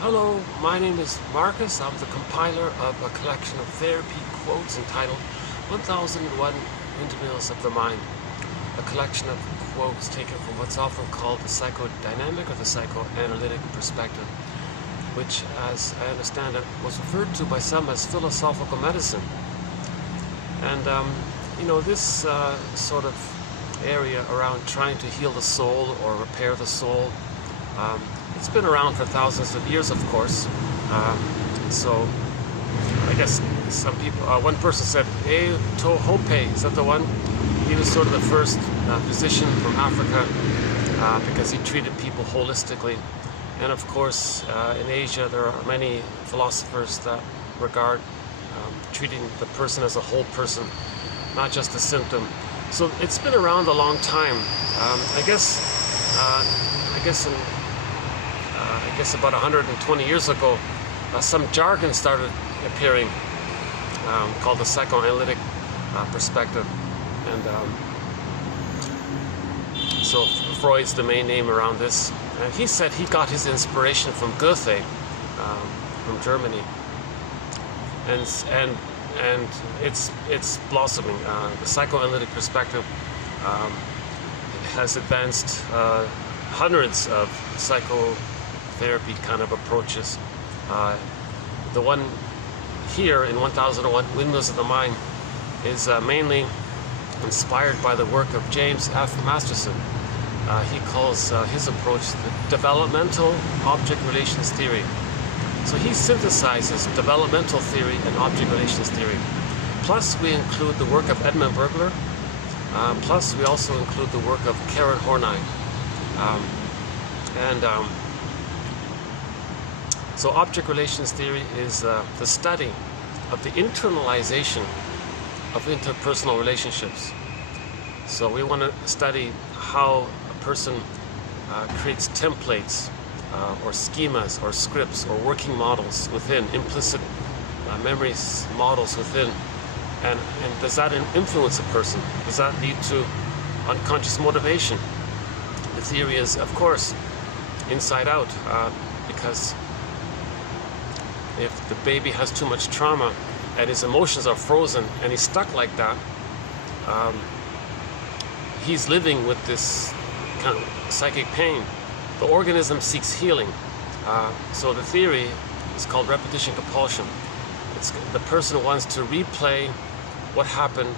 Hello, my name is Marcus. I'm the compiler of a collection of therapy quotes entitled 1001 Windmills of the Mind. A collection of quotes taken from what's often called the psychodynamic or the psychoanalytic perspective, which, as I understand it, was referred to by some as philosophical medicine. And, this sort of area around trying to heal the soul or repair the soul, it's been around for thousands of years, of course. So I guess some people, one person said, "Hey, Hope, is that the one?" He was sort of the first physician from Africa because he treated people holistically. And of course, in Asia, there are many philosophers that regard treating the person as a whole person, not just a symptom. So it's been around a long time. I guess about 120 years ago, some jargon started appearing called the psychoanalytic perspective, and so Freud's the main name around this. And he said he got his inspiration from Goethe, from Germany, and it's blossoming. The psychoanalytic perspective has advanced hundreds of psychotherapy kind of approaches. The one here in 1001 Windmills of the Mind is mainly inspired by the work of James F. Masterson. He calls his approach the developmental object relations theory. So he synthesizes developmental theory and object relations theory. Plus we include the work of Edmund Burglar. Plus we also include the work of Karen Horney. So object relations theory is the study of the internalization of interpersonal relationships. So we want to study how a person creates templates or schemas or scripts or working models within, implicit memories models within, and does that influence a person? Does that lead to unconscious motivation? The theory is, of course, inside out, because if the baby has too much trauma and his emotions are frozen and he's stuck like that, he's living with this kind of psychic pain. The organism seeks healing. So the theory is called repetition compulsion. The person wants to replay what happened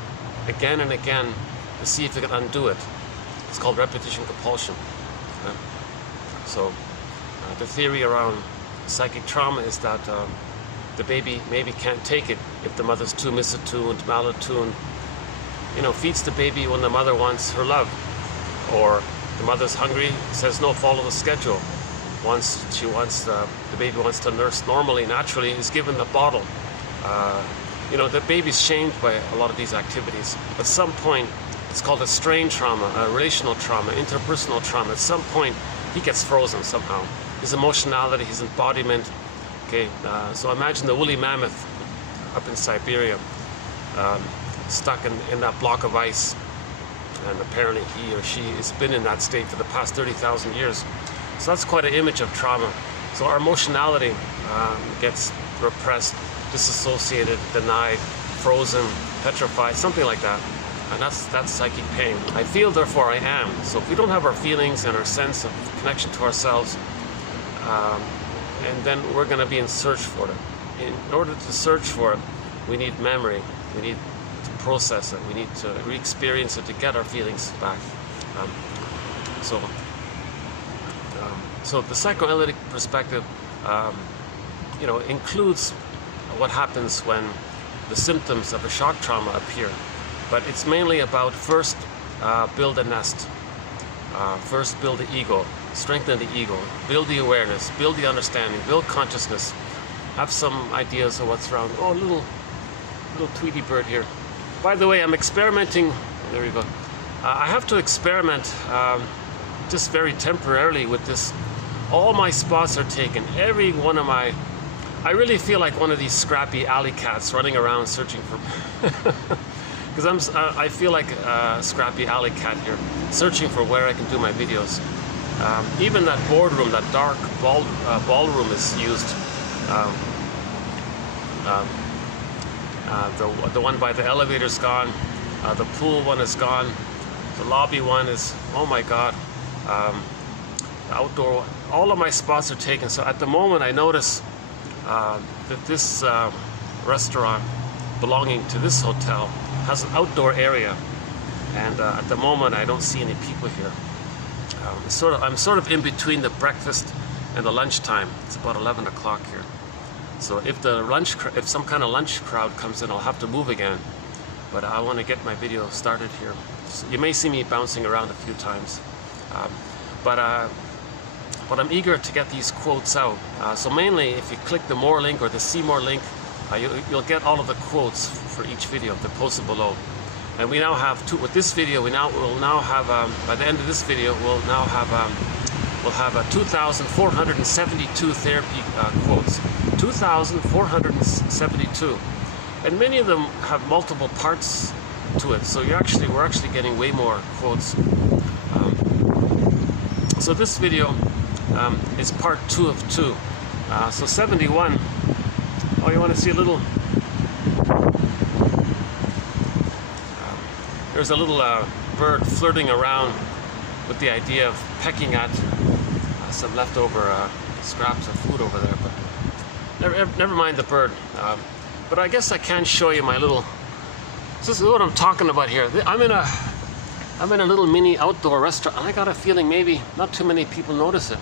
again and again to see if it can undo it. It's called repetition compulsion. So the theory around psychic trauma is that the baby maybe can't take it if the mother's too misattuned, malattuned. Feeds the baby when the mother wants her love, or the mother's hungry, says no, follow the schedule. Once the baby wants to nurse normally, naturally, is given the bottle. The baby's shamed by a lot of these activities. At some point, it's called a strain trauma, a relational trauma, interpersonal trauma. At some point, he gets frozen somehow. His emotionality, his embodiment. Okay, so imagine the woolly mammoth up in Siberia, stuck in that block of ice, and apparently he or she has been in that state for the past 30,000 years. So that's quite an image of trauma. So our emotionality gets repressed, disassociated, denied, frozen, petrified, something like that. And that's psychic pain. I feel, therefore I am. So if we don't have our feelings and our sense of connection to ourselves, and then we're going to be in search for it. In order to search for it, we need memory. We need to process it. We need to re-experience it to get our feelings back. So the psychoanalytic perspective, includes what happens when the symptoms of a shock trauma appear. But it's mainly about first build a nest, first build the ego, strengthen the ego, build the awareness, build the understanding, build consciousness, have some ideas of what's around. Oh, little Tweety bird here. By the way, I'm experimenting. There you go. I have to experiment just very temporarily with this. All my spots are taken. Every one of my. I really feel like one of these scrappy alley cats running around searching for. Because I feel like a scrappy alley cat here, searching for where I can do my videos. Even that boardroom, that dark ballroom is used. The one by the elevator's gone. The pool one is gone. The lobby one is, oh my God. The outdoor, all of my spots are taken. So at the moment I notice that this restaurant belonging to this hotel has an outdoor area, and at the moment I don't see any people here. I'm sort of in between the breakfast and the lunch time. It's about 11 o'clock here. So if some kind of lunch crowd comes in, I'll have to move again. But I want to get my video started here. So you may see me bouncing around a few times. But I'm eager to get these quotes out. So mainly, if you click the More link or the See More link, you'll get all of the quotes for each video. They're posted below. And we now have with this video, we'll now have by the end of this video, we'll have 2,472 therapy quotes. 2,472, and many of them have multiple parts to it. So we're actually getting way more quotes. So this video is part 2 of 2. So 71. Oh, you want to see a little? There's a little bird flirting around with the idea of pecking at some leftover scraps of food over there. But never mind the bird. But I guess I can show you my little. This is what I'm talking about here. I'm in a little mini outdoor restaurant, and I got a feeling maybe not too many people notice it.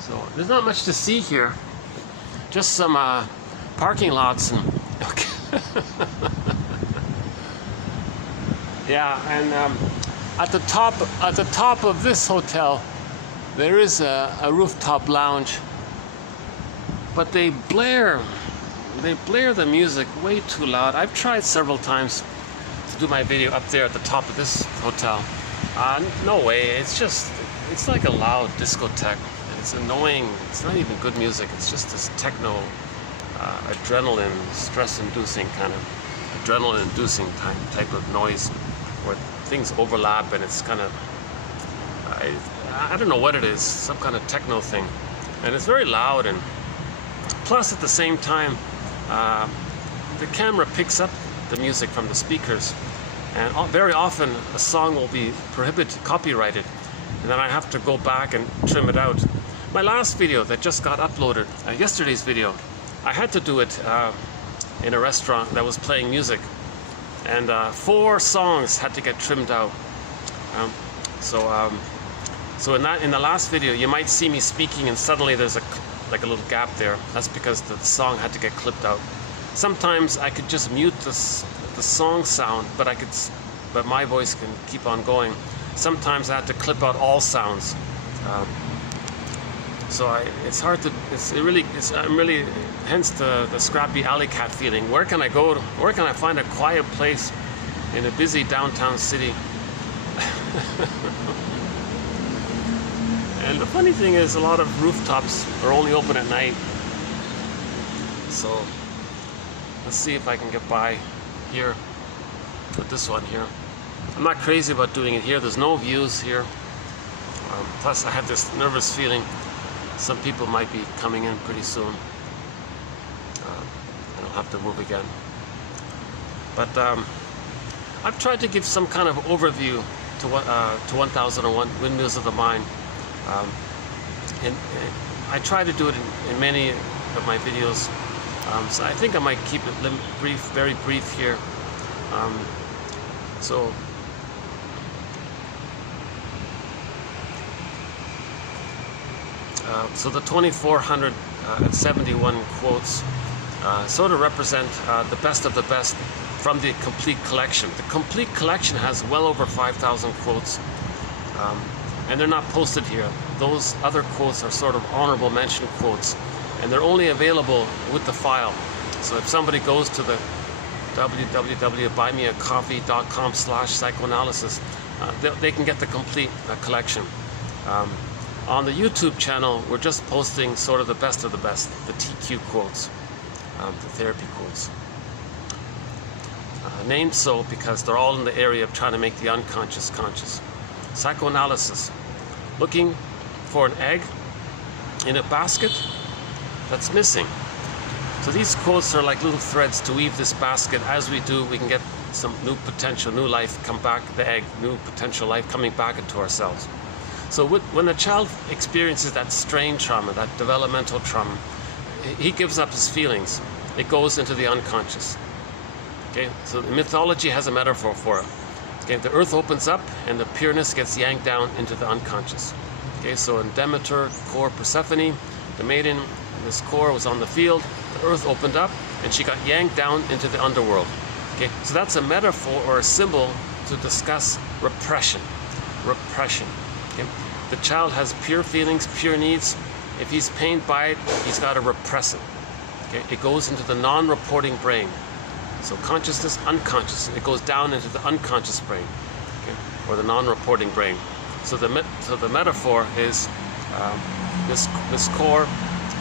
So there's not much to see here. Just some parking lots and. Okay. Yeah, and at the top of this hotel, there is a rooftop lounge, but they blare the music way too loud. I've tried several times to do my video up there at the top of this hotel. No way. It's like a loud discotheque. It's annoying. It's not even good music. It's just this techno, adrenaline, stress-inducing kind of adrenaline-inducing type of noise, where things overlap, and it's kind of I don't know what it is, some kind of techno thing, and it's very loud. And plus at the same time the camera picks up the music from the speakers, and very often a song will be copyrighted, and then I have to go back and trim it out. My last video that just got uploaded, yesterday's video, I had to do it in a restaurant that was playing music, and 4 songs had to get trimmed out. So in the last video, you might see me speaking, and suddenly there's a little gap there. That's because the song had to get clipped out. Sometimes I could just mute the song sound, but my voice can keep on going. Sometimes I have to clip out all sounds. It's hard to. I'm really. Hence the scrappy alley cat feeling. Where can I go? Where can I find a quiet place in a busy downtown city? And the funny thing is, a lot of rooftops are only open at night. So let's see if I can get by here with this one here. I'm not crazy about doing it here. There's no views here. Plus, I have this nervous feeling some people might be coming in pretty soon. And I'll have to move again. But I've tried to give some kind of overview to 1001 Windmills of the Mind. And I try to do it in many of my videos. So I think I might keep it brief, very brief here. So the 2,471 quotes sort of represent the best of the best from the complete collection. The complete collection has well over 5,000 quotes, and they're not posted here. Those other quotes are sort of honorable mention quotes, and they're only available with the file. So if somebody goes to the www.buymeacoffee.com/psychoanalysis, they can get the complete collection. On the YouTube channel, we're just posting sort of the best of the best, the TQ quotes, the therapy quotes. Named so because they're all in the area of trying to make the unconscious conscious. Psychoanalysis, looking for an egg in a basket that's missing. So these quotes are like little threads to weave this basket. As we do, we can get some new potential, new life come back, the egg, new potential life coming back into ourselves. So when a child experiences that strain trauma, that developmental trauma, he gives up his feelings. It goes into the unconscious. Okay, so mythology has a metaphor for it. Okay, the earth opens up and the pureness gets yanked down into the unconscious. Okay, so in Demeter, core Persephone, the maiden, this core was on the field, the earth opened up and she got yanked down into the underworld. Okay, so that's a metaphor or a symbol to discuss repression. Repression. Okay? The child has pure feelings, pure needs. If he's pained by it, he's got to repress it. Okay? It goes into the non-reporting brain. So consciousness, unconscious. It goes down into the unconscious brain, okay? Or the non-reporting brain. So the metaphor is this core.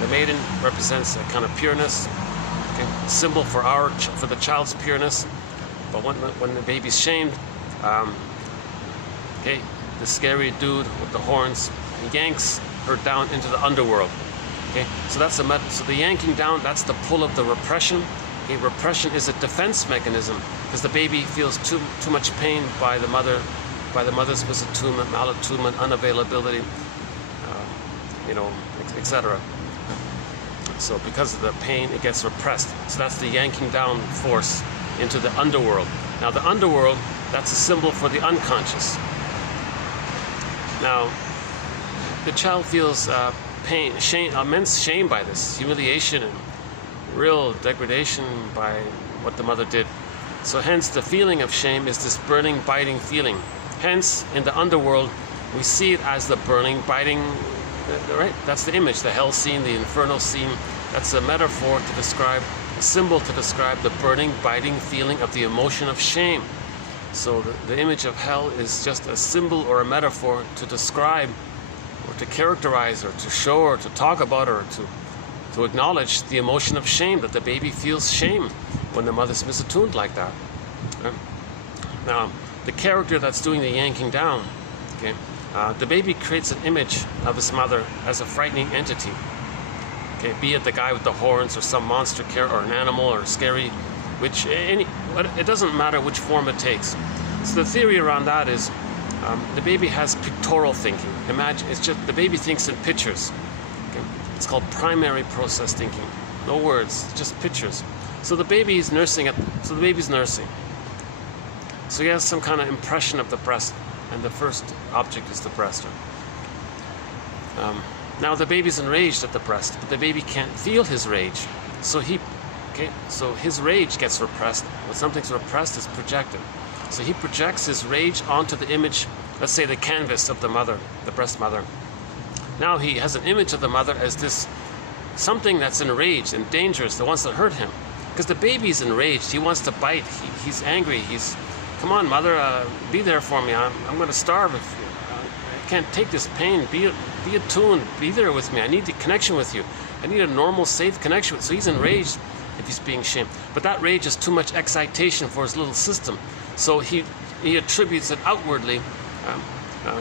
The maiden represents a kind of pureness, okay? Symbol for the child's pureness. But when the baby's shamed, okay, the scary dude with the horns, he yanks her down into the underworld. Okay, so that's so the yanking down, that's the pull of the repression. Okay, repression is a defense mechanism because the baby feels too much pain by the mother's misattunement, malattunement, unavailability, etc. So because of the pain, it gets repressed. So that's the yanking down force into the underworld. Now the underworld, that's a symbol for the unconscious. Now, the child feels pain, shame, immense shame by this, humiliation and real degradation by what the mother did. So hence the feeling of shame is this burning, biting feeling. Hence, in the underworld, we see it as the burning, biting, right? That's the image, the hell scene, the inferno scene. That's a metaphor to describe, a symbol to describe the burning, biting feeling of the emotion of shame. So the image of hell is just a symbol or a metaphor to describe or to characterize or to show or to talk about or to acknowledge the emotion of shame, that the baby feels shame when the mother's misattuned like that. Okay? Now, the character that's doing the yanking down, okay, the baby creates an image of his mother as a frightening entity. Okay, be it the guy with the horns or some monster character or an animal or scary, it doesn't matter which form it takes. So the theory around that is the baby has pictorial thinking. Imagine, it's just the baby thinks in pictures. Okay? It's called primary process thinking. No words, just pictures. So the baby's nursing. So he has some kind of impression of the breast, and the first object is the breast. Now the baby's enraged at the breast, but the baby can't feel his rage. So his rage gets repressed. When something's repressed, it's projected. So he projects his rage onto the image, let's say the canvas of the mother, the breast mother. Now he has an image of the mother as this something that's enraged and dangerous that wants to hurt him. Because the baby's enraged, he wants to bite, he's angry, come on mother, be there for me, I'm going to starve I can't take this pain, be attuned, be there with me, I need the connection with you. I need a normal, safe connection with you. So he's enraged if he's being shamed. But that rage is too much excitation for his little system. So he attributes it outwardly.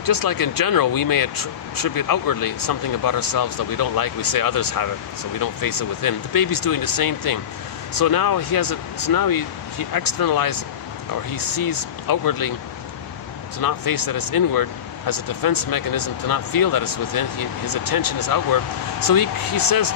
Just like in general, we may attribute outwardly something about ourselves that we don't like. We say others have it, so we don't face it within. The baby's doing the same thing. So now he externalizes, or he sees outwardly to not face that it's inward, as a defense mechanism to not feel that it's within. His attention is outward. So he says,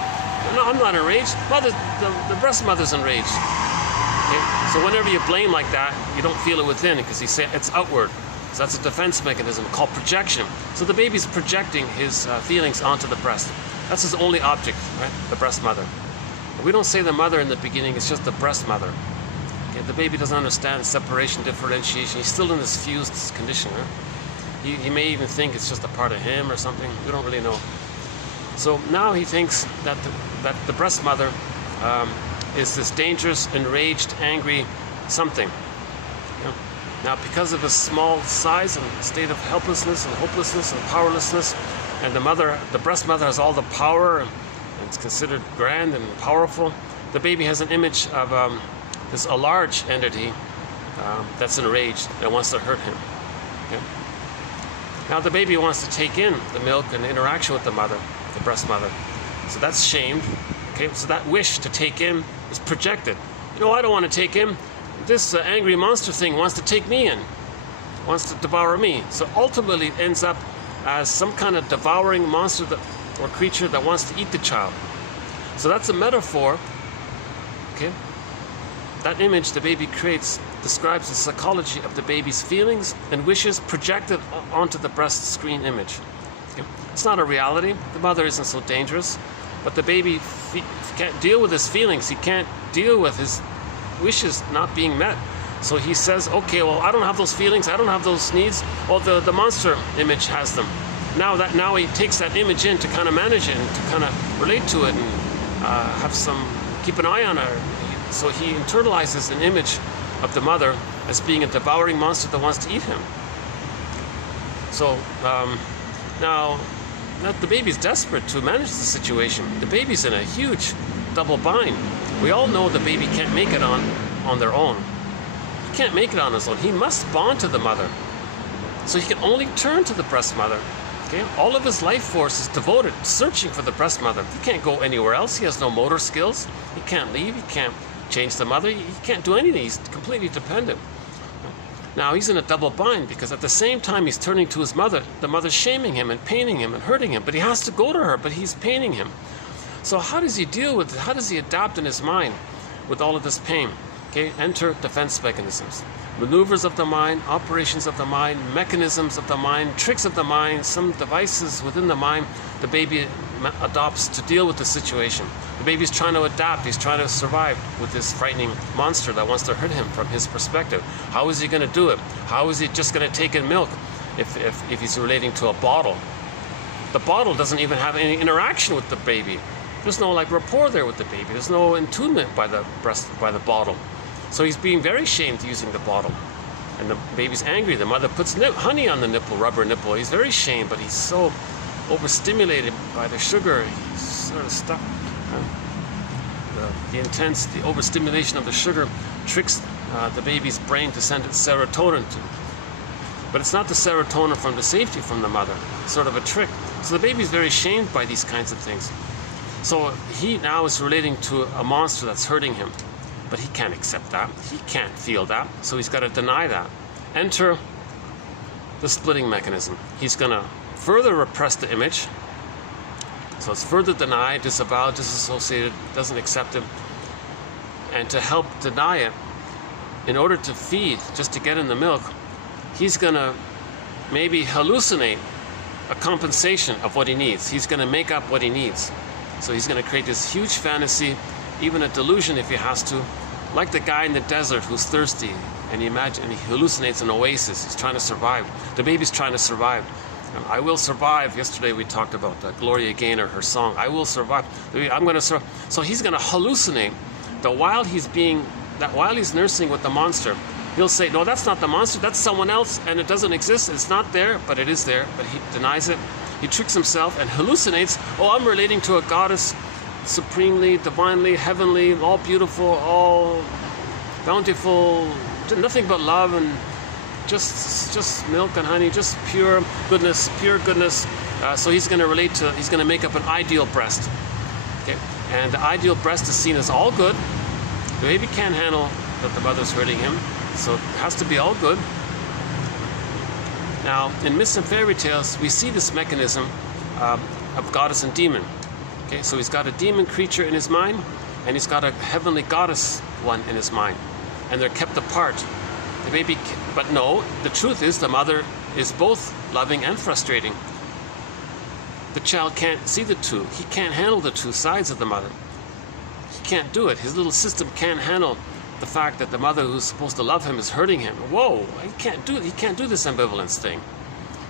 no, I'm not enraged. The breast mother's enraged. Okay? So whenever you blame like that, you don't feel it within because you say it's outward. So that's a defense mechanism called projection. So the baby's projecting his feelings onto the breast. That's his only object, right? The breast mother. We don't say the mother in the beginning, it's just the breast mother. Okay? The baby doesn't understand separation, differentiation. He's still in this fused condition. Right? He may even think it's just a part of him or something. We don't really know. So now he thinks that the breast mother is this dangerous, enraged, angry something. You know? Now, because of his small size and state of helplessness and hopelessness and powerlessness, and the breast mother has all the power and it's considered grand and powerful, the baby has an image of a large entity that's enraged that wants to hurt him. Okay? Now the baby wants to take in the milk and the interaction with the mother, the breast mother. So that's shamed. Okay, so that wish to take in is projected. You know, I don't want to take in. This angry monster thing wants to take me in, wants to devour me. So ultimately it ends up as some kind of devouring monster or creature that wants to eat the child. So that's a metaphor. Okay, that image the baby creates describes the psychology of the baby's feelings and wishes projected onto the breast screen image. Okay? It's not a reality. The mother isn't so dangerous, but the baby can't deal with his feelings. He can't deal with his wishes not being met. So he says, okay, well, I don't have those feelings, I don't have those needs. Well, the monster image has them. Now he takes that image in to kind of manage it and to kind of relate to it and keep an eye on her. So he internalizes an image of the mother as being a devouring monster that wants to eat him. So now the baby's desperate to manage the situation. The baby's in a huge double bind. We all know the baby can't make it on their own. He can't make it on his own. He must bond to the mother. So he can only turn to the breast mother. Okay? All of his life force is devoted searching for the breast mother. He can't go anywhere else. He has no motor skills. He can't leave. He can't change the mother. He can't do anything. He's completely dependent. Now he's in a double bind because at the same time he's turning to his mother, the mother's shaming him and paining him and hurting him, but he has to go to her, but he's paining him. So how does he deal with it? How does he adapt in his mind with all of this pain? Okay, enter defense mechanisms. Maneuvers of the mind, operations of the mind, mechanisms of the mind, tricks of the mind, some devices within the mind the baby adopts to deal with the situation. The baby's trying to adapt, he's trying to survive with this frightening monster that wants to hurt him from his perspective. How is he going to do it? How is he just going to take in milk if he's relating to a bottle? The bottle doesn't even have any interaction with the baby. There's no like rapport there with the baby. There's no attunement by the bottle. So he's being very shamed using the bottle. And the baby's angry. The mother puts honey on the nipple, rubber nipple. He's very shamed, but he's so overstimulated by the sugar. He's sort of stuck. The overstimulation of the sugar tricks the baby's brain to send its serotonin to. But it's not the serotonin from the safety from the mother. It's sort of a trick. So the baby's very shamed by these kinds of things. So he now is relating to a monster that's hurting him. But he can't accept that. He can't feel that. So he's got to deny that. Enter the splitting mechanism. He's going to further repress the image. So it's further denied, disavowed, disassociated, doesn't accept it. And to help deny it, in order to feed, just to get in the milk, he's going to maybe hallucinate a compensation of what he needs. He's going to make up what he needs. So he's going to create this huge fantasy, even a delusion if he has to, like the guy in the desert who's thirsty, and he hallucinates an oasis. He's trying to survive. The baby's trying to survive. I will survive. Yesterday we talked about Gloria Gaynor, her song, I will survive. I'm going to survive. So he's going to hallucinate that while he's nursing with the monster, he'll say, no, that's not the monster, that's someone else, and it doesn't exist. It's not there, but it is there. But he denies it. He tricks himself and hallucinates, oh, I'm relating to a goddess, supremely, divinely, heavenly, all beautiful, all bountiful, nothing but love and just milk and honey, just pure goodness. So he's going to make up an ideal breast. Okay, and the ideal breast is seen as all good. The baby can't handle that the mother's hurting him, so it has to be all good. Now, in myths and fairy tales, we see this mechanism of goddess and demon. Okay, so he's got a demon creature in his mind, and he's got a heavenly goddess one in his mind, and they're kept apart. The baby, but no, the truth is the mother is both loving and frustrating. The child can't see the two. He can't handle the two sides of the mother. He can't do it. His little system can't handle the fact that the mother who's supposed to love him is hurting him. Whoa, he can't do this ambivalence thing.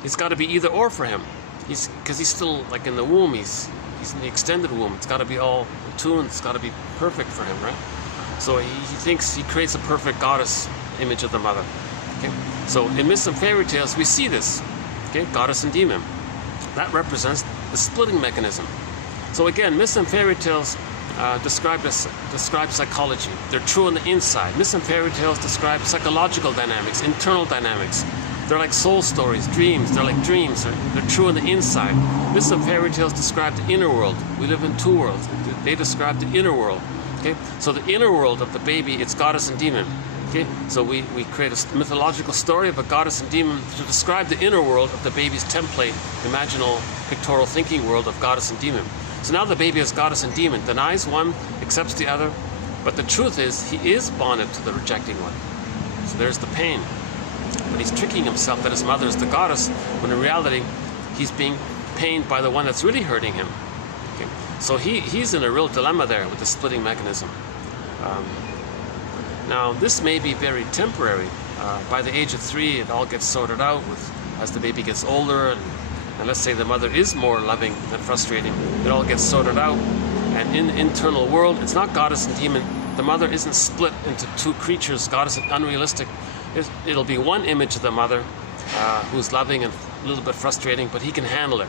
It's got to be either or for him. Because he's still like in the womb. He's in the extended womb. It's got to be all attuned. It's got to be perfect for him, right? So he thinks he creates a perfect goddess image of the mother. Okay? So in myths and fairy tales, we see this. Okay, goddess and demon. That represents the splitting mechanism. So again, myths and fairy tales describe psychology. They're true on the inside. Myths and fairy tales describe psychological dynamics, internal dynamics. They're like soul stories, dreams. They're like dreams. They're true on the inside. This is a fairy tales describe the inner world. We live in two worlds. They describe the inner world. Okay, so the inner world of the baby, it's goddess and demon. Okay, so we create a mythological story of a goddess and demon to describe the inner world of the baby's template, imaginal, pictorial thinking world of goddess and demon. So now the baby is goddess and demon, denies one, accepts the other, but the truth is he is bonded to the rejecting one. So there's the pain. But he's tricking himself that his mother is the goddess, when in reality he's being pained by the one that's really hurting him. Okay? So he's in a real dilemma there with the splitting mechanism. Now this may be very temporary. By the age of 3 it all gets sorted out as the baby gets older, and let's say the mother is more loving than frustrating, it all gets sorted out, and in the internal world it's not goddess and demon. The mother isn't split into two creatures, goddess and unrealistic. It'll be one image of the mother who's loving and a little bit frustrating, but he can handle it,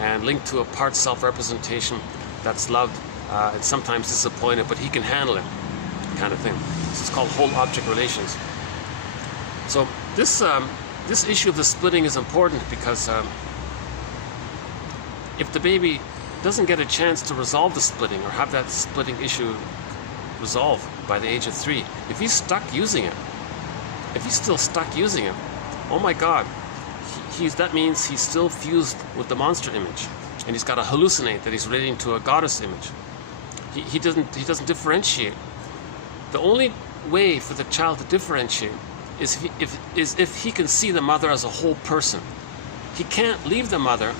and linked to a part self-representation that's loved and sometimes disappointed, but he can handle it, kind of thing. This is called whole object relations. So this issue of the splitting is important because if the baby doesn't get a chance to resolve the splitting or have that splitting issue resolved by the age of 3, if he's stuck using it, if he's still stuck using it, oh my God, that means he's still fused with the monster image, and he's got to hallucinate that he's relating to a goddess image. He doesn't differentiate. The only way for the child to differentiate is if he can see the mother as a whole person. He can't leave the mother.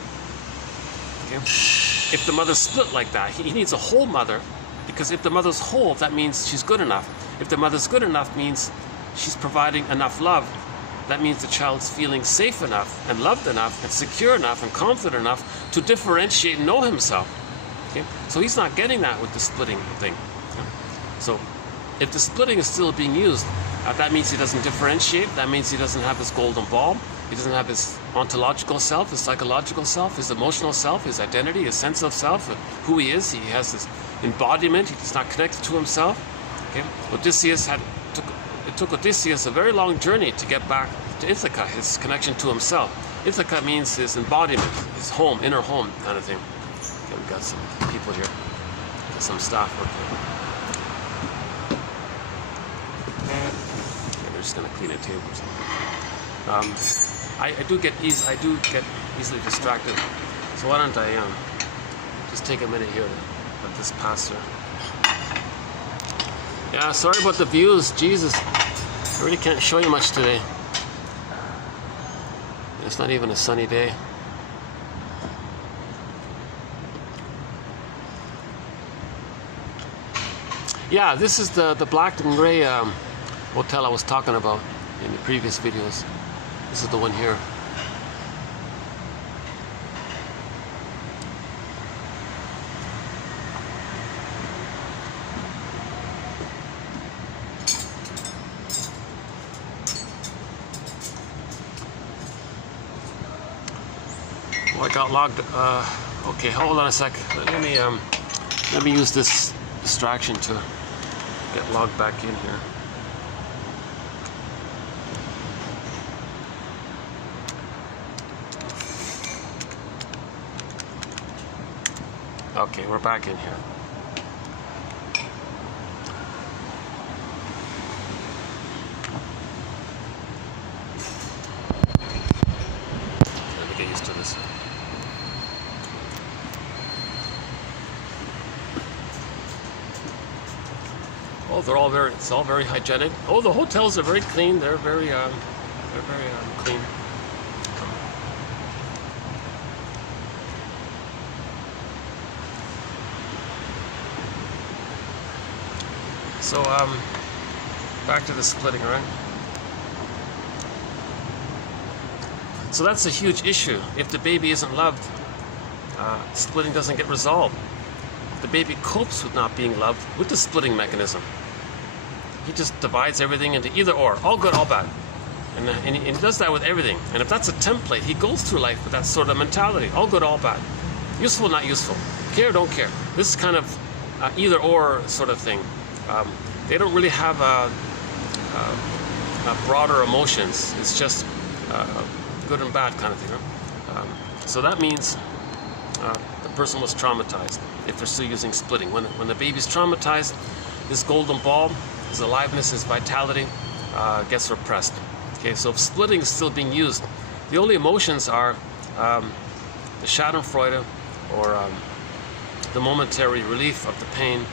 Okay? If the mother's split like that, he needs a whole mother, because if the mother's whole, that means she's good enough. If the mother's good enough, means she's providing enough love. That means the child's feeling safe enough and loved enough and secure enough and confident enough to differentiate and know himself. Okay? So he's not getting that with the splitting thing. Okay? So if the splitting is still being used, that means he doesn't differentiate. That means he doesn't have his golden ball. He doesn't have his ontological self, his psychological self, his emotional self, his identity, his sense of self, who he is. He has this embodiment. He's not connected to himself. Okay? It took Odysseus a very long journey to get back to Ithaca, his connection to himself. Ithaca means his embodiment, his home, inner home kind of thing. Okay, we've got some people here, got some staff working. Okay, they're just going to clean a table or something. I do get easily distracted, so why don't I just take a minute here to let this pass through. Yeah, sorry about the views. Jesus, I really can't show you much today. It's not even a sunny day. Yeah, this is the black and gray hotel I was talking about in the previous videos. This is the one here. Oh, I got logged. Okay, hold on a sec. Let me use this distraction to get logged back in here. Okay, we're back in here. Let me get used to this. Oh, it's all very hygienic. Oh, the hotels are very clean. They're very clean. So, back to the splitting, right? So that's a huge issue. If the baby isn't loved, splitting doesn't get resolved. The baby copes with not being loved with the splitting mechanism. He just divides everything into either or, all good, all bad. And he does that with everything. And if that's a template, he goes through life with that sort of mentality, all good, all bad. Useful, not useful. Care, don't care. This is kind of either or sort of thing. They don't really have broader emotions. It's just good and bad kind of thing. So that means the person was traumatized if they're still using splitting. When the baby's traumatized, this golden ball, his aliveness, his vitality gets repressed. Okay, so if splitting is still being used, the only emotions are the schadenfreude, or the momentary relief of the pain,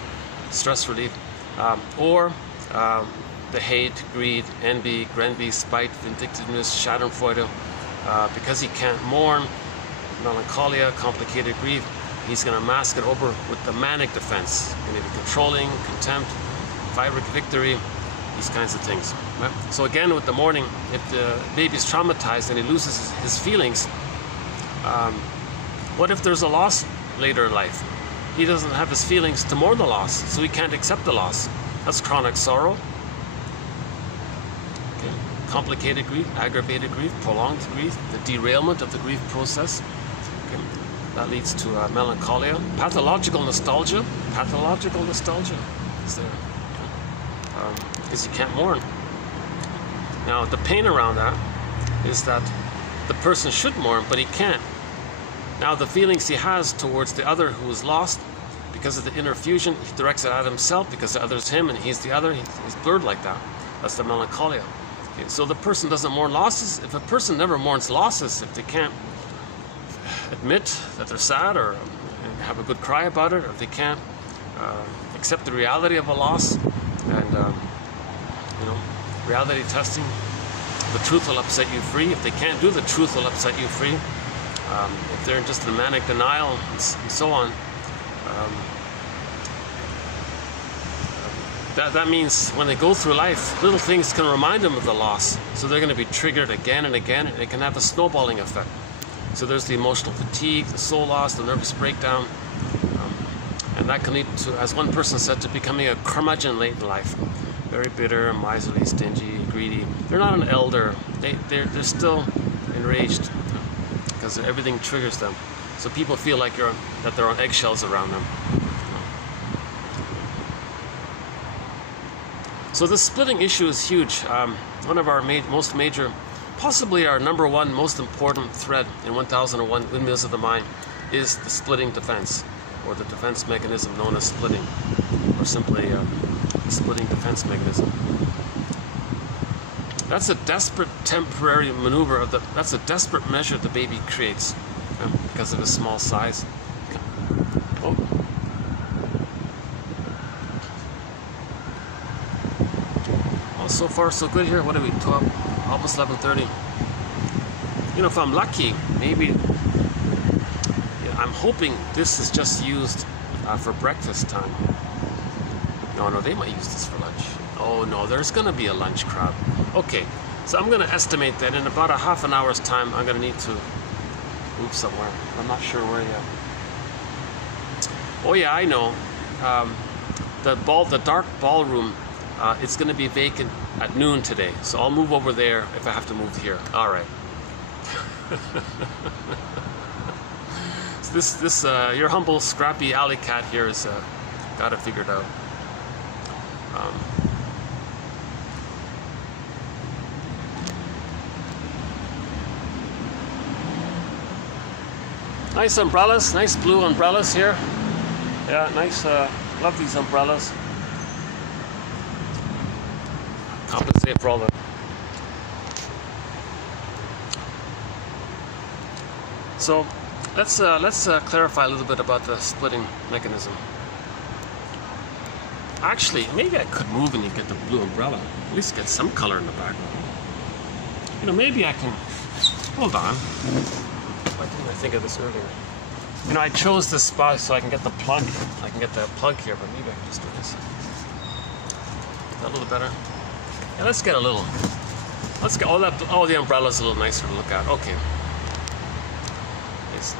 stress relief, or the hate, greed, envy, grenby, spite, vindictiveness, schadenfreude. Because he can't mourn, melancholia, complicated grief, he's going to mask it over with the manic defense. Going to be controlling, contempt, vibrant victory, these kinds of things. Right? So again, with the mourning, if the baby's traumatized and he loses his feelings, what if there's a loss later in life? He doesn't have his feelings to mourn the loss, so he can't accept the loss. That's chronic sorrow. Okay. Complicated grief, aggravated grief, prolonged grief, the derailment of the grief process. Okay. That leads to melancholia. Pathological nostalgia. Pathological nostalgia is there. Because you can't mourn. Now, the pain around that is that the person should mourn, but he can't. Now, the feelings he has towards the other who is lost, because of the inner fusion, he directs it at himself, because the other is him and he's the other. He's blurred like that. That's the melancholia. Okay, so the person doesn't mourn losses. If a person never mourns losses, if they can't admit that they're sad or have a good cry about it, or if they can't accept the reality of a loss, and reality testing, the truth will upset you free. If they can't do the truth will upset you free. If they're just in manic denial and so on, that means when they go through life, little things can remind them of the loss. So they're going to be triggered again and again, and it can have a snowballing effect. So there's the emotional fatigue, the soul loss, the nervous breakdown, and that can lead to, as one person said, to becoming a curmudgeon late in life. Very bitter, miserly, stingy, greedy. They're not an elder. They're still enraged because everything triggers them. So people feel like that they're on eggshells around them. So the splitting issue is huge. One of our most major, possibly our number one most important thread in 1001 Windmills of the Mind is the splitting defense, or the defense mechanism known as splitting, or simply the splitting defense mechanism. That's a desperate temporary maneuver that's a desperate measure the baby creates because of his small size. Oh. Well, so far so good here. What are we, 12? Almost 11:30. If I'm lucky, maybe, I'm hoping this is just used for breakfast time. No, they might use this for lunch. Oh no, there's going to be a lunch crowd. Okay, so I'm going to estimate that in about a half an hour's time, I'm going to need to move somewhere. I'm not sure where yet. Oh yeah, I know. The dark ballroom, it's going to be vacant at noon today. So I'll move over there if I have to move here. All right. So your humble, scrappy alley cat here has got it figured out. Nice umbrellas, nice blue umbrellas here. Yeah, nice, love these umbrellas. Compensate for all the... So, let's clarify a little bit about the splitting mechanism. Actually, maybe I could move and you get the blue umbrella. At least get some color in the background. Maybe I can... Hold on. Why didn't I think of this earlier? I chose this spot so I can get the plug. I can get the plug here, but maybe I can just do this. Is that a little better? Yeah, let's get a little... Let's get... Oh, the umbrella's a little nicer to look at. Okay. Nice.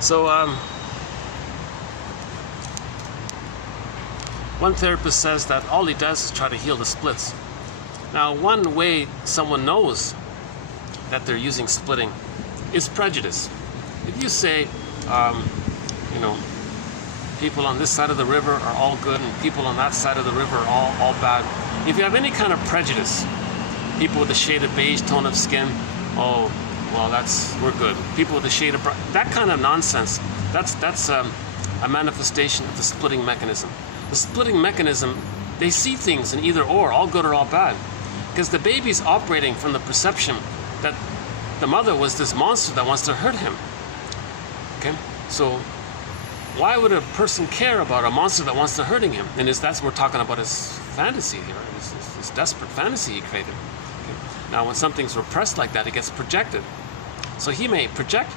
So, one therapist says that all he does is try to heal the splits. Now, one way someone knows that they're using splitting is prejudice. If you say, people on this side of the river are all good and people on that side of the river are all bad, if you have any kind of prejudice, People with a shade of beige tone of skin, oh, well, we're good. People with a shade of that kind of nonsense. That's a manifestation of the splitting mechanism. The splitting mechanism, they see things in either or, all good or all bad, because the baby's operating from the perception that the mother was this monster that wants to hurt him. Okay, so why would a person care about a monster that wants to hurting him? And that's what we're talking about his fantasy here, this desperate fantasy he created. Okay? Now, when something's repressed like that, it gets projected. So he may project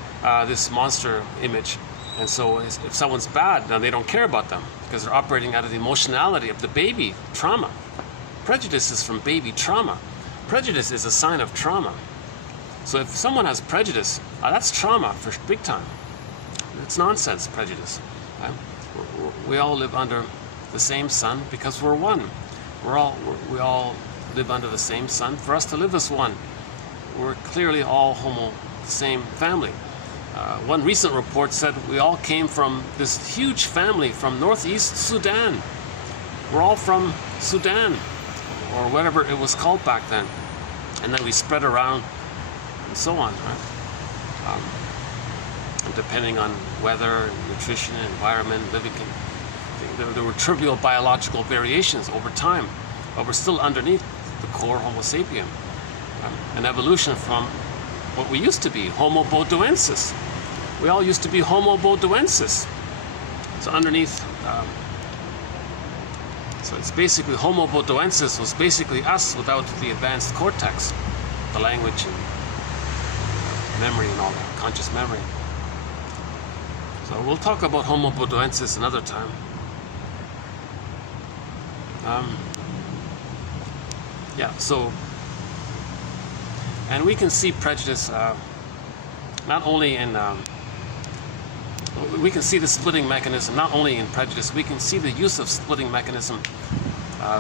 this monster image, and so if someone's bad, now they don't care about them because they're operating out of the emotionality of the baby trauma. Prejudice is from baby trauma. Prejudice is a sign of trauma. So if someone has prejudice, that's trauma for big time. It's nonsense, prejudice. Right? We all live under the same sun because we're one. We all live under the same sun. For us to live as one, we're clearly all same family. One recent report said we all came from this huge family from northeast Sudan. We're all from Sudan, or whatever it was called back then. And then we spread around and so on. Right? And depending on weather, nutrition, environment, living, there were trivial biological variations over time, but we're still underneath the core Homo sapien. An evolution from what we used to be, Homo bodoensis. We all used to be Homo bodoensis. So underneath, so it's basically Homo bodoensis was basically us without the advanced cortex, the language and memory and all that, conscious memory. So we'll talk about Homo bodoensis another time. Yeah, so, and we can see prejudice not only in, we can see the splitting mechanism not only in prejudice, we can see the use of splitting mechanism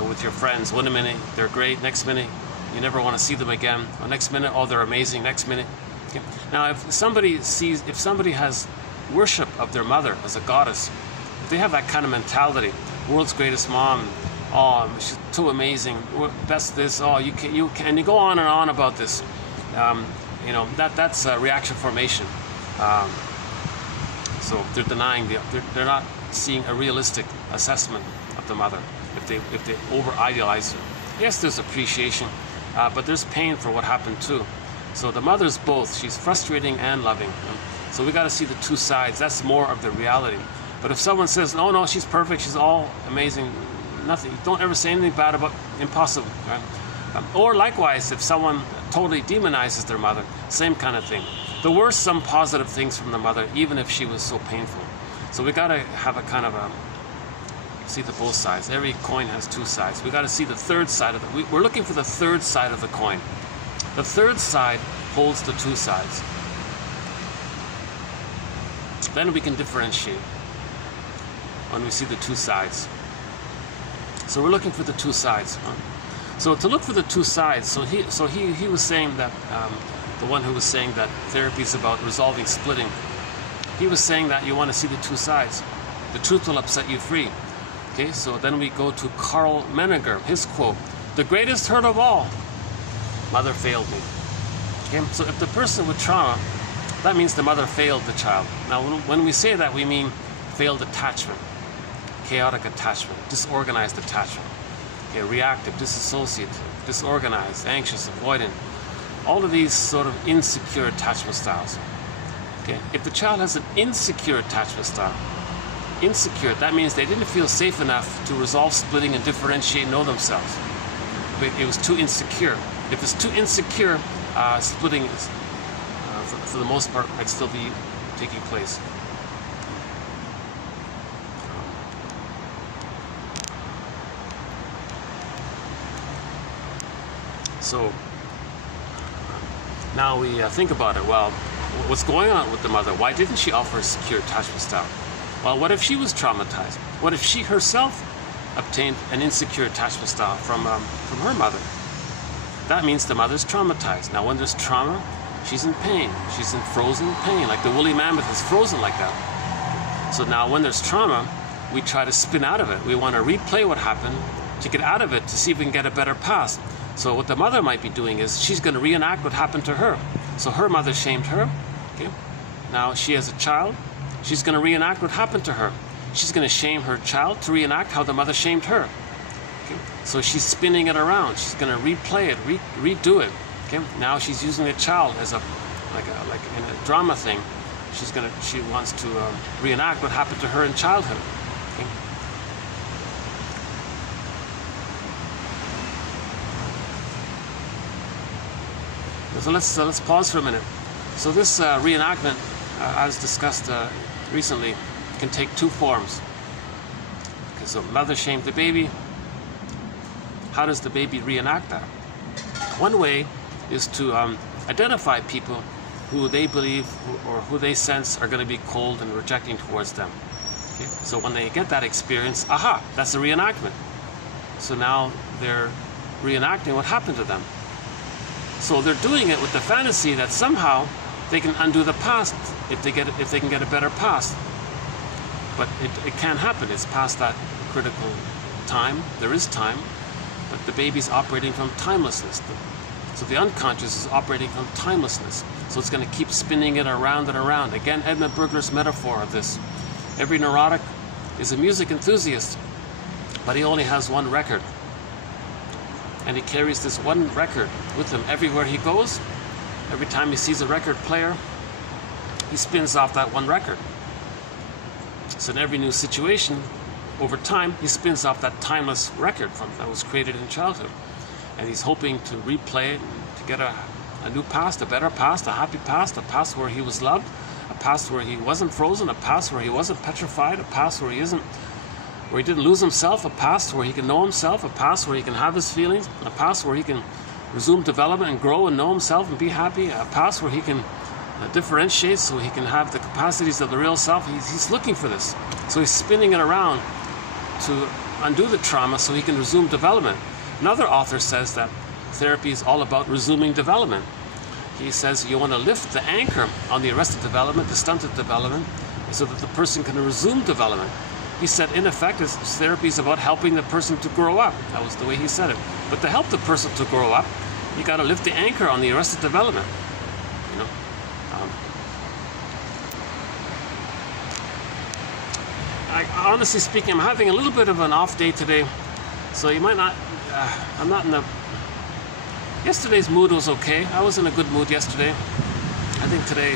with your friends. One minute they're great, next minute you never want to see them again. Or next minute, oh, they're amazing, next minute. Okay. Now, if somebody has worship of their mother as a goddess, if they have that kind of mentality, world's greatest mom, oh, she's too amazing, that's this, oh, you can, and you go on and on about this. You know, that's reaction formation. So they're denying they're not seeing a realistic assessment of the mother if they over idealize her. Yes, there's appreciation, but there's pain for what happened too. So the mother's both. She's frustrating and loving. So we got to see the two sides. That's more of the reality. But if someone says, no, she's perfect, she's all amazing, nothing, don't ever say anything bad about, impossible. Right? Or likewise, if someone totally demonizes their mother, same kind of thing. There were some positive things from the mother, even if she was so painful. So we got to have a kind of see the both sides. Every coin has two sides. We got to see the third side of it. We're looking for the third side of the coin. The third side holds the two sides. Then we can differentiate when we see the two sides. So we're looking for the two sides. So to look for the two sides, so he was saying that, the one who was saying that therapy is about resolving splitting, he was saying that you want to see the two sides. The truth will upset you free. Okay, so then we go to Carl Menninger, his quote, "The greatest hurt of all, mother failed me." Okay, so if the person with trauma, that means the mother failed the child. Now, when we say that, we mean failed attachment, chaotic attachment, disorganized attachment, okay, reactive, disassociative, disorganized, anxious, avoidant, all of these sort of insecure attachment styles. Okay, if the child has an insecure attachment style, insecure, that means they didn't feel safe enough to resolve splitting and differentiate and know themselves. It was too insecure. If it's too insecure, splitting is, for the most part, might still be taking place. So now we think about it. Well, what's going on with the mother? Why didn't she offer a secure attachment style? Well, what if she was traumatized? What if she herself obtained an insecure attachment style from her mother? That means the mother's traumatized. Now, when there's trauma, she's in pain. She's in frozen pain, like the woolly mammoth is frozen like that. So now when there's trauma, we try to spin out of it. We want to replay what happened to get out of it, to see if we can get a better path. So what the mother might be doing is she's going to reenact what happened to her. So her mother shamed her. Okay? Now she has a child. She's going to reenact what happened to her. She's going to shame her child to reenact how the mother shamed her. Okay? So she's spinning it around. She's going to replay it, redo it. Okay? Now she's using the child as like in a drama thing. She wants to reenact what happened to her in childhood. Okay? So let's pause for a minute. So this reenactment, as discussed recently, can take two forms. Okay, so mother shamed the baby. How does the baby reenact that? One way is to identify people who they believe or who they sense are going to be cold and rejecting towards them. Okay? So when they get that experience, aha, that's a reenactment. So now they're reenacting what happened to them. So they're doing it with the fantasy that somehow they can undo the past if they can get a better past. But it can't happen. It's past that critical time. There is time, but the baby's operating from timelessness. So the unconscious is operating from timelessness. So it's going to keep spinning it around and around. Again, Edmund Burglar's metaphor of this. Every neurotic is a music enthusiast, but he only has one record. And he carries this one record with him everywhere he goes. Every time he sees a record player, he spins off that one record. So in every new situation, over time, he spins off that timeless record that was created in childhood. And he's hoping to replay it, to get a new past, a better past, a happy past, a past where he was loved, a past where he wasn't frozen, a past where he wasn't petrified, a past where he didn't lose himself, a past where he can know himself, a past where he can have his feelings, a past where he can resume development and grow and know himself and be happy, a past where he can differentiate so he can have the capacities of the real self. He's looking for this. So he's spinning it around to undo the trauma so he can resume development. Another author says that therapy is all about resuming development. He says you want to lift the anchor on the arrested development, the stunted development, so that the person can resume development. He said, in effect, therapy is about helping the person to grow up. That was the way he said it. But to help the person to grow up, you got to lift the anchor on the arrested development. You know. Honestly speaking, I'm having a little bit of an off day today, so you might not. I'm not in the. Yesterday's mood was okay. I was in a good mood yesterday. I think today.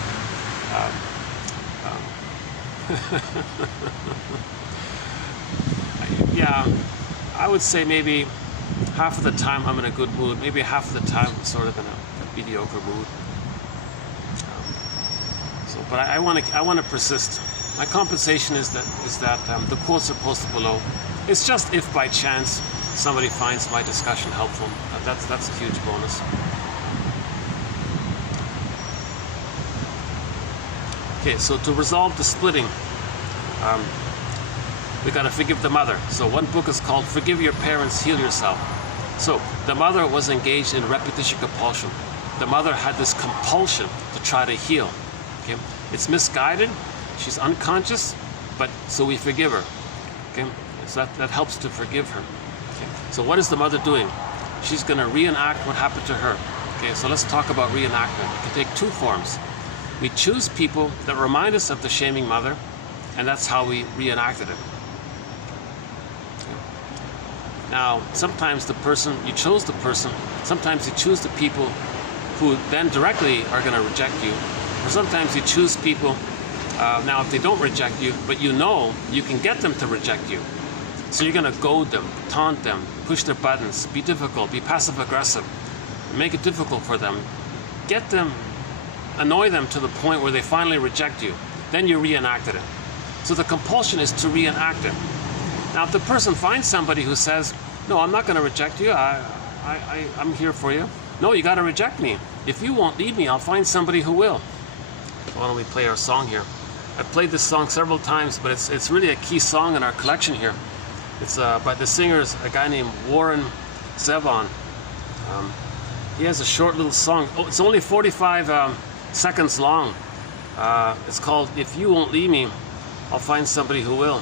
Yeah, I would say maybe half of the time I'm in a good mood. Maybe half of the time I'm sort of in a mediocre mood. But I want to persist. My compensation is that the quotes are posted below. It's just if by chance somebody finds my discussion helpful. That's a huge bonus. Okay, so to resolve the splitting, we got to forgive the mother. So one book is called Forgive Your Parents, Heal Yourself. So the mother was engaged in repetition compulsion. The mother had this compulsion to try to heal. Okay? It's misguided. She's unconscious, but so we forgive her. Okay? So that helps to forgive her. Okay? So what is the mother doing? She's going to reenact what happened to her. Okay, so let's talk about reenactment. It can take two forms. We choose people that remind us of the shaming mother, and that's how we reenacted it. Now, sometimes you chose the person, sometimes you choose the people who then directly are going to reject you, or sometimes you choose people, now if they don't reject you, but you know you can get them to reject you. So you're going to goad them, taunt them, push their buttons, be difficult, be passive-aggressive, make it difficult for them, get them, annoy them to the point where they finally reject you. Then you reenacted it. So the compulsion is to reenact it. Now, if the person finds somebody who says, no, I'm not going to reject you, I'm here for you. No, you got to reject me. If you won't leave me, I'll find somebody who will. Why don't we play our song here? I've played this song several times, but it's really a key song in our collection here. It's by the singer's a guy named Warren Zevon. He has a short little song. Oh, it's only 45 seconds long. It's called If You Won't Leave Me, I'll Find Somebody Who Will.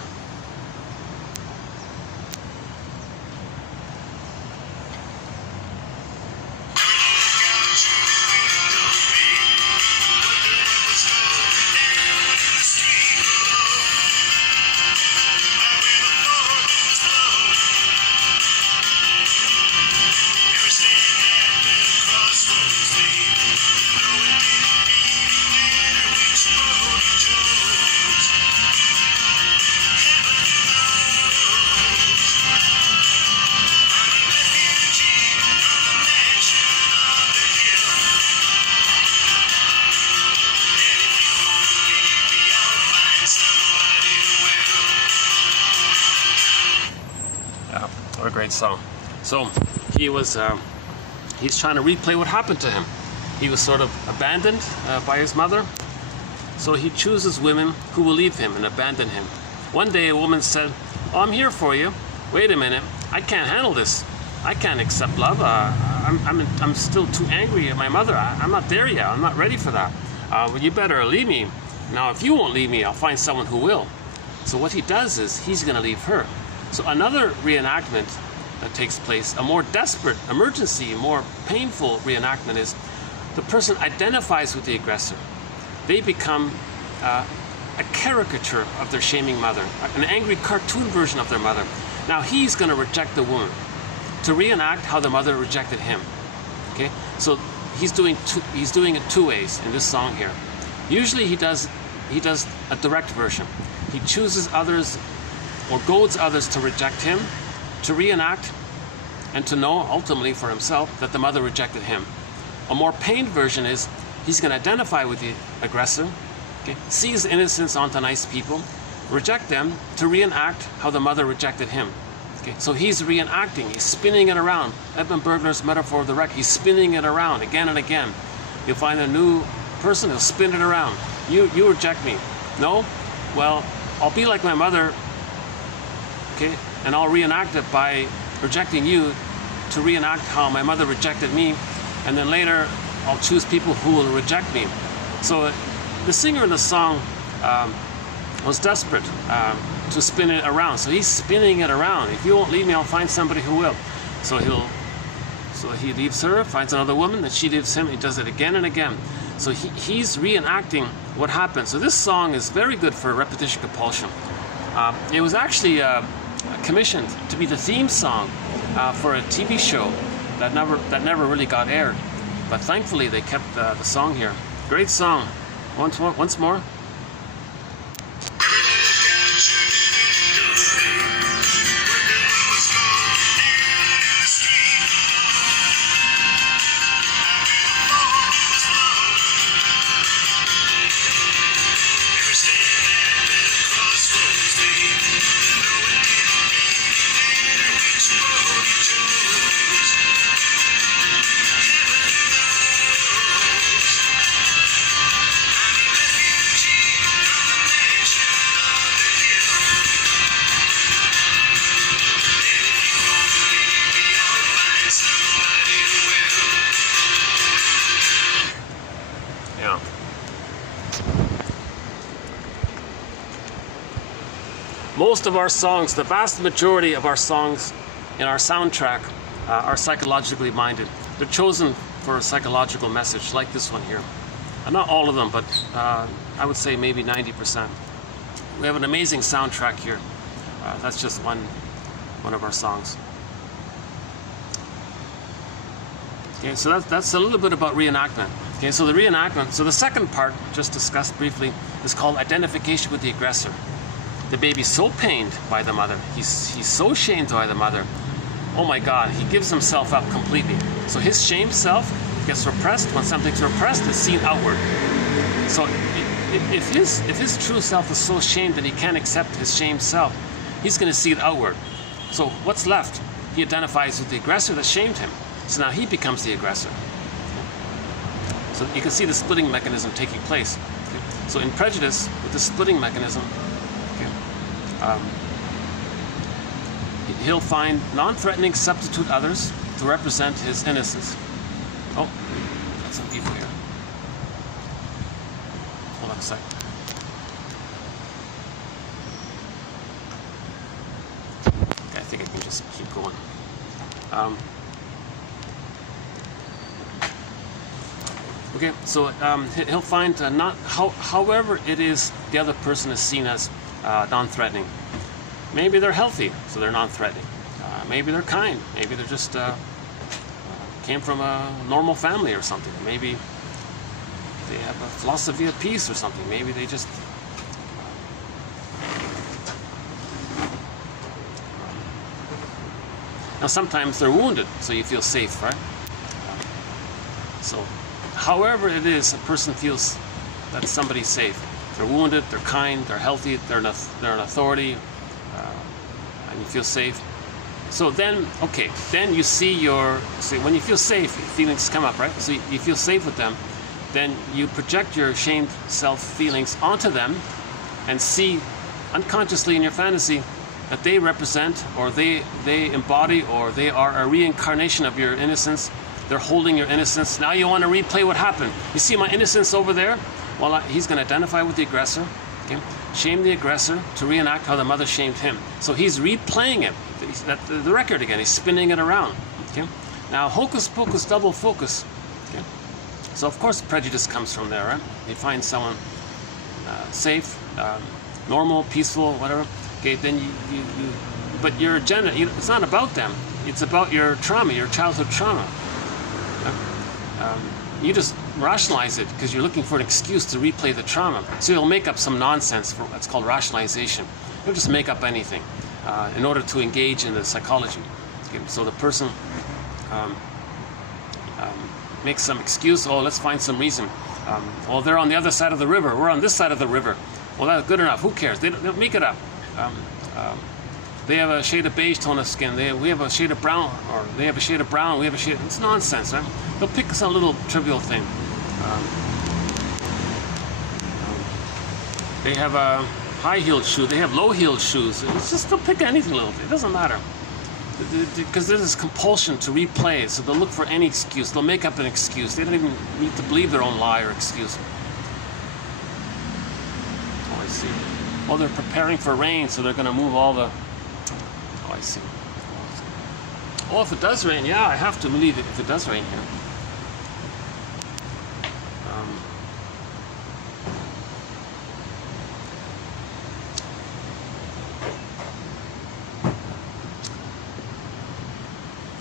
What a great song. So he's trying to replay what happened to him. He was sort of abandoned by his mother. So he chooses women who will leave him and abandon him. One day a woman said, "Oh, I'm here for you. Wait a minute, I can't handle this. I can't accept love. I'm still too angry at my mother. I'm not there yet. I'm not ready for that. Well, you better leave me. Now, if you won't leave me, I'll find someone who will." So what he does is he's going to leave her. So another reenactment that takes place, a more desperate emergency, more painful reenactment, is the person identifies with the aggressor. They become a caricature of their shaming mother, an angry cartoon version of their mother. Now he's going to reject the woman to reenact how the mother rejected him. Okay, so he's doing it two ways in this song here. Usually he does a direct version. He chooses others or goads others to reject him, to reenact, and to know ultimately for himself that the mother rejected him. A more pained version is he's going to identify with the aggressor, okay, see his innocence onto nice people, reject them to reenact how the mother rejected him. Okay, so he's reenacting, he's spinning it around. Edmund Bergler's metaphor of the wreck, he's spinning it around again and again. You'll find a new person, he'll spin it around. You reject me. No? Well, I'll be like my mother, okay, and I'll reenact it by rejecting you to reenact how my mother rejected me, and then later I'll choose people who will reject me. So the singer in the song was desperate to spin it around. So he's spinning it around. If you won't leave me, I'll find somebody who will. So he leaves her, finds another woman, and she leaves him. He does it again and again. So he's reenacting what happened. So this song is very good for repetition compulsion. It was actually commissioned to be the theme song for a TV show that never really got aired. But thankfully they kept the song here. Great song. Once more. Most of our songs, the vast majority of our songs in our soundtrack are psychologically minded. They're chosen for a psychological message, like this one here. Not all of them, but I would say maybe 90%. We have an amazing soundtrack here. That's just one of our songs. Okay, so that's a little bit about reenactment. Okay, so the reenactment, so the second part, just discussed briefly, is called identification with the aggressor. The baby's so pained by the mother, he's so shamed by the mother. Oh my God, he gives himself up completely. So his shamed self gets repressed. When something's repressed, it's seen outward. So if his true self is so shamed that he can't accept his shamed self, he's going to see it outward. So what's left? He identifies with the aggressor that shamed him. So now he becomes the aggressor. So you can see the splitting mechanism taking place. So in prejudice, with the splitting mechanism, he'll find non-threatening substitute others to represent his innocence. Oh, got some people here. Hold on a sec. Okay, I think I can just keep going. Okay, so he'll find however it is the other person is seen as non-threatening. Maybe they're healthy, so they're non-threatening. Maybe they're kind. Maybe they're just came from a normal family or something. Maybe they have a philosophy of peace or something. Maybe they just now sometimes they're wounded, so you feel safe, right? So however it is, a person feels that somebody's safe. They're wounded, they're kind, they're healthy, they're an authority, and you feel safe. So then, okay, then you see when you feel safe, feelings come up, right? So you feel safe with them, then you project your shamed self feelings onto them and see unconsciously in your fantasy that they represent, or they embody, or they are a reincarnation of your innocence. They're holding your innocence. Now you want to replay what happened. You see my innocence over there? Well, he's going to identify with the aggressor, okay? Shame the aggressor to reenact how the mother shamed him. So he's replaying it, the record again. He's spinning it around, okay? Now, hocus pocus, double focus, okay? So, of course, prejudice comes from there, right? You find someone safe, normal, peaceful, whatever, okay, then but your agenda, it's not about them. It's about your trauma, your childhood trauma. You just rationalize it because you're looking for an excuse to replay the trauma. So you'll make up some nonsense for what's called rationalization. You'll just make up anything in order to engage in the psychology. Okay, so the person makes some excuse. Oh, let's find some reason. Well, they're on the other side of the river. We're on this side of the river. Well, that's good enough. Who cares? They'll make it up. They have a shade of beige tone of skin. We have a shade of brown, or they have a shade of brown. We have a shade. It's nonsense, right? They'll pick some little trivial thing. They have a high-heeled shoe. They have low-heeled shoes. It's just they'll pick anything little bit. It doesn't matter, because there's this compulsion to replay. So they'll look for any excuse. They'll make up an excuse. They don't even need to believe their own lie or excuse. Oh, I see. Well, they're preparing for rain, so they're going to move all the. Oh, I see. Oh, if it does rain, yeah, I have to believe it if it does rain here.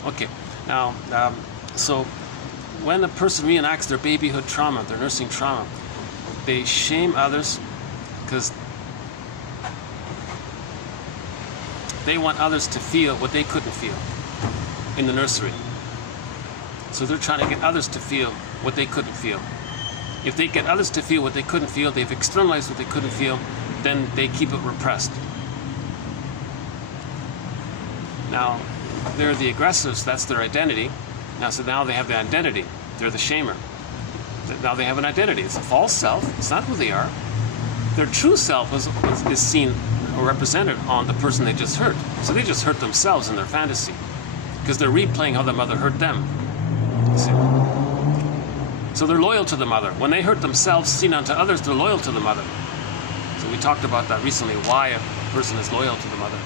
Okay, now, so when a person reenacts their babyhood trauma, their nursing trauma, they shame others because they want others to feel what they couldn't feel in the nursery. So they're trying to get others to feel what they couldn't feel. If they get others to feel what they couldn't feel, they've externalized what they couldn't feel, then they keep it repressed. Now, they're the aggressors, that's their identity. So now they have the identity. They're the shamer. Now they have an identity. It's a false self. It's not who they are. Their true self is seen or represented on the person they just hurt. So they just hurt themselves in their fantasy because they're replaying how the mother hurt them. You see? So they're loyal to the mother. When they hurt themselves, seen unto others, they're loyal to the mother. So we talked about that recently, why a person is loyal to the mother.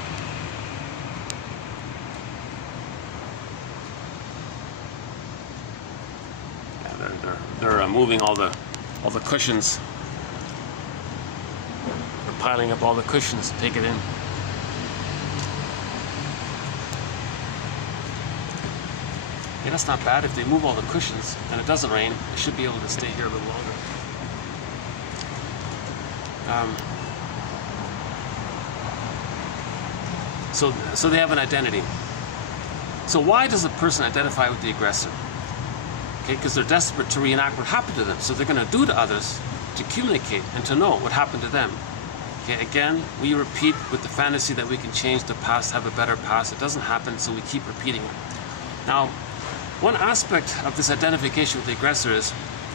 They're moving all the cushions. They're piling up all the cushions to take it in. Yeah, that's not bad. If they move all the cushions and it doesn't rain, they should be able to stay here a little longer. So they have an identity. So why does a person identify with the aggressor? Okay, because they're desperate to reenact what happened to them. So they're going to do to others to communicate and to know what happened to them. Okay, again, we repeat with the fantasy that we can change the past, have a better past. It doesn't happen, so we keep repeating it. Now, one aspect of this identification with the aggressor is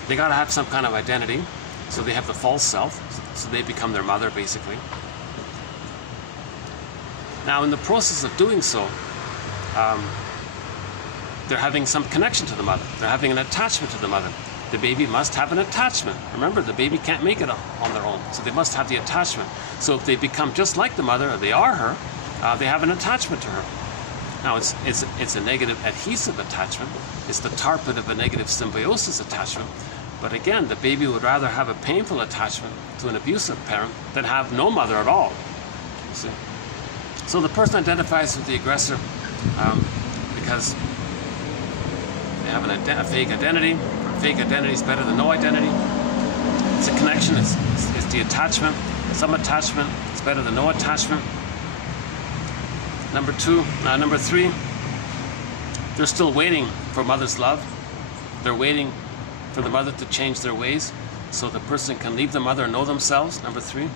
they got to have some kind of identity. So they have the false self, so they become their mother, basically. Now, in the process of doing so, they're having some connection to the mother. They're having an attachment to the mother. The baby must have an attachment. Remember, the baby can't make it on their own, so they must have the attachment. So if they become just like the mother, or they are her, they have an attachment to her. Now, it's a negative adhesive attachment. It's the tar pit of a negative symbiosis attachment. But again, the baby would rather have a painful attachment to an abusive parent than have no mother at all. You see? So the person identifies with the aggressor because they have a fake identity. Fake identity is better than no identity. It's a connection. It's the attachment. Some attachment is better than no attachment. Number three, they're still waiting for mother's love. They're waiting for the mother to change their ways so the person can leave the mother and know themselves. Number three.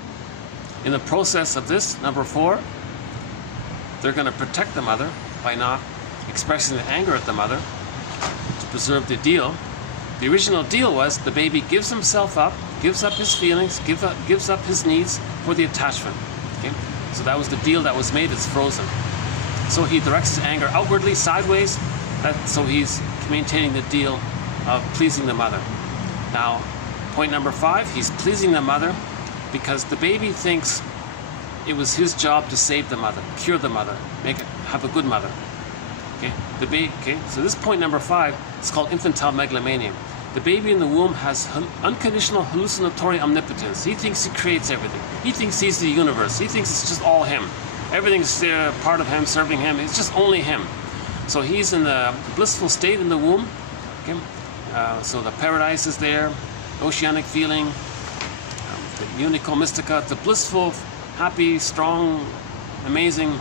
In the process of this, number four, they're going to protect the mother by not expressing the anger at the mother to preserve the deal. The original deal was the baby gives himself up, gives up his feelings, gives up his needs for the attachment. Okay? So that was the deal that was made. It's frozen. So he directs his anger outwardly, sideways. So he's maintaining the deal of pleasing the mother. Now, point number 5, he's pleasing the mother because the baby thinks it was his job to save the mother, cure the mother, have a good mother. Okay, so this point number 5 is called infantile megalomania. The baby in the womb has unconditional hallucinatory omnipotence. He thinks he creates everything. He thinks he's the universe. He thinks it's just all him. Everything's there, part of him, serving him. It's just only him. So he's in the blissful state in the womb. Okay? So the paradise is there, oceanic feeling, the unico mystica, the blissful, happy, strong, amazing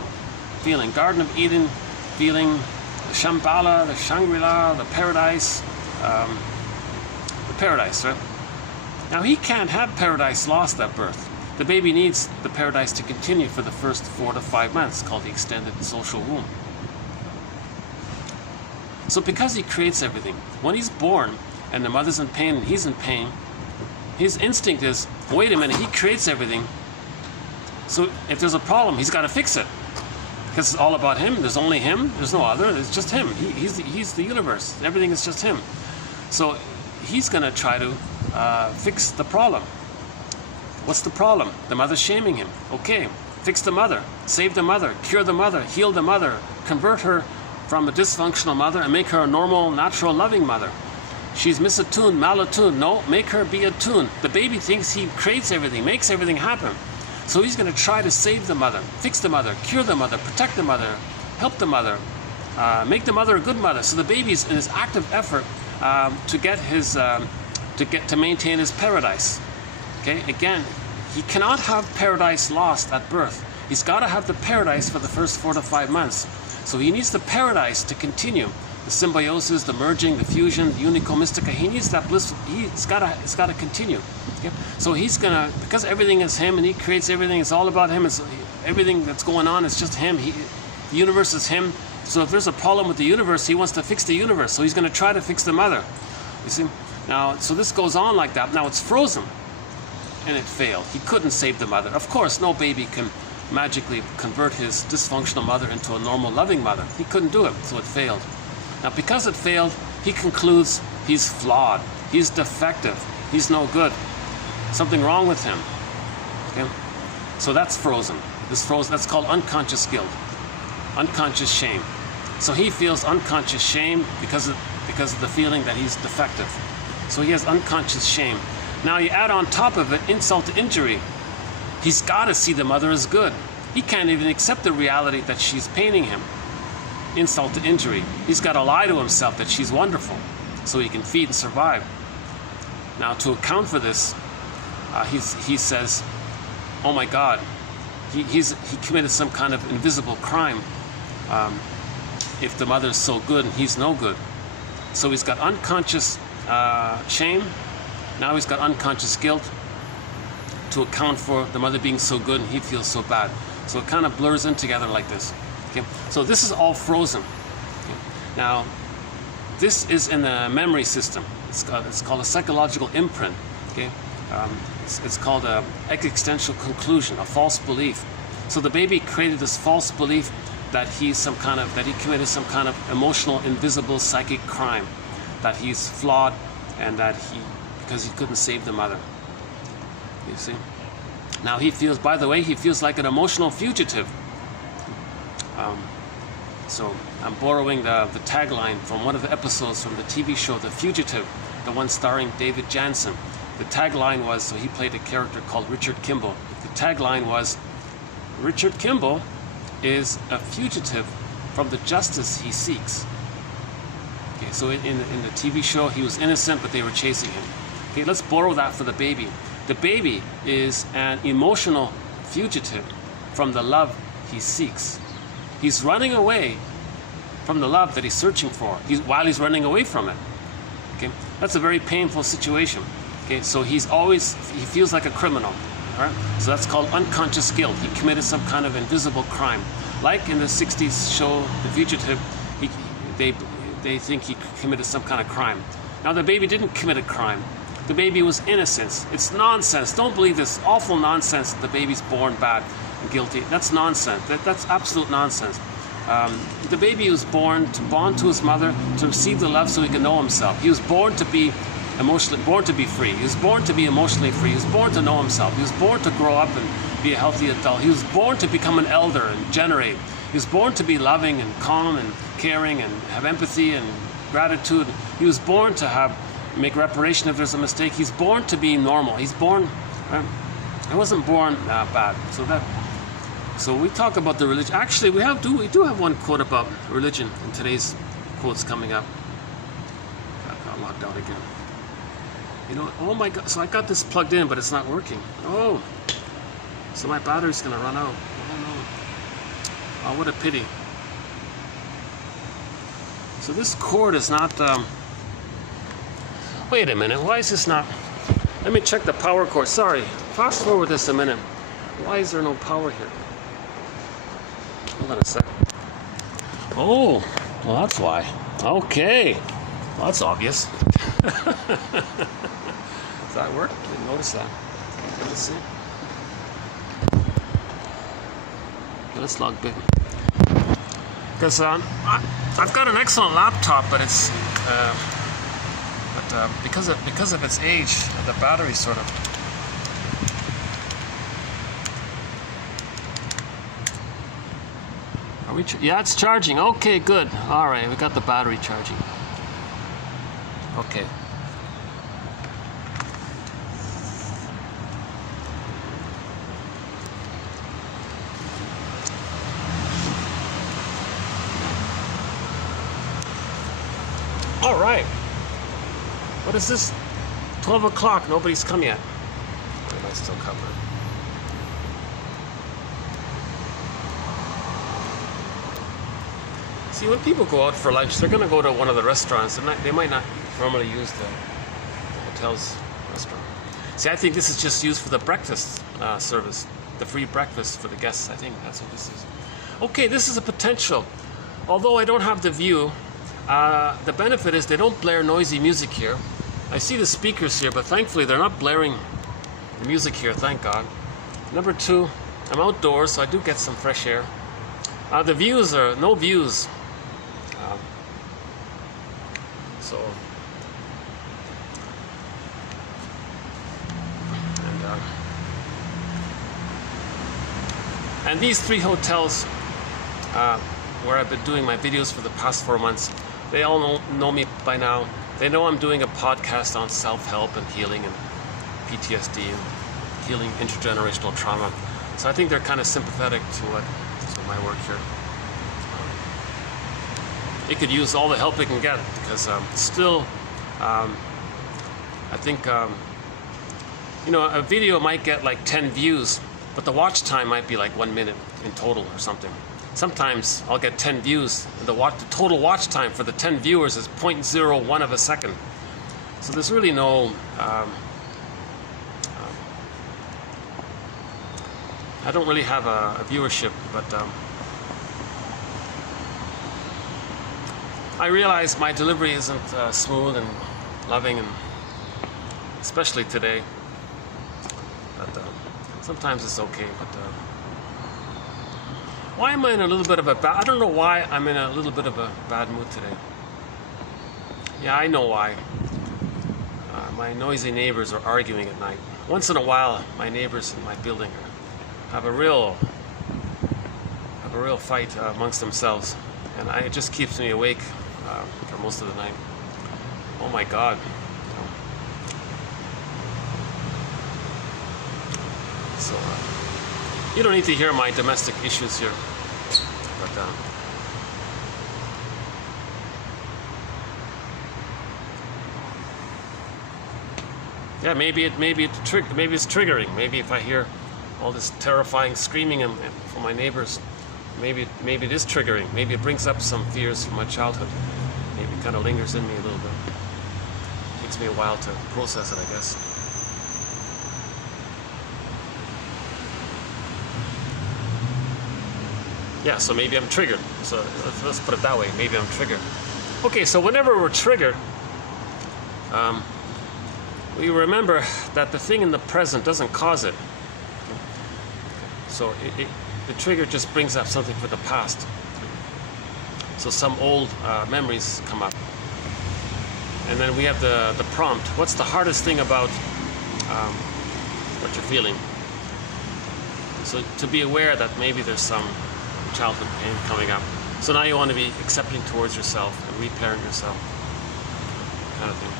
feeling. Garden of Eden feeling, the Shambhala, the Shangri-La, the paradise, right? Now he can't have paradise lost at birth. The baby needs the paradise to continue for the first 4 to 5 months, called the extended social womb. So because he creates everything, when he's born and the mother's in pain and he's in pain, his instinct is, wait a minute, he creates everything. So if there's a problem, he's got to fix it. Because it's all about him. There's only him. There's no other. It's just him. He's the universe. Everything is just him. So he's going to try to fix the problem. What's the problem? The mother's shaming him. Okay, fix the mother. Save the mother. Cure the mother. Heal the mother. Convert her from a dysfunctional mother and make her a normal, natural, loving mother. She's misattuned, malattuned. No, make her be attuned. The baby thinks he creates everything, makes everything happen. So he's going to try to save the mother, fix the mother, cure the mother, protect the mother, help the mother, make the mother a good mother. So the baby's in his active effort to get his, to maintain his paradise. Okay, again, he cannot have paradise lost at birth. He's got to have the paradise for the first 4 to 5 months. So he needs the paradise to continue. The symbiosis, the merging, the fusion, the unico mystica. He needs that bliss. It's got to continue. Okay? So he's gonna, because everything is him and he creates everything. It's all about him. It's everything that's going on. It's just him. The universe is him. So if there's a problem with the universe, he wants to fix the universe. So he's going to try to fix the mother. You see? Now, so this goes on like that. Now it's frozen, and it failed. He couldn't save the mother. Of course, no baby can magically convert his dysfunctional mother into a normal, loving mother. He couldn't do it, so it failed. Now, because it failed, he concludes he's flawed, he's defective, he's no good, something wrong with him. Okay? So that's frozen. That's called unconscious guilt, unconscious shame. So he feels unconscious shame because of the feeling that he's defective. So he has unconscious shame. Now you add on top of it insult to injury. He's got to see the mother as good. He can't even accept the reality that she's paining him. Insult to injury. He's got to lie to himself that she's wonderful so he can feed and survive. Now to account for this, he says, oh my God, he committed some kind of invisible crime if the mother's so good and he's no good. So he's got unconscious shame. Now he's got unconscious guilt to account for the mother being so good and he feels so bad. So it kind of blurs in together like this. Okay? So this is all frozen. Okay? Now, this is in the memory system. It's called a psychological imprint. Okay? It's called an existential conclusion, a false belief. So the baby created this false belief that he committed some kind of emotional, invisible, psychic crime, that he's flawed, and that because he couldn't save the mother. You see? Now he feels, by the way, he feels like an emotional fugitive. So I'm borrowing the tagline from one of the episodes from the TV show The Fugitive, the one starring David Jansen. The tagline was, so he played a character called Richard Kimball. The tagline was, Richard Kimball is a fugitive from the justice he seeks. Okay, so in the TV show, he was innocent, but they were chasing him. Okay, let's borrow that for the baby. The baby is an emotional fugitive from the love he seeks. He's running away from the love that he's searching for while he's running away from it. Okay, that's a very painful situation. Okay, so he feels like a criminal. All right, so that's called unconscious guilt. He committed some kind of invisible crime. Like in the 60s show, The Fugitive, they think he committed some kind of crime. Now the baby didn't commit a crime. The baby was innocent. It's nonsense. Don't believe this awful nonsense that the baby's born bad and guilty. That's nonsense. That's absolute nonsense. The baby was born to bond to his mother, to receive the love so he can know himself. He was born to be born to be free. He was born to be emotionally free. He was born to know himself. He was born to grow up and be a healthy adult. He was born to become an elder and generate. He was born to be loving and calm and caring and have empathy and gratitude. He was born to make reparation if there's a mistake. He's born to be normal. He's born. I wasn't born bad. So we talk about the religion. Actually, we do have one quote about religion in today's quotes coming up. I got locked out again. You know, oh my God! So I got this plugged in, but it's not working. Oh, so my battery's gonna run out. Oh no! Oh, what a pity. So this cord is not. Wait a minute. Why is this not? Let me check the power cord. Sorry. Fast forward this a minute. Why is there no power here? Hold on a sec. Oh, well, that's why. Okay. Well, that's obvious. Does that work? Didn't notice that. Let's see. Okay, let's log bit. Because I've got an excellent laptop, but it's because of its age, the battery sort of. Yeah, it's charging. Okay, good. All right, we got the battery charging. Okay. All right. What is this? 12 o'clock. Nobody's come yet. Or am I still covered? See, when people go out for lunch, they're going to go to one of the restaurants. They might not normally use the hotel's restaurant. See, I think this is just used for the breakfast service, the free breakfast for the guests. I think that's what this is. Okay, this is a potential. Although I don't have the view, the benefit is they don't blare noisy music here. I see the speakers here, but thankfully they're not blaring the music here, thank God. Number two, I'm outdoors, so I do get some fresh air. The views are no views. And these three hotels where I've been doing my videos for the past 4 months, they all know me by now. They know I'm doing a podcast on self-help and healing and PTSD and healing intergenerational trauma. So I think they're kind of sympathetic to my work here. It could use all the help it can get because still, I think, you know, a video might get like 10 views, but the watch time might be like 1 minute in total or something. Sometimes I'll get 10 views, and the total watch time for the 10 viewers is 0.01 of a second. So there's really no, I don't really have a viewership, but I realize my delivery isn't smooth and loving, and especially today. But sometimes it's okay. But why am I in a little bit of a I don't know why I'm in a little bit of a bad mood today. Yeah, I know why. My noisy neighbors are arguing at night. Once in a while, my neighbors in my building have a real fight amongst themselves, and it just keeps me awake for most of the night. Oh my God. So you don't need to hear my domestic issues here, but yeah, maybe it's triggering. Maybe if I hear all this terrifying screaming from my neighbors, maybe it is triggering. Maybe it brings up some fears from my childhood. Maybe it kind of lingers in me a little bit. It takes me a while to process it, I guess. Yeah, so maybe I'm triggered. So let's put it that way. Maybe I'm triggered. Okay, so whenever we're triggered, we remember that the thing in the present doesn't cause it. So the trigger just brings up something for the past. So some old memories come up. And then we have the prompt. What's the hardest thing about what you're feeling? So to be aware that maybe there's some childhood pain coming up. So now you want to be accepting towards yourself and repairing yourself, kind of thing.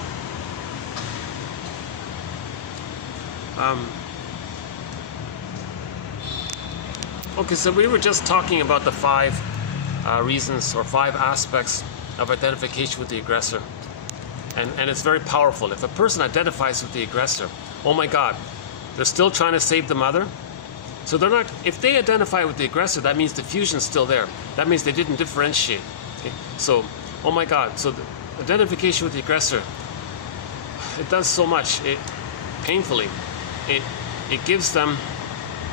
Okay, so we were just talking about the 5 reasons or 5 aspects of identification with the aggressor. And it's very powerful. If a person identifies with the aggressor, oh my God, they're still trying to save the mother. So they're not, if they identify with the aggressor, that means the fusion's still there. That means they didn't differentiate. Okay? So, oh my God, so the identification with the aggressor, it does so much, painfully. It gives them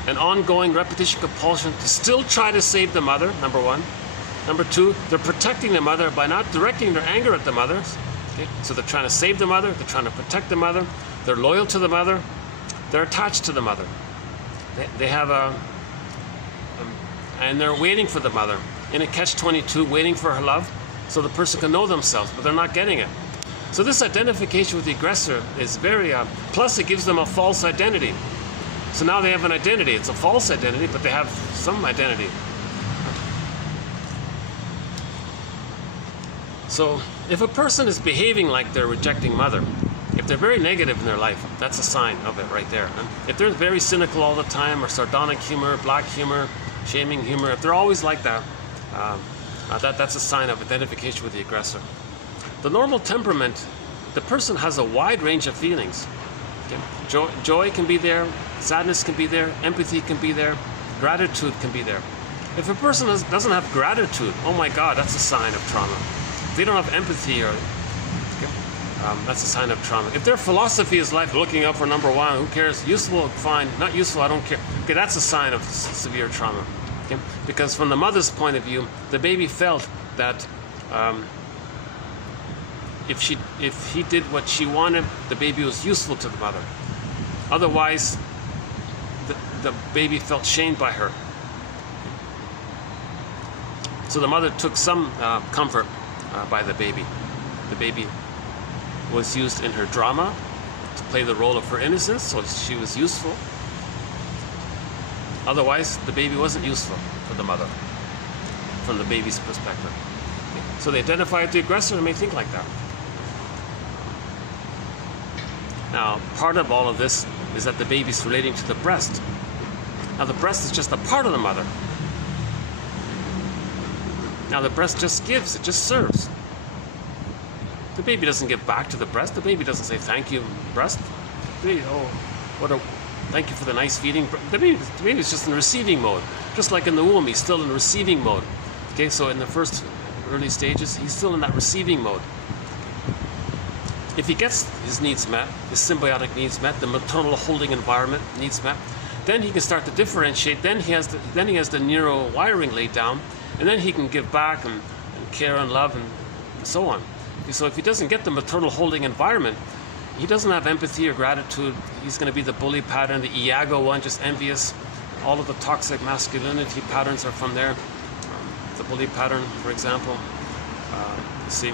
an ongoing repetition compulsion to still try to save the mother, number 1. Number 2, they're protecting the mother by not directing their anger at the mother. Okay? So they're trying to save the mother, they're trying to protect the mother, they're loyal to the mother, they're attached to the mother. They have and they're waiting for the mother in a catch-22, waiting for her love, so the person can know themselves, but they're not getting it. So this identification with the aggressor is very, plus it gives them a false identity. So now they have an identity. It's a false identity, but they have some identity. So if a person is behaving like they're rejecting mother, if they're very negative in their life, that's a sign of it right there. And if they're very cynical all the time, or sardonic humor, black humor, shaming humor, if they're always like that, that's a sign of identification with the aggressor. The normal temperament, the person has a wide range of feelings. Okay? Joy can be there, sadness can be there, empathy can be there, gratitude can be there. If a person doesn't have gratitude, oh my God, that's a sign of trauma. If they don't have empathy, or that's a sign of trauma. If their philosophy is like looking out for number 1, who cares? Useful, fine. Not useful, I don't care. Okay, that's a sign of severe trauma. Okay? Because from the mother's point of view, the baby felt that if he did what she wanted, the baby was useful to the mother. Otherwise, the baby felt shamed by her. So the mother took some comfort by the baby. The baby was used in her drama to play the role of her innocence, so she was useful. Otherwise, the baby wasn't useful for the mother, from the baby's perspective. So they identify with the aggressor and may think like that. Now, part of all of this is that the baby's relating to the breast. Now, the breast is just a part of the mother. Now, the breast just gives, it just serves. The baby doesn't give back to the breast. The baby doesn't say, thank you, breast. The baby, thank you for the nice feeding. The baby's just in receiving mode. Just like in the womb, he's still in receiving mode. Okay, so in the first early stages, he's still in that receiving mode. If he gets his needs met, his symbiotic needs met, the maternal holding environment needs met, then he can start to differentiate. Then he has the neuro wiring laid down, and then he can give back and care and love and so on. So if he doesn't get the maternal holding environment, he doesn't have empathy or gratitude. He's going to be the bully pattern, the Iago one, just envious. All of the toxic masculinity patterns are from there. The bully pattern, for example. You see,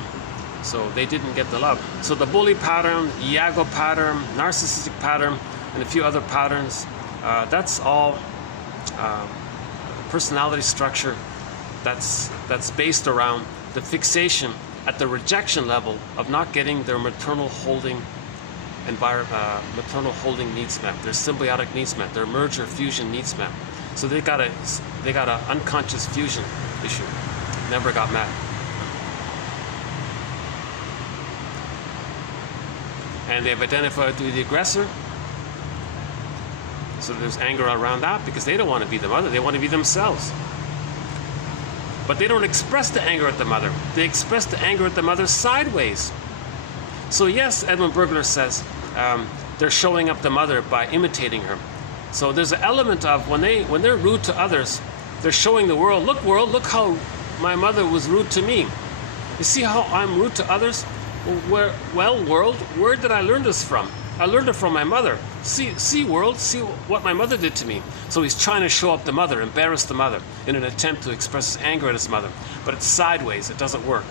so they didn't get the love. So the bully pattern, Iago pattern, narcissistic pattern, and a few other patterns, that's all personality structure that's based around the fixation at the rejection level of not getting their maternal holding needs met, their symbiotic needs met, their merger fusion needs met. So they got a unconscious fusion issue, never got met. And they've identified with the aggressor. So there's anger around that because they don't want to be the mother, they want to be themselves. But they don't express the anger at the mother. They express the anger at the mother sideways. So yes, Edmund Burglar says they're showing up the mother by imitating her. So there's an element of when they're rude to others, They're showing the world, look how my mother was rude to me. You see how I'm rude to others? Well, world, where did I learn this from? I learned it from my mother. See, world, see what my mother did to me. So he's trying to show up the mother, embarrass the mother, in an attempt to express his anger at his mother. But it's sideways, it doesn't work.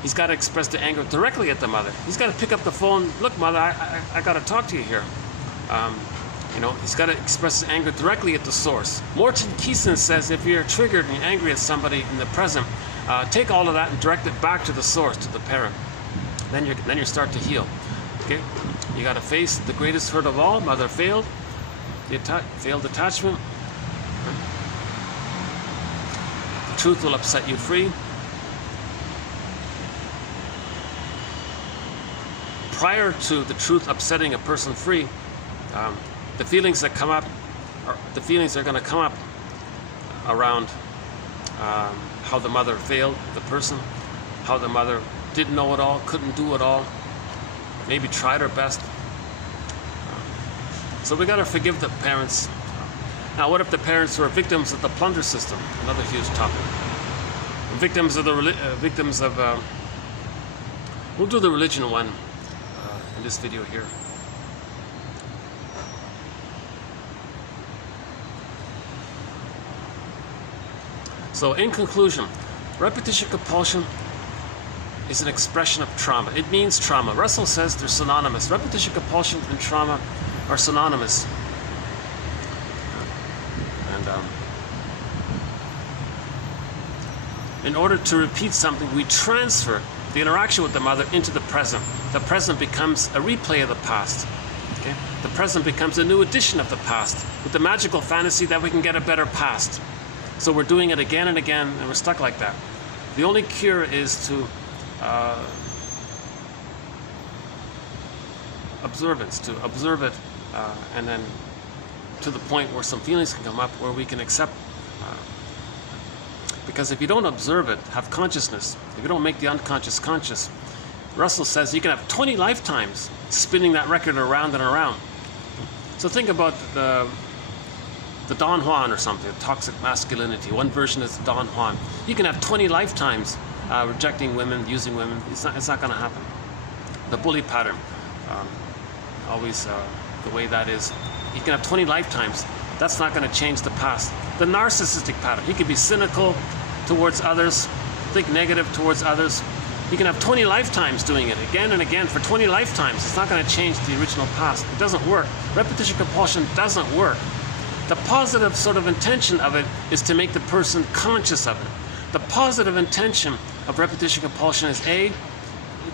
He's got to express the anger directly at the mother. He's got to pick up the phone. Look, mother, I got to talk to you here. He's got to express his anger directly at the source. Morton Keeson says if you're triggered and you're angry at somebody in the present, take all of that and direct it back to the source, to the parent. Then you start to heal. Okay, you got to face the greatest hurt of all. Mother failed. Failed attachment. The truth will upset you free. Prior to the truth upsetting a person free, the feelings that come up, the feelings are going to come up around how the mother failed the person, how the mother didn't know it all, couldn't do it all, maybe tried her best. So we got to forgive the parents. Now, what if the parents were victims of the plunder system? Another huge topic. Victims of we'll do the religion one in this video here. So in conclusion, repetition compulsion is an expression of trauma. It means trauma. Russell says they're synonymous. Repetition compulsion and trauma are synonymous. And in order to repeat something, we transfer the interaction with the mother into the present. The present becomes a replay of the past. Okay? The present becomes a new edition of the past, with the magical fantasy that we can get a better past. So we're doing it again and again, and we're stuck like that. The only cure is to observance, to observe it, and then to the point where some feelings can come up where we can accept. Because if you don't observe it, have consciousness, if you don't make the unconscious conscious, Russell says you can have 20 lifetimes spinning that record around and around. So think about the Don Juan or something, toxic masculinity. One version is the Don Juan. You can have 20 lifetimes rejecting women, using women. It's not going to happen. The bully pattern, always the way that is. You can have 20 lifetimes. That's not going to change the past. The narcissistic pattern. He can be cynical towards others, think negative towards others. You can have 20 lifetimes doing it again and again for 20 lifetimes. It's not going to change the original past. It doesn't work. Repetition compulsion doesn't work. The positive sort of intention of it is to make the person conscious of it. The positive intention of repetition compulsion is A,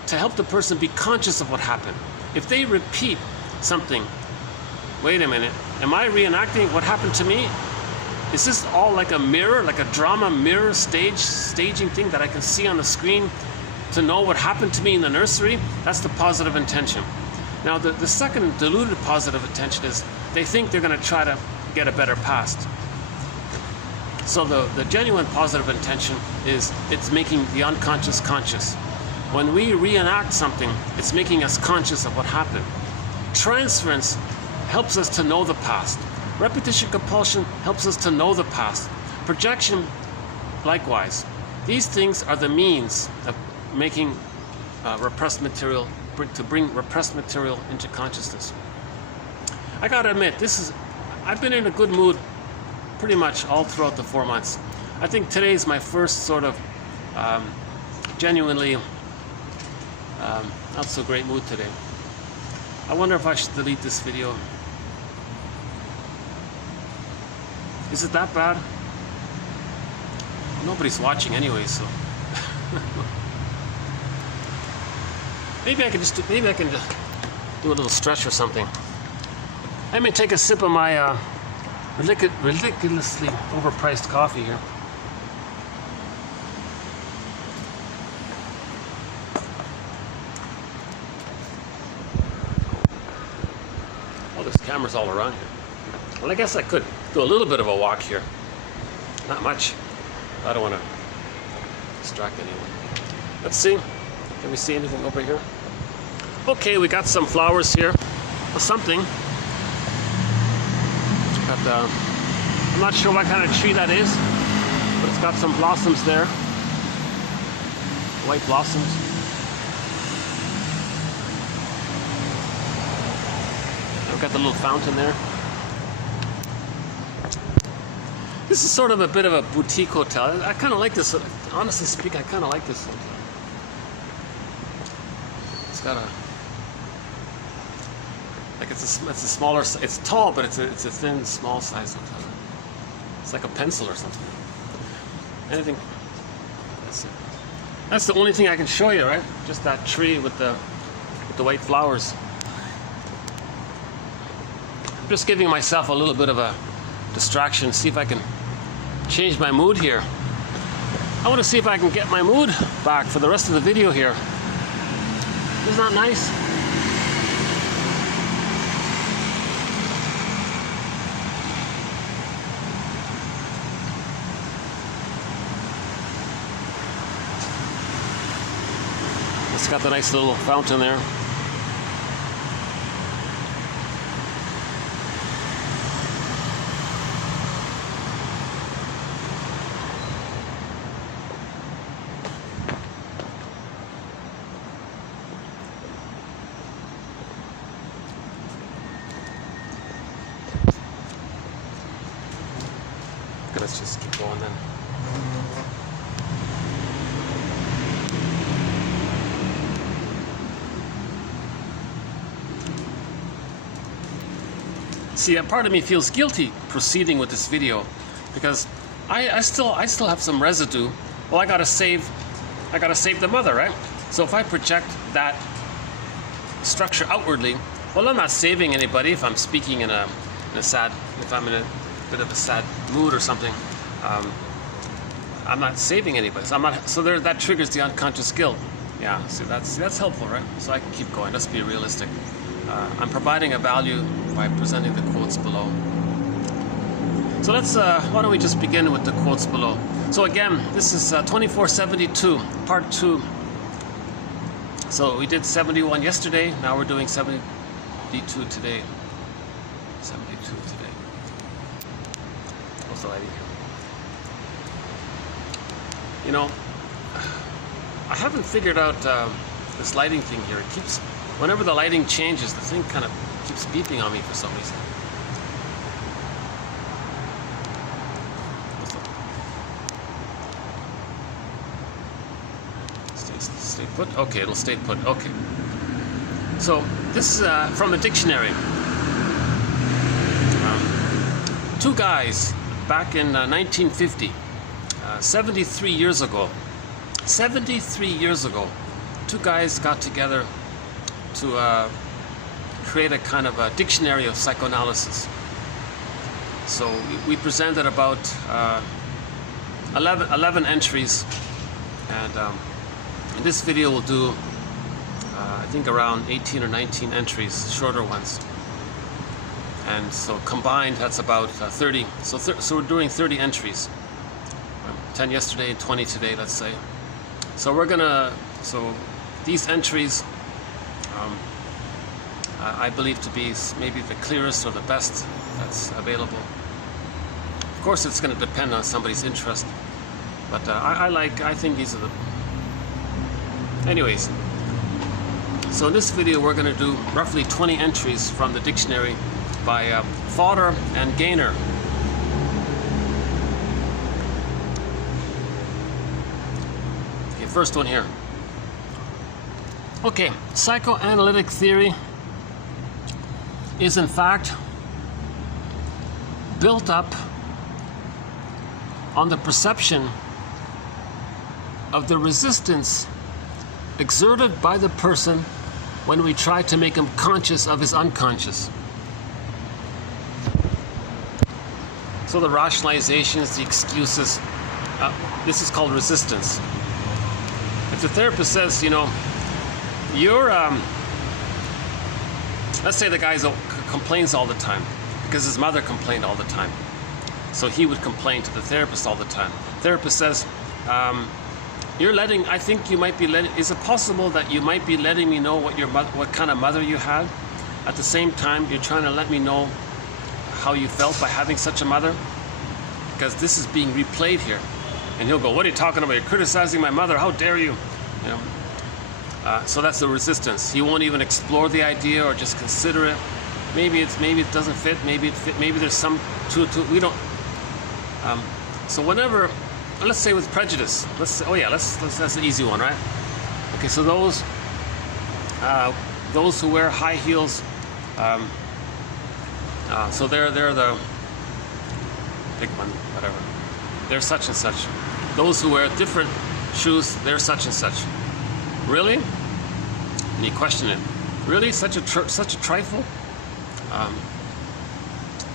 to help the person be conscious of what happened. If they repeat something, wait a minute, am I reenacting what happened to me? Is this all like a mirror, like a drama mirror staging thing that I can see on the screen to know what happened to me in the nursery? That's the positive intention. Now the second diluted positive intention is they think they're going to try to get a better past. So the genuine positive intention is it's making the unconscious conscious. When we reenact something, it's making us conscious of what happened. Transference helps us to know the past. Repetition compulsion helps us to know the past. Projection, likewise. These things are the means of making repressed material, to bring repressed material into consciousness. I gotta admit, I've been in a good mood pretty much all throughout the 4 months. I think today's my first sort of genuinely not so great mood today. I wonder if I should delete this video. Is it that bad? Nobody's watching anyway, so maybe I can just do a little stretch or something. Let me take a sip of my ridiculously overpriced coffee here. Oh, there's cameras all around here. Well, I guess I could do a little bit of a walk here. Not much. I don't want to distract anyone. Let's see. Can we see anything over here? Okay, we got some flowers here. Or something. But, I'm not sure what kind of tree that is. It's got some blossoms there, white blossoms. I've got the little fountain there. This is sort of a bit of a boutique hotel. I kind of like this. Honestly speaking, I kind of like this hotel. It's got a, like it's a smaller. It's tall, but it's a thin, small size hotel. It's like a pencil or something. Anything. That's it. That's the only thing I can show you, right? Just that tree with the white flowers. I'm just giving myself a little bit of a distraction. See if I can change my mood here. I want to see if I can get my mood back for the rest of the video here. Isn't that nice? It's got the nice little fountain there. Let's just keep going then. See, a part of me feels guilty proceeding with this video because I still have some residue. Well, I gotta save the mother, right? So if I project that structure outwardly, well, I'm not saving anybody if I'm speaking in a sad, if I'm in a bit of a sad mood or something. I'm not saving anybody. So there, that triggers the unconscious guilt. Yeah, see, that's helpful, right? So I can keep going. Let's be realistic. I'm providing a value by presenting the quotes below. So let's, why don't we just begin with the quotes below. So again, this is 2472, part 2. So we did 71 yesterday, now we're doing 72 today. 72 today. What's the lighting here? You know, I haven't figured out this lighting thing here. It keeps, whenever the lighting changes, the thing kind of keeps beeping on me for some reason. Stay put? Okay, it'll stay put. Okay. So, this is from a dictionary. Two guys back in 1950, 73 years ago. 73 years ago, two guys got together to create a kind of a dictionary of psychoanalysis. So we presented about 11 entries, and in this video we'll do I think around 18 or 19 entries, shorter ones. And so combined that's about 30. So we're doing 30 entries. 10 yesterday and 20 today, let's say. So we're gonna, so these entries I believe to be maybe the clearest or the best that's available. Of course it's going to depend on somebody's interest, but I think these are the, anyways. So in this video we're going to do roughly 20 entries from the dictionary by Fodder and Gaynor. Okay, first one here. Okay, psychoanalytic theory is in fact built up on the perception of the resistance exerted by the person when we try to make him conscious of his unconscious. So the rationalizations, the excuses, this is called resistance. If the therapist says, you know, you're, let's say the guy complains all the time because his mother complained all the time. So he would complain to the therapist all the time. Therapist says, you're letting, I think you might be letting, is it possible that you might be letting me know what kind of mother you had? At the same time, you're trying to let me know how you felt by having such a mother? Because this is being replayed here. And he'll go, what are you talking about? You're criticizing my mother. How dare you? You know. So that's the resistance. He won't even explore the idea or just consider it. Maybe it doesn't fit. Maybe there's some truth to it. We don't. So whenever, let's say with prejudice. Let's say, that's an easy one, right? Okay, so those who wear high heels, so they're the big one, whatever. They're such and such. Those who wear different shoes, they're such and such. Really? And you question it. Really, such a trifle?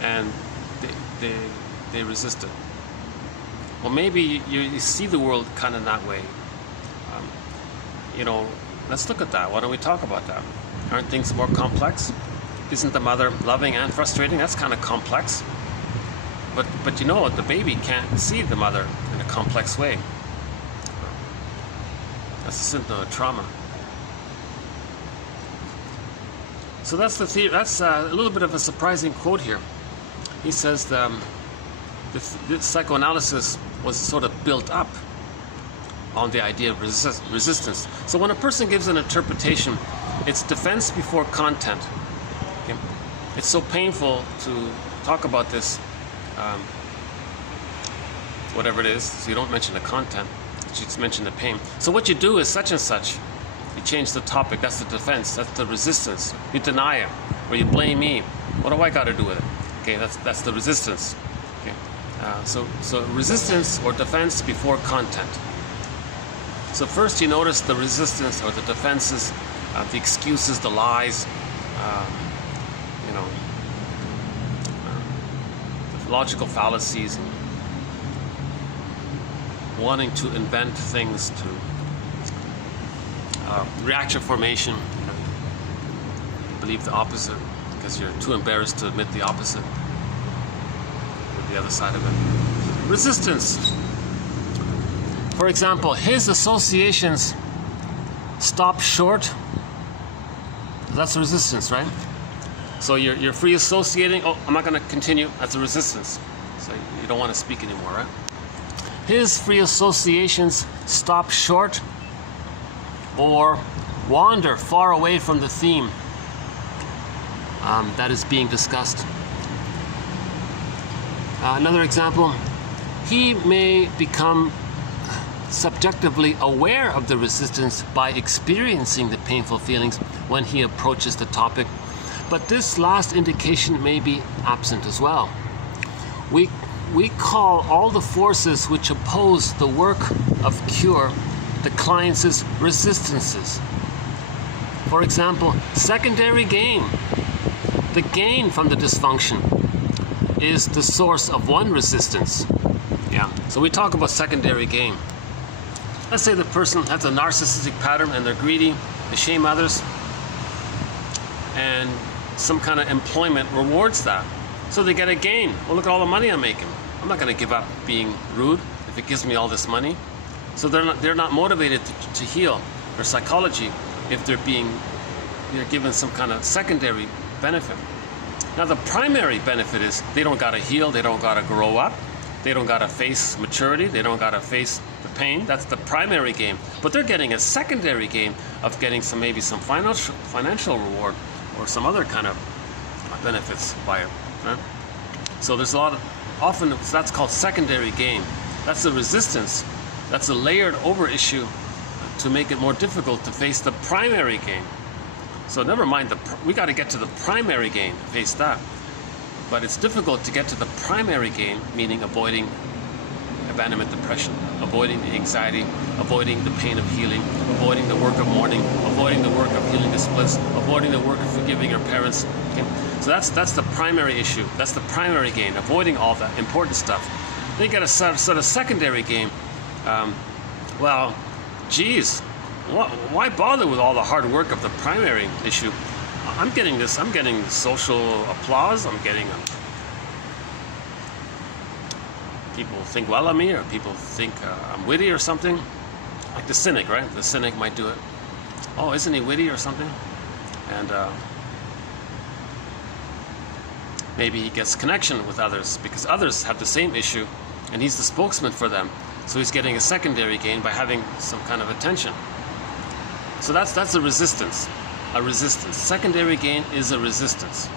And they resist it. Well, maybe you see the world kind of that way. You know, let's look at that. Why don't we talk about that? Aren't things more complex? Isn't the mother loving and frustrating? That's kind of complex. But you know what? The baby can't see the mother in a complex way. That's a symptom of trauma. So that's the theory. That's a little bit of a surprising quote here. He says the psychoanalysis was sort of built up on the idea of resistance. So when a person gives an interpretation, it's defense before content. Okay? It's so painful to talk about this, whatever it is, so you don't mention the content, you just mention the pain. So what you do is such and such. You change the topic, that's the defense, that's the resistance. You deny it, or you blame me. What do I got to do with it? Okay, that's the resistance. Okay, so resistance or defense before content. So first you notice the resistance or the defenses, the excuses, the lies, the logical fallacies, wanting to invent things to reaction formation. You believe the opposite because you're too embarrassed to admit the opposite, or the other side of it. Resistance. For example, his associations stop short. That's resistance, right? So you're free associating. Oh, I'm not going to continue. That's a resistance. So you don't want to speak anymore, right? His free associations stop short or wander far away from the theme that is being discussed. Another example, he may become subjectively aware of the resistance by experiencing the painful feelings when he approaches the topic, but this last indication may be absent as well. We call all the forces which oppose the work of cure the client's resistances. For example, secondary gain. The gain from the dysfunction is the source of one resistance. Yeah. So we talk about secondary gain. Let's say the person has a narcissistic pattern and they're greedy, they shame others, and some kind of employment rewards that. So they get a gain. Well, look at all the money I'm making. I'm not going to give up being rude if it gives me all this money. So they're not motivated to heal their psychology if they're given some kind of secondary benefit. Now the primary benefit is they don't got to heal, they don't got to grow up, they don't got to face maturity, they don't got to face the pain. That's the primary gain. But they're getting a secondary gain of getting maybe some financial reward or some other kind of benefits by it. Right? So there's often that's called secondary gain. That's the resistance. That's a layered over issue to make it more difficult to face the primary gain. So never mind, we got to get to the primary gain, face that. But it's difficult to get to the primary gain, meaning avoiding abandonment depression, avoiding the anxiety, avoiding the pain of healing, avoiding the work of mourning, avoiding the work of healing the splits, avoiding the work of forgiving your parents. Okay? So that's the primary issue. That's the primary gain, avoiding all that important stuff. Then you get a sort of secondary gain. Well, geez, why bother with all the hard work of the primary issue? I'm getting social applause, I'm getting people think well of me, or people think I'm witty or something. Like the cynic, right? The cynic might do it. Oh, isn't he witty or something? And maybe he gets connection with others because others have the same issue and he's the spokesman for them. So he's getting a secondary gain by having some kind of attention. So that's a resistance. A resistance. Secondary gain is a resistance.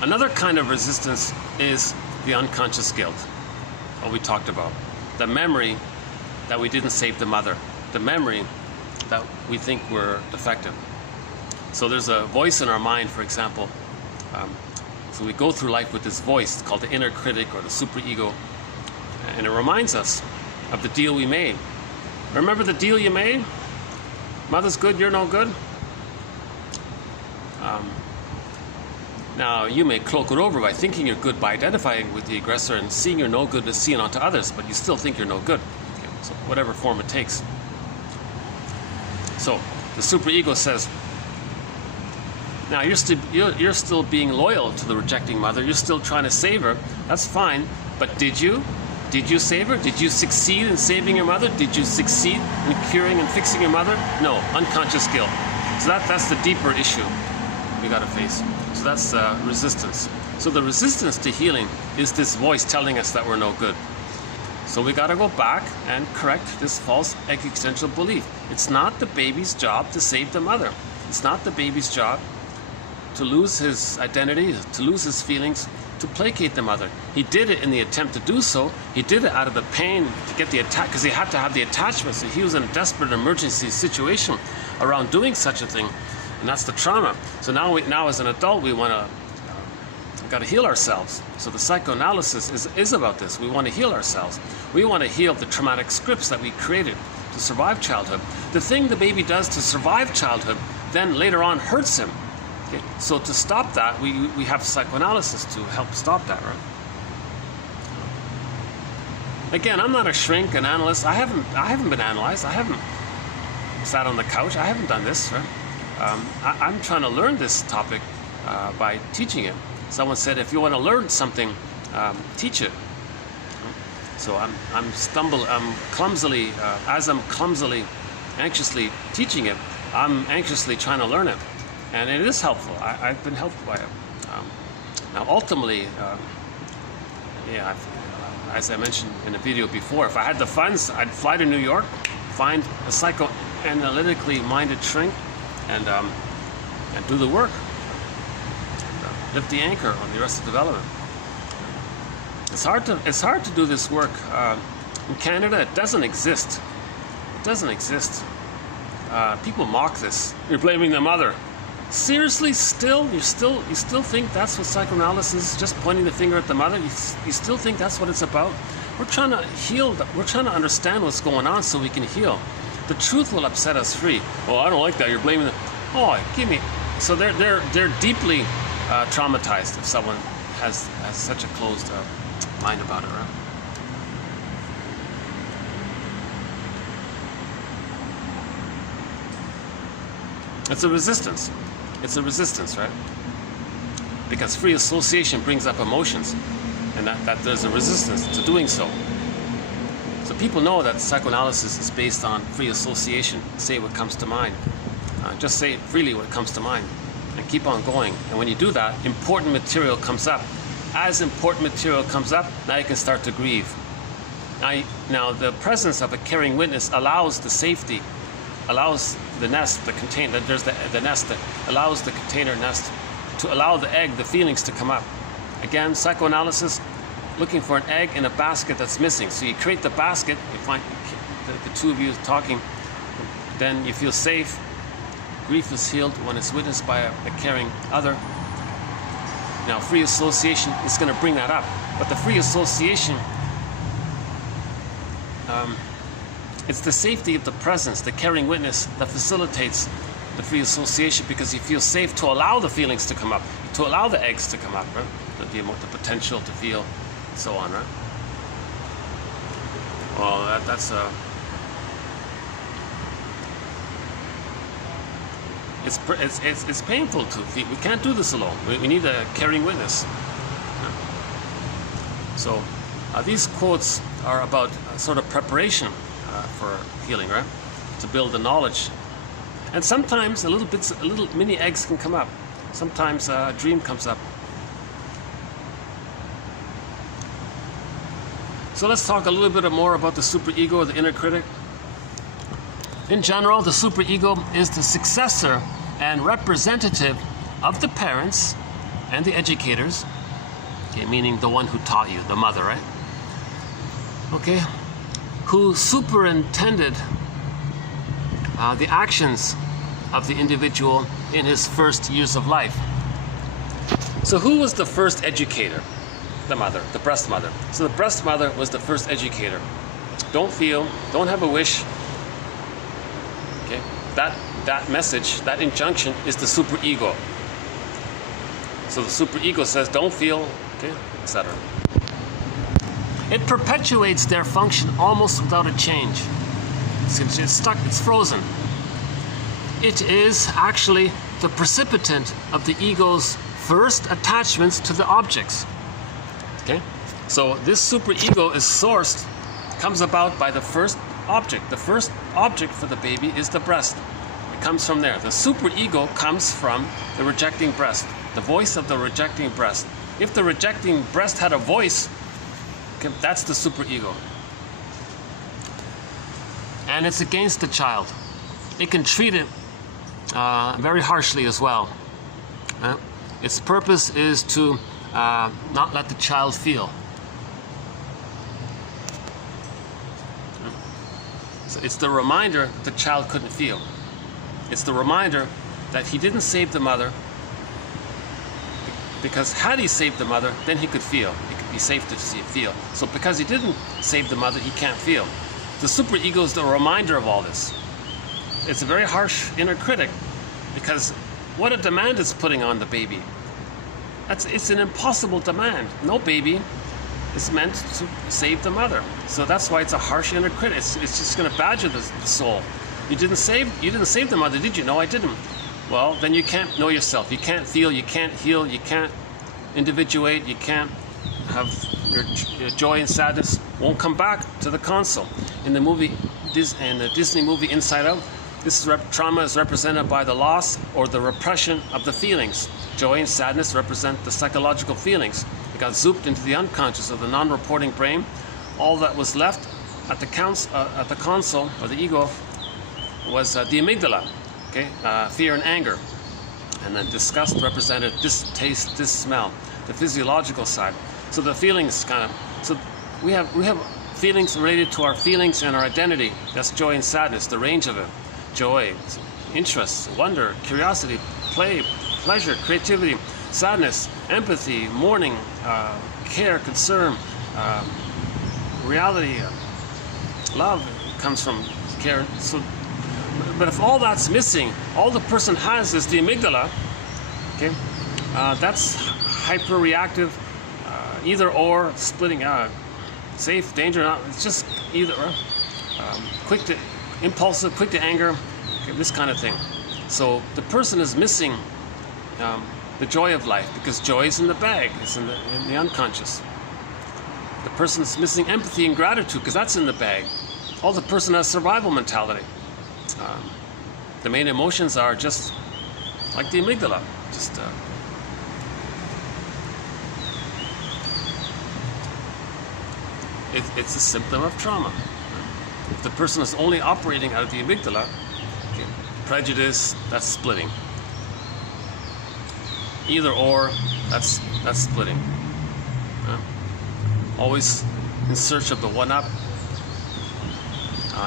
Another kind of resistance is the unconscious guilt, what we talked about. The memory that we didn't save the mother. The memory that we think we're defective. So there's a voice in our mind, for example. So we go through life with this voice called the inner critic or the superego, and it reminds us of the deal we made. Remember the deal you made? Mother's good, you're no good? Now, you may cloak it over by thinking you're good by identifying with the aggressor and seeing your no good as seen onto others, but you still think you're no good. Okay, so whatever form it takes. So the superego says, now you're still being loyal to the rejecting mother. You're still trying to save her. That's fine. But did you? Did you save her? Did you succeed in saving your mother? Did you succeed in curing and fixing your mother? No, unconscious guilt. So that's the deeper issue we got to face. So that's resistance. So the resistance to healing is this voice telling us that we're no good. So we got to go back and correct this false existential belief. It's not the baby's job to save the mother. It's not the baby's job to lose his identity, to lose his feelings, to placate the mother. He did it in the attempt to do so. He did it out of the pain to get the attack, because he had to have the attachment. So he was in a desperate emergency situation around doing such a thing, and that's the trauma. So now as an adult, we want to got to heal ourselves. So the psychoanalysis is about this. We want to heal ourselves. We want to heal the traumatic scripts that we created to survive childhood. The thing the baby does to survive childhood then later on hurts him. Okay? So to stop that, we have psychoanalysis to help stop that, right? Again, I'm not a shrink, an analyst. I haven't been analyzed. I haven't sat on the couch. I haven't done this, right? I'm trying to learn this topic by teaching it. Someone said, if you want to learn something, teach it. So I'm clumsily, anxiously teaching it, I'm anxiously trying to learn it. And it is helpful. I've been helped by it. Now ultimately, as I mentioned in a video before, if I had the funds, I'd fly to New York, find a psychoanalytically minded shrink, and do the work. Lift the anchor on the Arrested Development. It's hard to do this work in Canada. It doesn't exist. It doesn't exist. People mock this. You're blaming the mother. Seriously, you still think that's what psychoanalysis is? Just pointing the finger at the mother? You still think that's what it's about? We're trying to heal. We're trying to understand what's going on so we can heal. The truth will upset us free. Oh, I don't like that. You're blaming them. Oh, give me. So they're deeply traumatized if someone has such a closed mind about it, right? It's a resistance. It's a resistance, right? Because free association brings up emotions, and that there's a resistance to doing so. So people know that psychoanalysis is based on free association. Say what comes to mind. Just say freely what comes to mind. And keep on going. And when you do that, important material comes up. As important material comes up, now you can start to grieve. Now the presence of a caring witness allows the safety, allows the nest, the container, there's the nest that allows the container nest to allow the egg, the feelings to come up. Again, psychoanalysis, looking for an egg in a basket that's missing. So you create the basket, you find the two of you talking, then you feel safe. Grief is healed when it's witnessed by a caring other. Now, free association is going to bring that up. But the free association, it's the safety of the presence, the caring witness, that facilitates the free association, because you feel safe to allow the feelings to come up, to allow the eggs to come up, right? The potential to feel, and so on, right? Well, that's it's painful to feel. We can't do this alone. We need a caring witness. So these quotes are about sort of preparation for healing, right? To build the knowledge. And sometimes little mini eggs can come up. Sometimes a dream comes up. So let's talk a little bit more about the superego, or the inner critic. In general, the superego is the successor and representative of the parents and the educators, okay, meaning the one who taught you, the mother, right? Okay, who superintended the actions of the individual in his first years of life. So who was the first educator? The mother, the breast mother. So the breast mother was the first educator. Don't feel, don't have a wish. Okay, that message, that injunction is the superego. So the superego says, don't feel, okay, etc. It perpetuates their function almost without a change. It's stuck, it's frozen. It is actually the precipitant of the ego's first attachments to the objects. Okay? So this superego is sourced, comes about by the first object. The first object for the baby is the breast. It comes from there. The superego comes from the rejecting breast, the voice of the rejecting breast. If the rejecting breast had a voice, okay, that's the superego. And it's against the child. It can treat it very harshly as well. Its purpose is to not let the child feel. So it's the reminder that the child couldn't feel. It's the reminder that he didn't save the mother, because had he saved the mother, then he could feel. It could be safe to feel. So because he didn't save the mother, he can't feel. The superego is the reminder of all this. It's a very harsh inner critic, because what a demand it's putting on the baby. It's an impossible demand. No baby is meant to save the mother. So that's why it's a harsh inner critic. It's just going to badger the soul. You didn't save the mother, did you? No, I didn't. Well, then you can't know yourself. You can't feel, you can't heal, you can't individuate, you can't have your joy and sadness won't come back to the console. In the Disney movie Inside Out, trauma is represented by the loss or the repression of the feelings. Joy and sadness represent the psychological feelings. It got zooped into the unconscious of the non-reporting brain. All that was left at the console, or the ego, was the amygdala, okay? Fear and anger. And then disgust represented this taste, this smell, the physiological side. So the feelings so we have feelings related to our feelings and our identity. That's joy and sadness, the range of it. Joy, interest, wonder, curiosity, play, pleasure, creativity, sadness, empathy, mourning, care, concern, reality, love comes from care. So, but if all that's missing, all the person has is the amygdala, okay? That's hyper-reactive, either or, splitting out, safe, danger, not. It's just either or, quick to impulsive, quick to anger, okay, this kind of thing. So the person is missing the joy of life, because joy is in the bag, it's in the unconscious. The person is missing empathy and gratitude, because that's in the bag. All the person has survival mentality. The main emotions are just like the amygdala, just it's a symptom of trauma. If the person is only operating out of the amygdala, okay, prejudice, that's splitting. Either or, that's splitting. Always in search of the one-up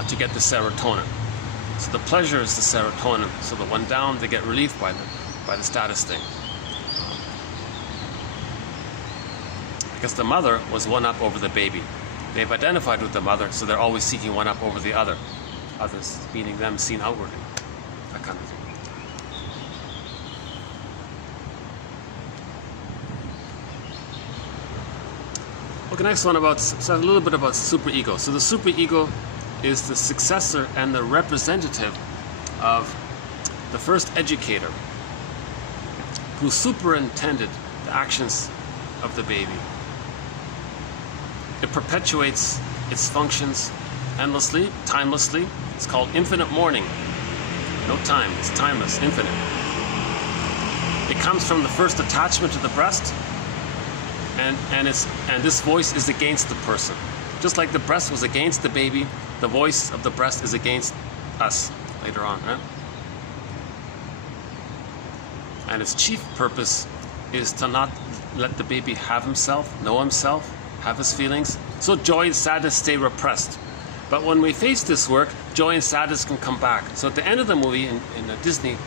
to get the serotonin. So the pleasure is the serotonin. So the one down, they get relief by the status thing. Because the mother was one-up over the baby. They've identified with the mother, so they're always seeking one up over the other. Others, meaning them seen outwardly. That kind of thing. Okay, next one a little bit about superego. So the superego is the successor and the representative of the first educator who superintended the actions of the baby. It perpetuates its functions endlessly, timelessly. It's called infinite mourning. No time, it's timeless, infinite. It comes from the first attachment to the breast, and this voice is against the person. Just like the breast was against the baby, the voice of the breast is against us later on, right? And its chief purpose is to not let the baby have himself, know himself, have his feelings. So joy and sadness stay repressed. But when we face this work, joy and sadness can come back. So at the end of the movie in Disney,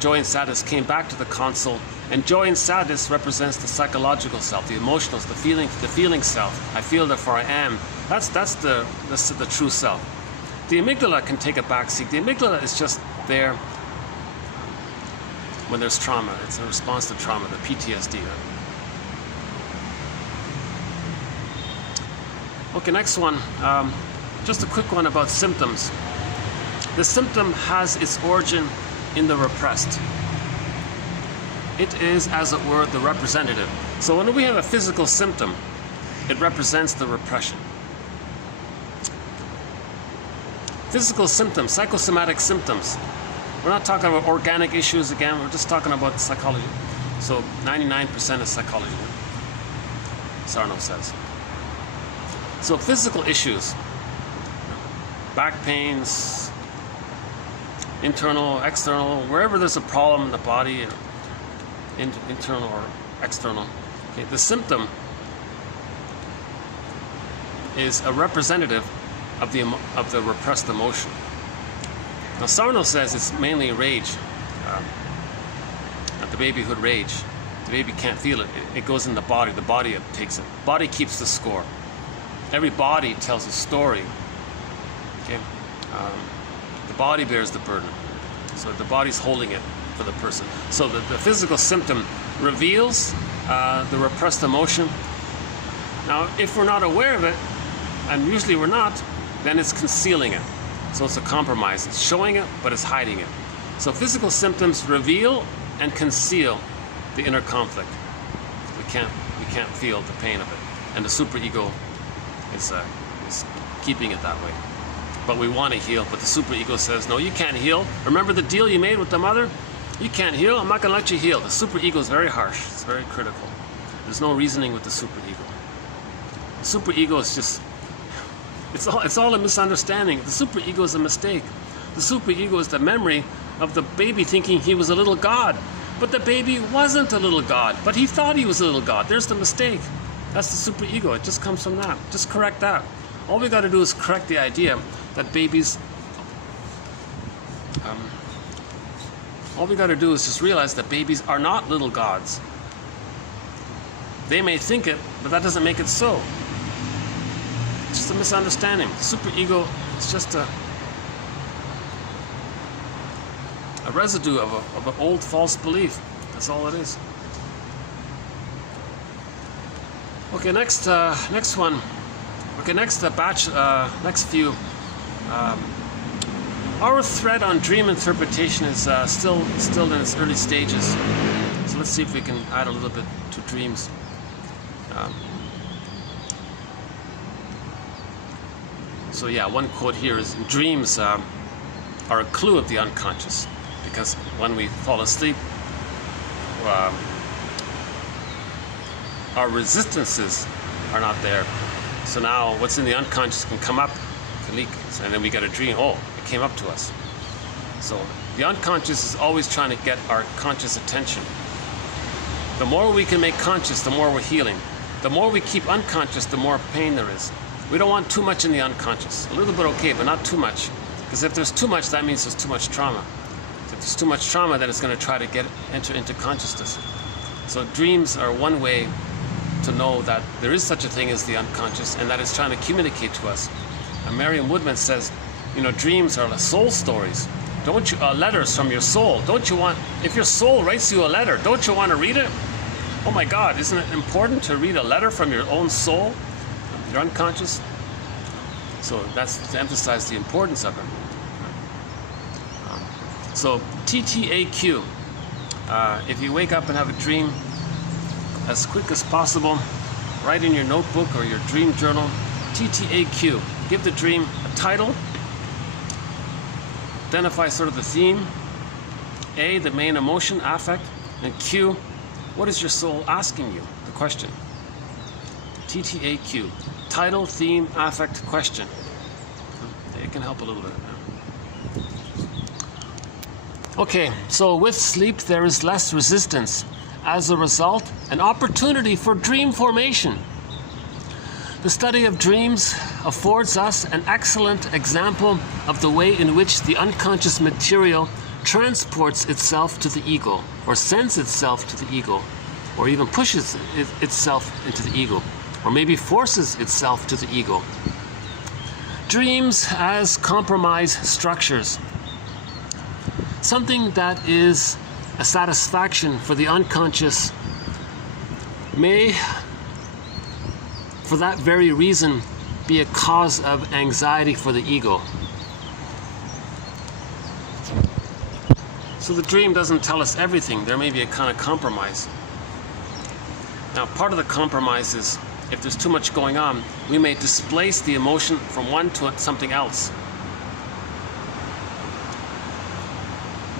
joy and sadness came back to the console, and joy and sadness represents the psychological self, the emotional, the feeling self. I feel, therefore I am. That's the true self. The amygdala can take a backseat. The amygdala is just there when there's trauma. It's a response to trauma, the PTSD. Right? Okay, next one. Just a quick one about symptoms. The symptom has its origin in the repressed. It is, as it were, the representative. So when we have a physical symptom, it represents the repression. Physical symptoms, psychosomatic symptoms. We're not talking about organic issues again, we're just talking about psychology. So 99% is psychology, Sarno says. So physical issues, back pains, internal, external, wherever there's a problem in the body, internal or external. Okay, the symptom is a representative of the repressed emotion. Now Sarno says it's mainly rage, the babyhood rage. The baby can't feel it. It goes in the body takes it. Body keeps the score. Every body tells a story. Okay, the body bears the burden. So the body's holding it for the person. So the physical symptom reveals the repressed emotion. Now, if we're not aware of it, and usually we're not, then it's concealing it. So it's a compromise. It's showing it, but it's hiding it. So physical symptoms reveal and conceal the inner conflict. We can't feel the pain of it, and the superego is keeping it that way. But we want to heal, but the superego says, no, you can't heal. Remember the deal you made with the mother? You can't heal. I'm not going to let you heal. The superego is very harsh. It's very critical. There's no reasoning with the superego. The superego is just, it's all a misunderstanding. The superego is a mistake. The superego is the memory of the baby thinking he was a little god. But the baby wasn't a little god, but he thought he was a little god. There's the mistake. That's the superego. It just comes from that. Just correct that. All we got to do is correct the idea that babies, all we got to do is just realize that babies are not little gods. They may think it, but that doesn't make it so. It's just a misunderstanding. Superego is just a residue of an old false belief. That's all it is. Okay, next one. Okay, next few. Our thread on dream interpretation is still in its early stages. So let's see if we can add a little bit to dreams. So yeah, one quote here is, dreams are a clue of the unconscious, because when we fall asleep, our resistances are not there. So now what's in the unconscious can come up, can leak, and then we get a dream, oh, it came up to us. So the unconscious is always trying to get our conscious attention. The more we can make conscious, the more we're healing. The more we keep unconscious, the more pain there is. We don't want too much in the unconscious. A little bit okay, but not too much. Because if there's too much, that means there's too much trauma. If there's too much trauma, then it's going to try to enter into consciousness. So dreams are one way to know that there is such a thing as the unconscious, and that it's trying to communicate to us. And Marion Woodman says, you know, dreams are like soul stories. Don't you, letters from your soul. Don't you want, if your soul writes you a letter, don't you want to read it? Oh my God, isn't it important to read a letter from your own soul, your unconscious? So that's to emphasize the importance of it. So TTAQ, if you wake up and have a dream, as quick as possible, write in your notebook or your dream journal, TTAQ. Give the dream a title, identify sort of the theme, A, the main emotion, affect, and Q, what is your soul asking you, the question. TTAQ. title, theme, affect, question. It can help a little bit. Okay, so with sleep there is less resistance. As a result, an opportunity for dream formation. The study of dreams affords us an excellent example of the way in which the unconscious material transports itself to the ego, or sends itself to the ego, or even pushes itself into the ego, or maybe forces itself to the ego. Dreams as compromise structures. Something that is a satisfaction for the unconscious may, for that very reason, be a cause of anxiety for the ego. So the dream doesn't tell us everything. There may be a kind of compromise. Now, part of the compromise is if there's too much going on, we may displace the emotion from one to something else.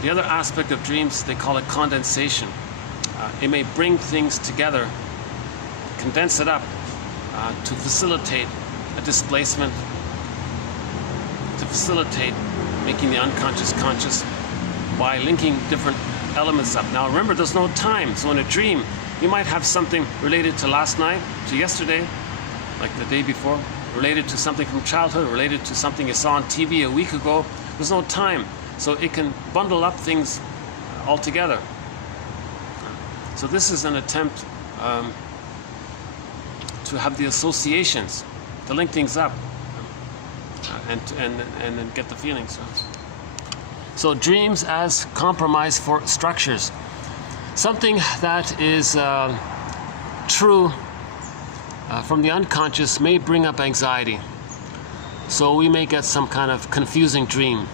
The other aspect of dreams, they call it condensation. It may bring things together, condense it up to facilitate a displacement, to facilitate making the unconscious conscious by linking different elements up. Now remember, there's no time. So in a dream, you might have something related to last night, to yesterday, like the day before, related to something from childhood, related to something you saw on TV a week ago. There's no time. So it can bundle up things all together. So this is an attempt to have the associations, to link things up, and then get the feelings. So dreams as compromise for structures. Something that is true from the unconscious may bring up anxiety. So we may get some kind of confusing dream.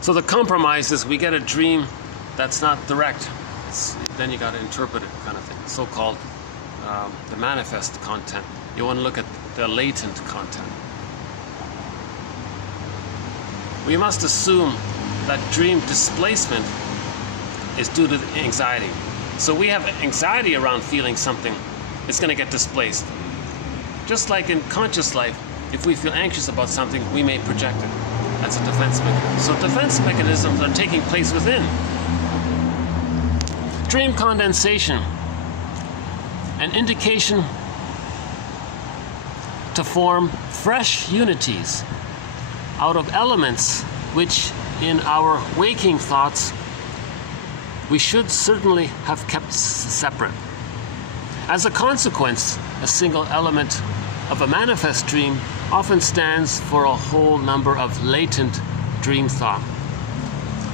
So the compromise is we get a dream that's not direct. Then you got to interpret it, kind of thing. So-called the manifest content. You want to look at the latent content. We must assume that dream displacement is due to anxiety. So we have anxiety around feeling something, it's going to get displaced. Just like in conscious life, if we feel anxious about something, we may project it. That's a defense mechanism. So defense mechanisms are taking place within. Dream condensation, an indication to form fresh unities out of elements which in our waking thoughts we should certainly have kept separate. As a consequence, a single element of a manifest dream often stands for a whole number of latent dream thought.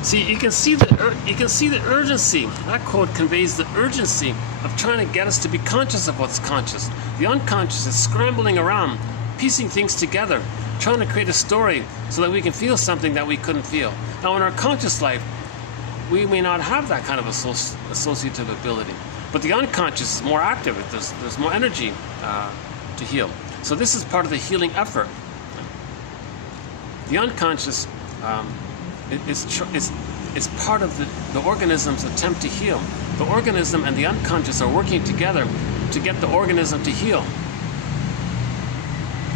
See, you can see the urgency. That quote conveys the urgency of trying to get us to be conscious of what's conscious. The unconscious is scrambling around, piecing things together, trying to create a story so that we can feel something that we couldn't feel. Now, in our conscious life, we may not have that kind of associative ability, but the unconscious is more active. There's more energy to heal. So this is part of the healing effort. The unconscious is part of the organism's attempt to heal. The organism and the unconscious are working together to get the organism to heal.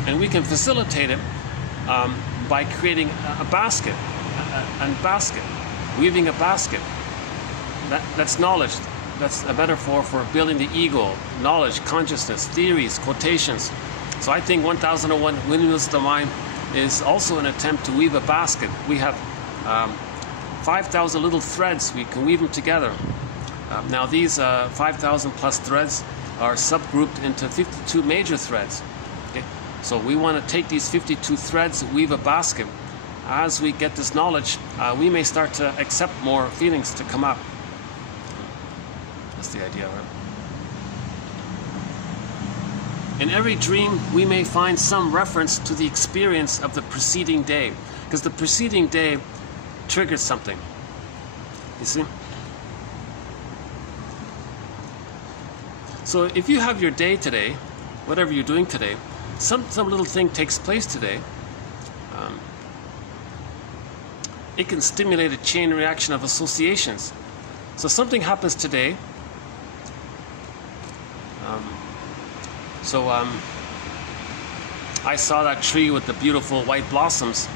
And we can facilitate it by creating a basket, weaving a basket. That's knowledge. That's a metaphor for building the ego, knowledge, consciousness, theories, quotations. So I think 1001 Windmills of the Mind is also an attempt to weave a basket. We have 5,000 little threads. We can weave them together. Now these 5,000 plus threads are subgrouped into 52 major threads. Okay? So we want to take these 52 threads, weave a basket. As we get this knowledge, we may start to accept more feelings to come up. That's the idea, right? In every dream, we may find some reference to the experience of the preceding day, because the preceding day triggers something. You see? So if you have your day today, whatever you're doing today, some little thing takes place today, it can stimulate a chain reaction of associations. So something happens today. I saw that tree with the beautiful white blossoms.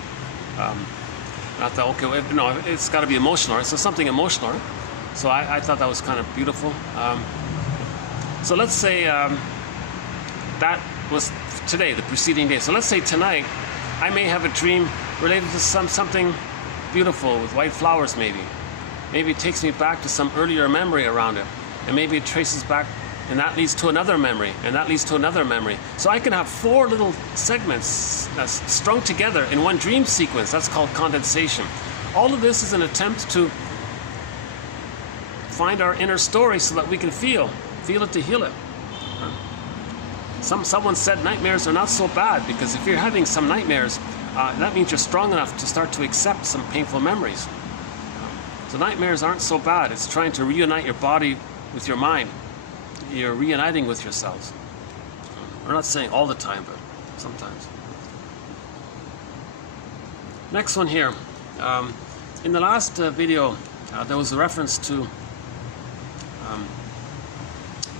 And I thought, okay, well, no, it's got to be emotional, right? So something emotional, right? So I thought that was kind of beautiful. So let's say that was today, the preceding day. So let's say tonight, I may have a dream related to something beautiful with white flowers maybe. Maybe it takes me back to some earlier memory around it. And maybe it traces back, and that leads to another memory, and that leads to another memory. So I can have 4 little segments strung together in one dream sequence. That's called condensation. All of this is an attempt to find our inner story so that we can feel it to heal it. Someone said nightmares are not so bad, because if you're having some nightmares, that means you're strong enough to start to accept some painful memories. So nightmares aren't so bad. It's trying to reunite your body with your mind. You're reuniting with yourselves. We're not saying all the time, but sometimes. Next one here. In the last video, there was a reference to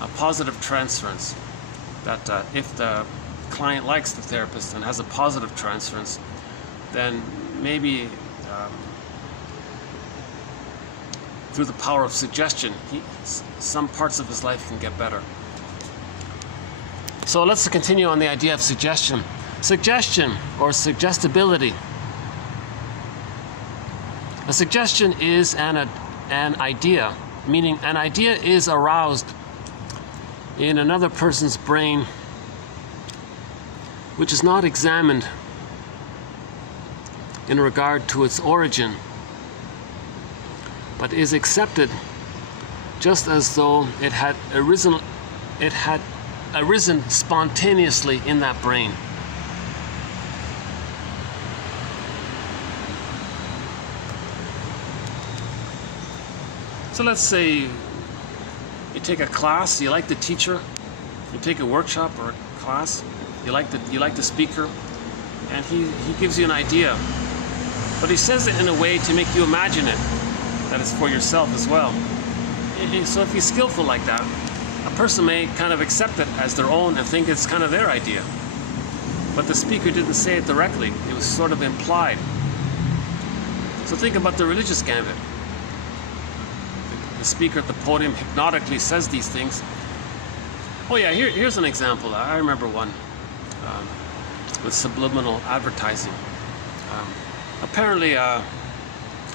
a positive transference. That if the client likes the therapist and has a positive transference, then maybe through the power of suggestion, some parts of his life can get better. So let's continue on the idea of suggestion. Suggestion, or suggestibility. A suggestion is an idea, meaning an idea is aroused in another person's brain, which is not examined in regard to its origin, but is accepted just as though it had arisen spontaneously in that brain. So let's say you take a class, you like the teacher, you take a workshop or a class, you like the speaker, and he gives you an idea, but he says it in a way to make you imagine it, that it's for yourself as well. So if he's skillful like that, a person may kind of accept it as their own and think it's kind of their idea. But the speaker didn't say it directly, it was sort of implied. So think about the religious gambit. The speaker at the podium hypnotically says these things. Oh yeah, here's an example. I remember one with subliminal advertising. Apparently, I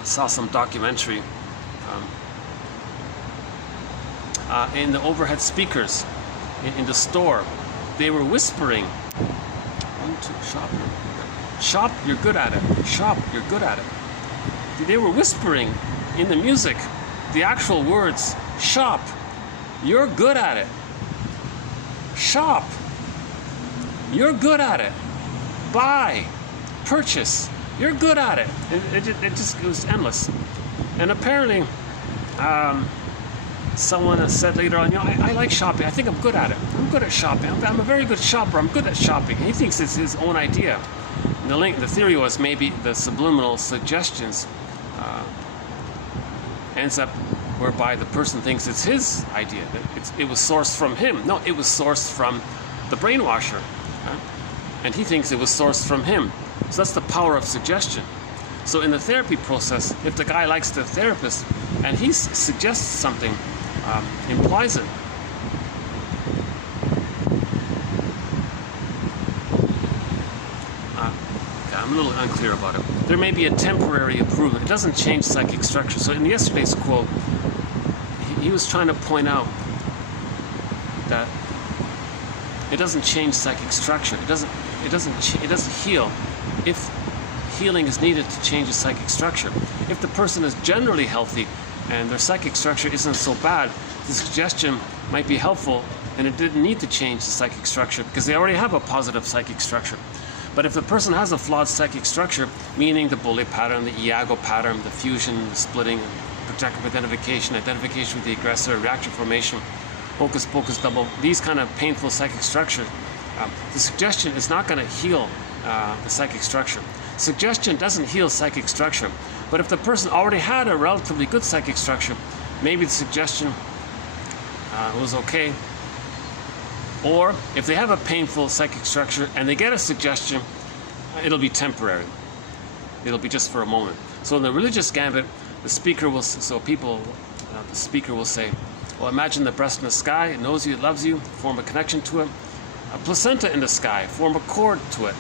saw some documentary in the overhead speakers in the store. They were whispering. 1, 2, shop. Shop, you're good at it. Shop, you're good at it. They were whispering in the music the actual words. Shop, you're good at it. Shop, you're good at it. Buy, purchase, you're good at it. It was endless. And apparently, someone said later on, I like shopping. I think I'm good at it. I'm good at shopping. I'm a very good shopper. I'm good at shopping. He thinks it's his own idea. And the theory was maybe the subliminal suggestions ends up whereby the person thinks it's his idea. It was sourced from him. No, it was sourced from the brainwasher. And he thinks it was sourced from him. So that's the power of suggestion. So in the therapy process, if the guy likes the therapist and he suggests something, implies it. I'm a little unclear about it. There may be a temporary improvement. It doesn't change psychic structure. So in yesterday's quote, he was trying to point out that it doesn't change psychic structure. It doesn't heal. If healing is needed to change the psychic structure, if the person is generally healthy and their psychic structure isn't so bad, the suggestion might be helpful, and it didn't need to change the psychic structure because they already have a positive psychic structure. But if the person has a flawed psychic structure, meaning the bully pattern, the Iago pattern, the fusion, the splitting, projective identification, identification with the aggressor, reactor formation, hocus pocus double, these kind of painful psychic structures, the suggestion is not going to heal the psychic structure. Suggestion doesn't heal psychic structure. But if the person already had a relatively good psychic structure, maybe the suggestion was okay. Or if they have a painful psychic structure and they get a suggestion, it'll be temporary. It'll be just for a moment. So in the religious gambit, the speaker will say, well, imagine the breast in the sky, it knows you, it loves you, form a connection to it. A placenta in the sky, form a cord to it.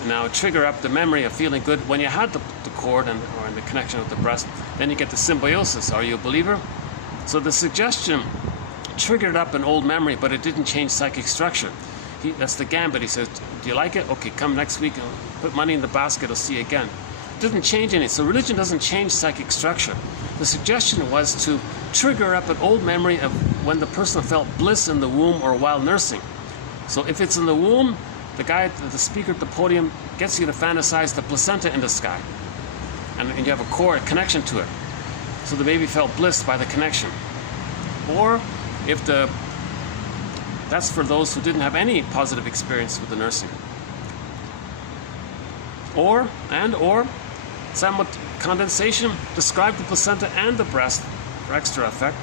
And now trigger up the memory of feeling good when you had the cord or in the connection with the breast. Then you get the symbiosis. Are you a believer? So the suggestion triggered up an old memory, but it didn't change psychic structure. That's the gambit. He says, do you like it? Okay, come next week and put money in the basket, I'll see you again. It doesn't change anything. So religion doesn't change psychic structure. The suggestion was to trigger up an old memory of when the person felt bliss in the womb or while nursing. So if it's in the womb, the speaker at the podium gets you to fantasize the placenta in the sky. And you have a connection to it. So the baby felt bliss by the connection. Or if that's for those who didn't have any positive experience with the nursing. Or somewhat condensation, describe the placenta and the breast for extra effect.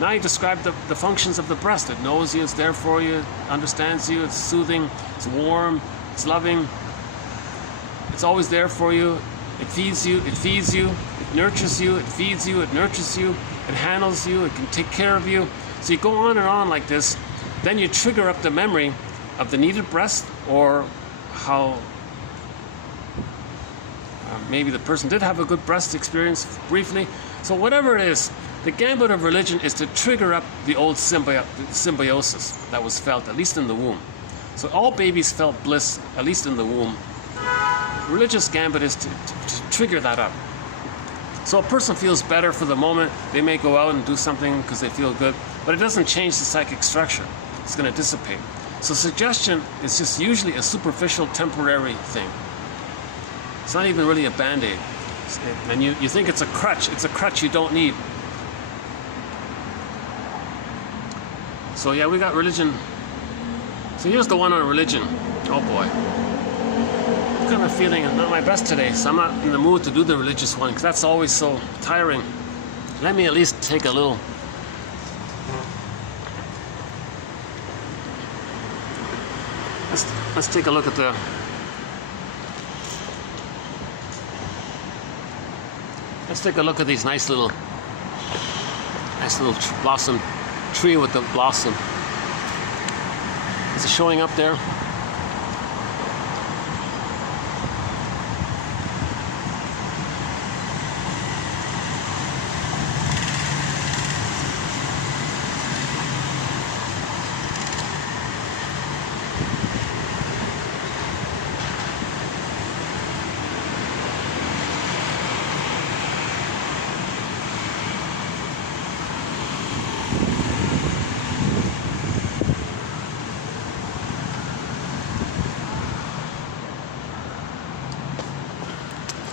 Now you describe the functions of the breast. It knows you, it's there for you, understands you, it's soothing, it's warm, it's loving, it's always there for you, it feeds you, it nurtures you, it feeds you, it nurtures you, it handles you, it can take care of you. So you go on and on like this. Then you trigger up the memory of the needed breast, or how maybe the person did have a good breast experience briefly. So whatever it is, the gambit of religion is to trigger up the old symbiosis that was felt, at least in the womb. So all babies felt bliss, at least in the womb. Religious gambit is to trigger that up. So a person feels better for the moment. They may go out and do something because they feel good, but it doesn't change the psychic structure. It's going to dissipate. So suggestion is just usually a superficial, temporary thing. It's not even really a band-aid. And you think it's a crutch. It's a crutch you don't need. So yeah, we got religion. So here's the one on religion. Oh boy. I'm kind of feeling not my best today, so I'm not in the mood to do the religious one, because that's always so tiring. Let me at least take a little. Let's take a look at the. Let's take a look at these nice little blossom tree with the blossom. Is it showing up there?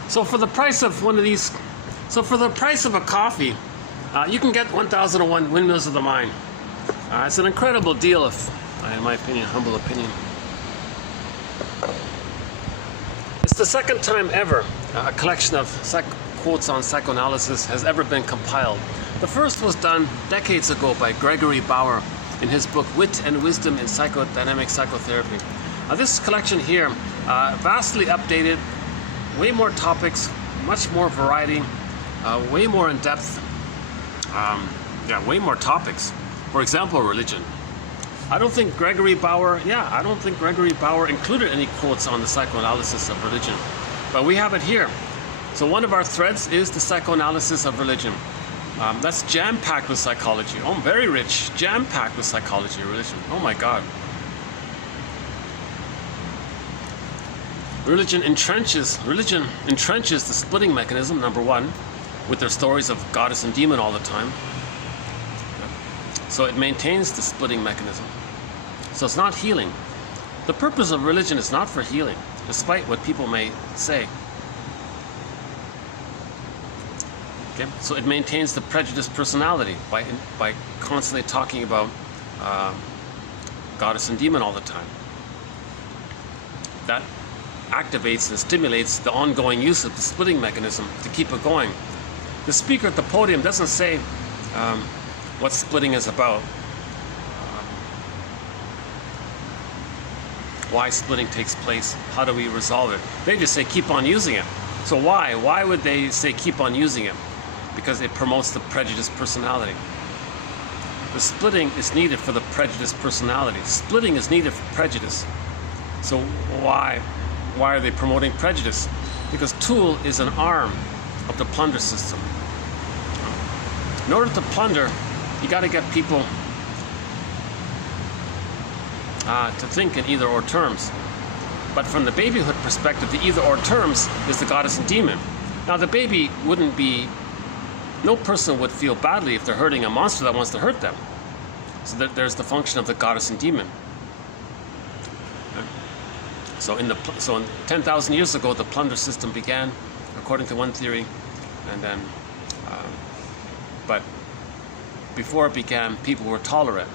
So for the price of one of these, for the price of a coffee, you can get 1001 Windmills of the Mind. It's an incredible deal, in my opinion, humble opinion. It's the second time ever a collection of quotes on psychoanalysis has ever been compiled. The first was done decades ago by Gregory Bauer in his book Wit and Wisdom in Psychodynamic Psychotherapy. This collection here, vastly updated, way more topics, much more variety, way more in depth, way more topics. For example, religion. I don't think Gregory Bauer included any quotes on the psychoanalysis of religion, but we have it here. So one of our threads is the psychoanalysis of religion. That's jam-packed with psychology. Oh, very rich, jam-packed with psychology, religion. Oh my God. Religion entrenches the splitting mechanism, number one, with their stories of goddess and demon all the time. So it maintains the splitting mechanism. So it's not healing. The purpose of religion is not for healing, despite what people may say. Okay? So it maintains the prejudiced personality by constantly talking about goddess and demon all the time. That activates and stimulates the ongoing use of the splitting mechanism to keep it going. The speaker at the podium doesn't say what splitting is about. why splitting takes place, how do we resolve it. They just say keep on using it. So why? Why would they say keep on using it? Because it promotes the prejudiced personality. The splitting is needed for the prejudiced personality. Splitting is needed for prejudice. So why are they promoting prejudice? Because tool is an arm of the plunder system. In order to plunder, you got to get people to think in either or terms. But from the babyhood perspective, the either or terms is the goddess and demon. Now the baby wouldn't be, no person would feel badly if they're hurting a monster that wants to hurt them. So there's the function of the goddess and demon. So in 10,000 years ago, the plunder system began, according to one theory, and then, but before it began, people were tolerant.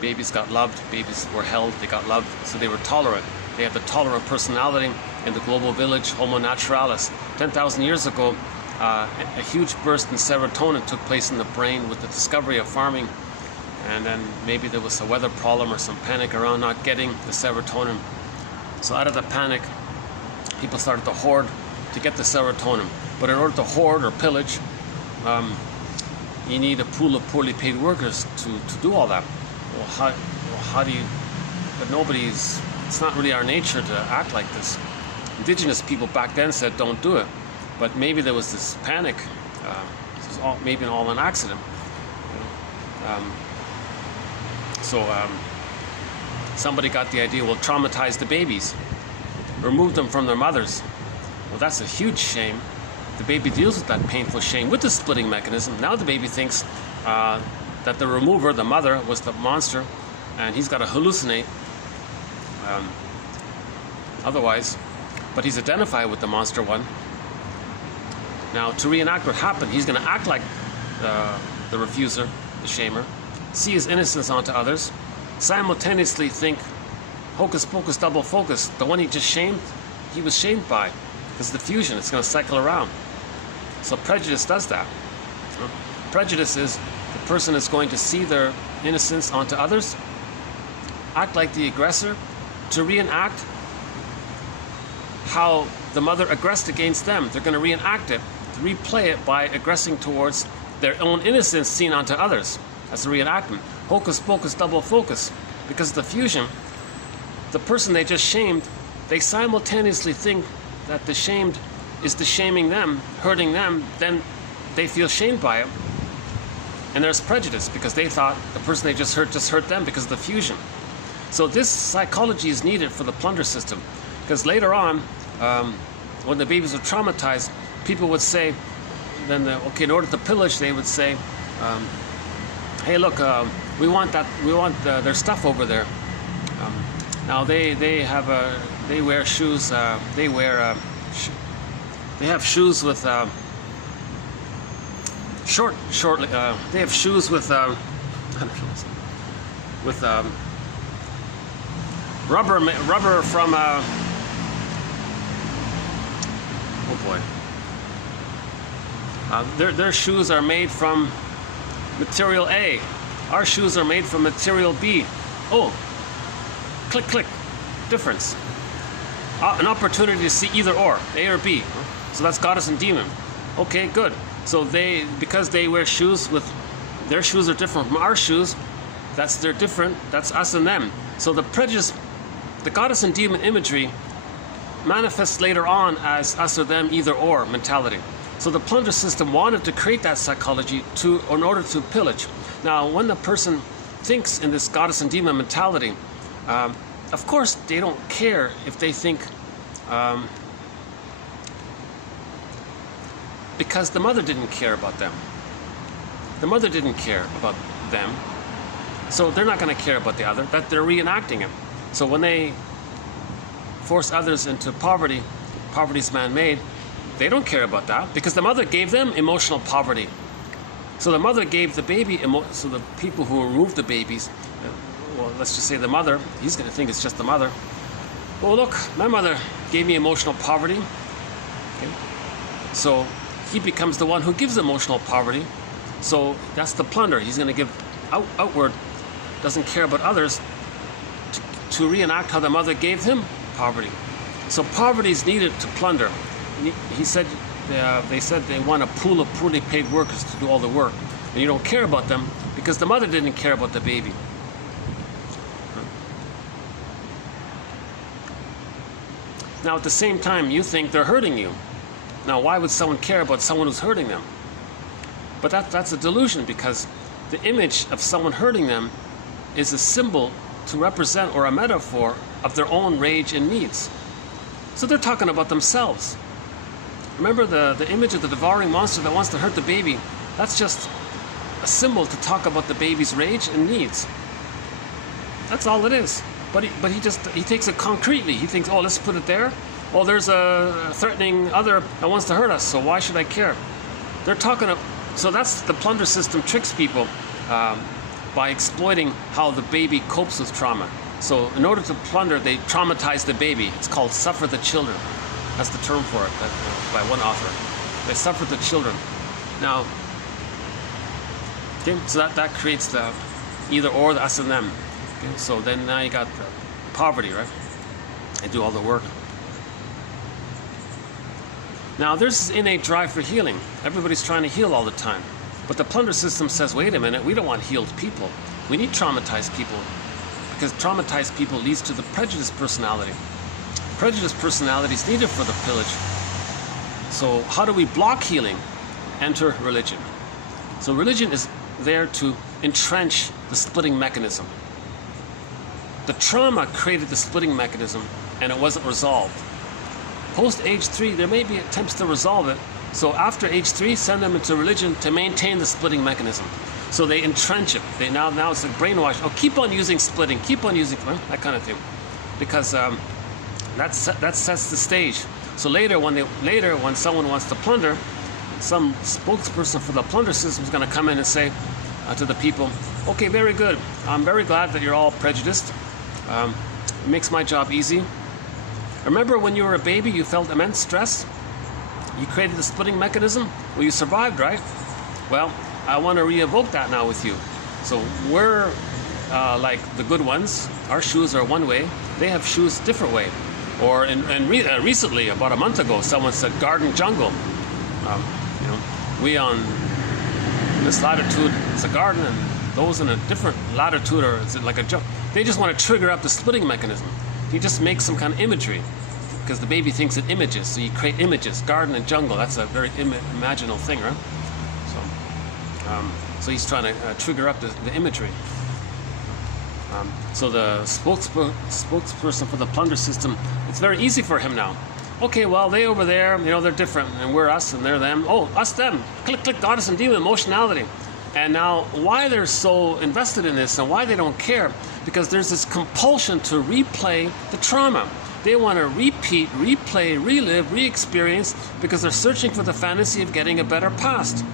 Babies got loved, babies were held, they got loved, so they were tolerant. They had the tolerant personality in the global village, Homo naturalis. 10,000 years ago, a huge burst in serotonin took place in the brain with the discovery of farming, and then maybe there was a weather problem or some panic around not getting the serotonin. So out of the panic, people started to hoard to get the serotonin. But in order to hoard or pillage, you need a pool of poorly paid workers to do all that. Well, how do you, but it's not really our nature to act like this. Indigenous people back then said don't do it, but maybe there was this panic, this was maybe all an accident. Somebody got the idea, well, traumatize the babies, remove them from their mothers. Well, that's a huge shame. The baby deals with that painful shame with the splitting mechanism. Now the baby thinks that the remover, the mother, was the monster, and he's got to hallucinate otherwise, but he's identified with the monster one. Now, to reenact what happened, he's going to act like the refuser, the shamer, see his innocence onto others, simultaneously think, hocus pocus, double focus, the one he just shamed, he was shamed by, because the fusion, it's going to cycle around. So prejudice does that. Prejudice is the person is going to see their innocence onto others, act like the aggressor, to reenact how the mother aggressed against them. They're going to reenact it, to replay it by aggressing towards their own innocence seen onto others. That's a reenactment. Hocus pocus, double focus. Because of the fusion, the person they just shamed, they simultaneously think that the shamed is the shaming them, hurting them, then they feel shamed by it. And there's prejudice because they thought the person they just hurt them because of the fusion. So this psychology is needed for the plunder system. Because later on, when the babies were traumatized, people would say, then okay, in order to pillage, they would say, hey, look, we want their stuff over there. Now they wear shoes. They have shoes with they have shoes with rubber from oh boy. Their shoes are made from material A. Our shoes are made from material B. Oh, click, click, difference. An opportunity to see either or, A or B. So that's goddess and demon. Okay, good. So because they wear shoes with, their shoes are different from our shoes, they're different, that's us and them. So the prejudice, the goddess and demon imagery manifests later on as us or them, either or mentality. So the plunder system wanted to create that psychology in order to pillage. Now, when the person thinks in this goddess and demon mentality, of course they don't care if they think, because the mother didn't care about them. The mother didn't care about them, so they're not going to care about the other, that they're reenacting it. So when they force others into poverty, poverty's man-made, they don't care about that because the mother gave them emotional poverty. So the mother gave the baby, so the people who removed the babies, well, let's just say the mother, he's going to think it's just the mother. Well, look, my mother gave me emotional poverty. Okay. So he becomes the one who gives emotional poverty. So that's the plunder. He's going to give outward, doesn't care about others, to reenact how the mother gave him poverty. So poverty is needed to plunder. He said, they said they want a pool of poorly paid workers to do all the work, and you don't care about them because the mother didn't care about the baby. Now at the same time, you think they're hurting you. Now why would someone care about someone who's hurting them? But that's a delusion, because the image of someone hurting them is a symbol to represent, or a metaphor of their own rage and needs. So they're talking about themselves. Remember the image of the devouring monster that wants to hurt the baby? That's just a symbol to talk about the baby's rage and needs. That's all it is. But he takes it concretely. He thinks, oh, let's put it there. Oh, there's a threatening other that wants to hurt us, so why should I care? They're talking of, so that's the plunder system tricks people by exploiting how the baby copes with trauma. So in order to plunder, they traumatize the baby. It's called suffer the children. That's the term for it, by one author. They suffer the children. Now, okay, so that creates the either or, the us and them. Okay, so then now you got the poverty, right? They do all the work. Now there's this innate drive for healing. Everybody's trying to heal all the time. But the plunder system says, wait a minute, we don't want healed people. We need traumatized people, because traumatized people leads to the prejudiced personality. Prejudiced personality is needed for the pillage. So how do we block healing? Enter religion. So religion is there to entrench the splitting mechanism. The trauma created the splitting mechanism, and it wasn't resolved. Post age 3, there may be attempts to resolve it. So after age 3, send them into religion to maintain the splitting mechanism. So they entrench it. They now it's like brainwash. Oh, keep on using splitting, keep on using that kind of thing, because that sets the stage. So later, when someone wants to plunder, some spokesperson for the plunder system is going to come in and say to the people, okay, very good. I'm very glad that you're all prejudiced. It makes my job easy. Remember when you were a baby, you felt immense stress? You created the splitting mechanism? Well, you survived, right? Well, I want to re-evoke that now with you. So we're like the good ones. Our shoes are one way. They have shoes different way. Or recently, about a month ago, someone said garden jungle. We on this latitude, it's a garden, and those in a different latitude are like a jungle. They just want to trigger up the splitting mechanism. You just make some kind of imagery, because the baby thinks it images. So you create images, garden and jungle. That's a very imaginal thing, right? So he's trying to trigger up the imagery. So the spokesperson for the plunder system, it's very easy for him now. Okay, well, they over there, they're different, and we're us, and they're them. Oh, us, them. Click, click, goddess and demon, emotionality. And now, why they're so invested in this and why they don't care, because there's this compulsion to replay the trauma. They want to repeat, replay, relive, re-experience, because they're searching for the fantasy of getting a better past.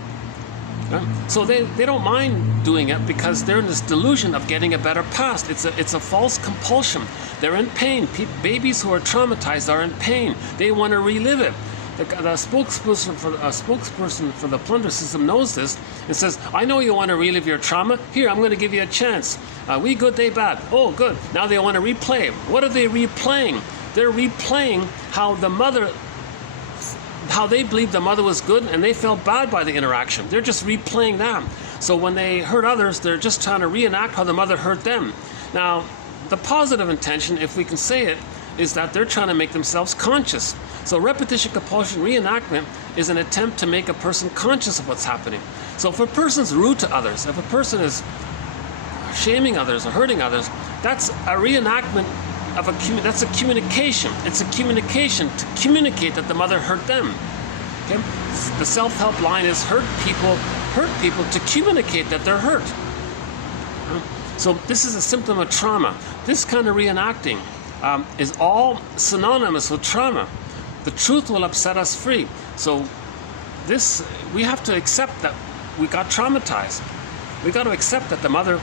Okay? So they don't mind doing it because they're in this delusion of getting a better past. It's a false compulsion. They're in pain. Babies who are traumatized are in pain. They want to relive it. The spokesperson for the plunder system knows this and says, I know you want to relive your trauma. Here, I'm going to give you a chance. We good, they bad. Oh, good. Now they want to replay. What are they replaying? They're replaying how they believed the mother was good and they felt bad by the interaction. They're just replaying that. So when they hurt others, they're just trying to reenact how the mother hurt them. Now, the positive intention, if we can say it, is that they're trying to make themselves conscious. So repetition, compulsion, reenactment is an attempt to make a person conscious of what's happening. So if a person's rude to others, if a person is shaming others or hurting others, that's a reenactment of that's a communication. It's a communication to communicate that the mother hurt them. Okay? The self-help line is hurt people to communicate that they're hurt. So this is a symptom of trauma. This kind of reenacting is all synonymous with trauma. The truth will upset us free. So we have to accept that we got traumatized. We got to accept that the mother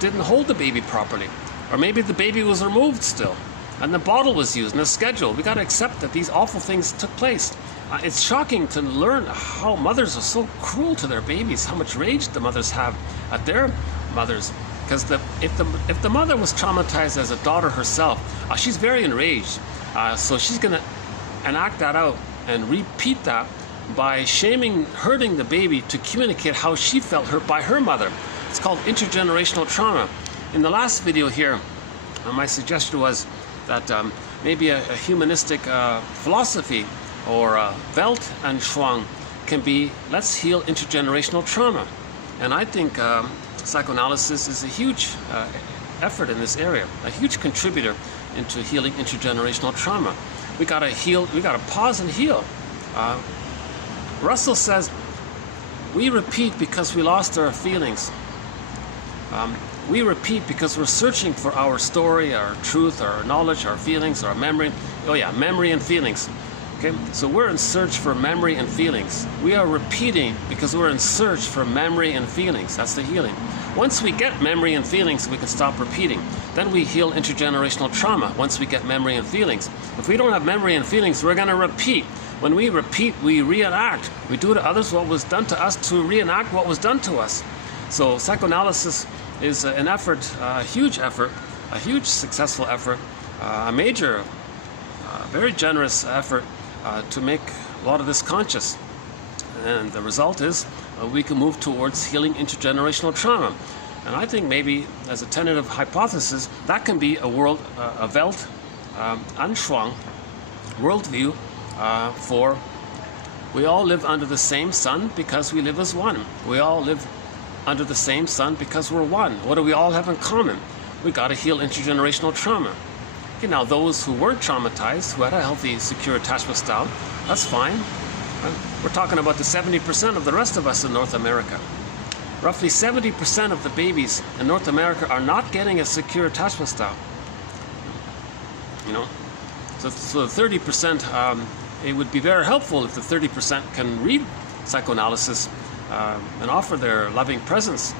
didn't hold the baby properly. Or maybe the baby was removed still, and the bottle was used in a schedule. We got to accept that these awful things took place. It's shocking to learn how mothers are so cruel to their babies, how much rage the mothers have at their mothers. because if the mother was traumatized as a daughter herself, she's very enraged. So she's going to enact that out and repeat that by shaming, hurting the baby to communicate how she felt hurt by her mother. It's called intergenerational trauma. In the last video here, my suggestion was that maybe a humanistic philosophy or Weltanschauung can be, let's heal intergenerational trauma. And I think psychoanalysis is a huge effort in this area, a huge contributor into healing intergenerational trauma. We gotta heal, we gotta pause and heal. Russell says, we repeat because we lost our feelings. We repeat because we're searching for our story, our truth, our knowledge, our feelings, our memory. Oh yeah, memory and feelings. Okay, so we're in search for memory and feelings. We are repeating because we're in search for memory and feelings. That's the healing. Once we get memory and feelings, we can stop repeating. Then we heal intergenerational trauma once we get memory and feelings. If we don't have memory and feelings, we're going to repeat. When we repeat, we reenact. We do to others what was done to us to reenact what was done to us. So psychoanalysis is an effort, a huge successful effort, a major, very generous effort to make a lot of this conscious. And the result is we can move towards healing intergenerational trauma. And I think maybe as a tentative hypothesis, that can be a world, a Weltanschauung worldview for we all live under the same sun because we live as one. We all live under the same sun because we're one. What do we all have in common? We got to heal intergenerational trauma. Okay, now those who weren't traumatized, who had a healthy, secure attachment style, that's fine. We're talking about the 70% of the rest of us in North America. Roughly 70% of the babies in North America are not getting a secure attachment style. You know, so the 30%, it would be very helpful if the 30% can read psychoanalysis and offer their loving presence.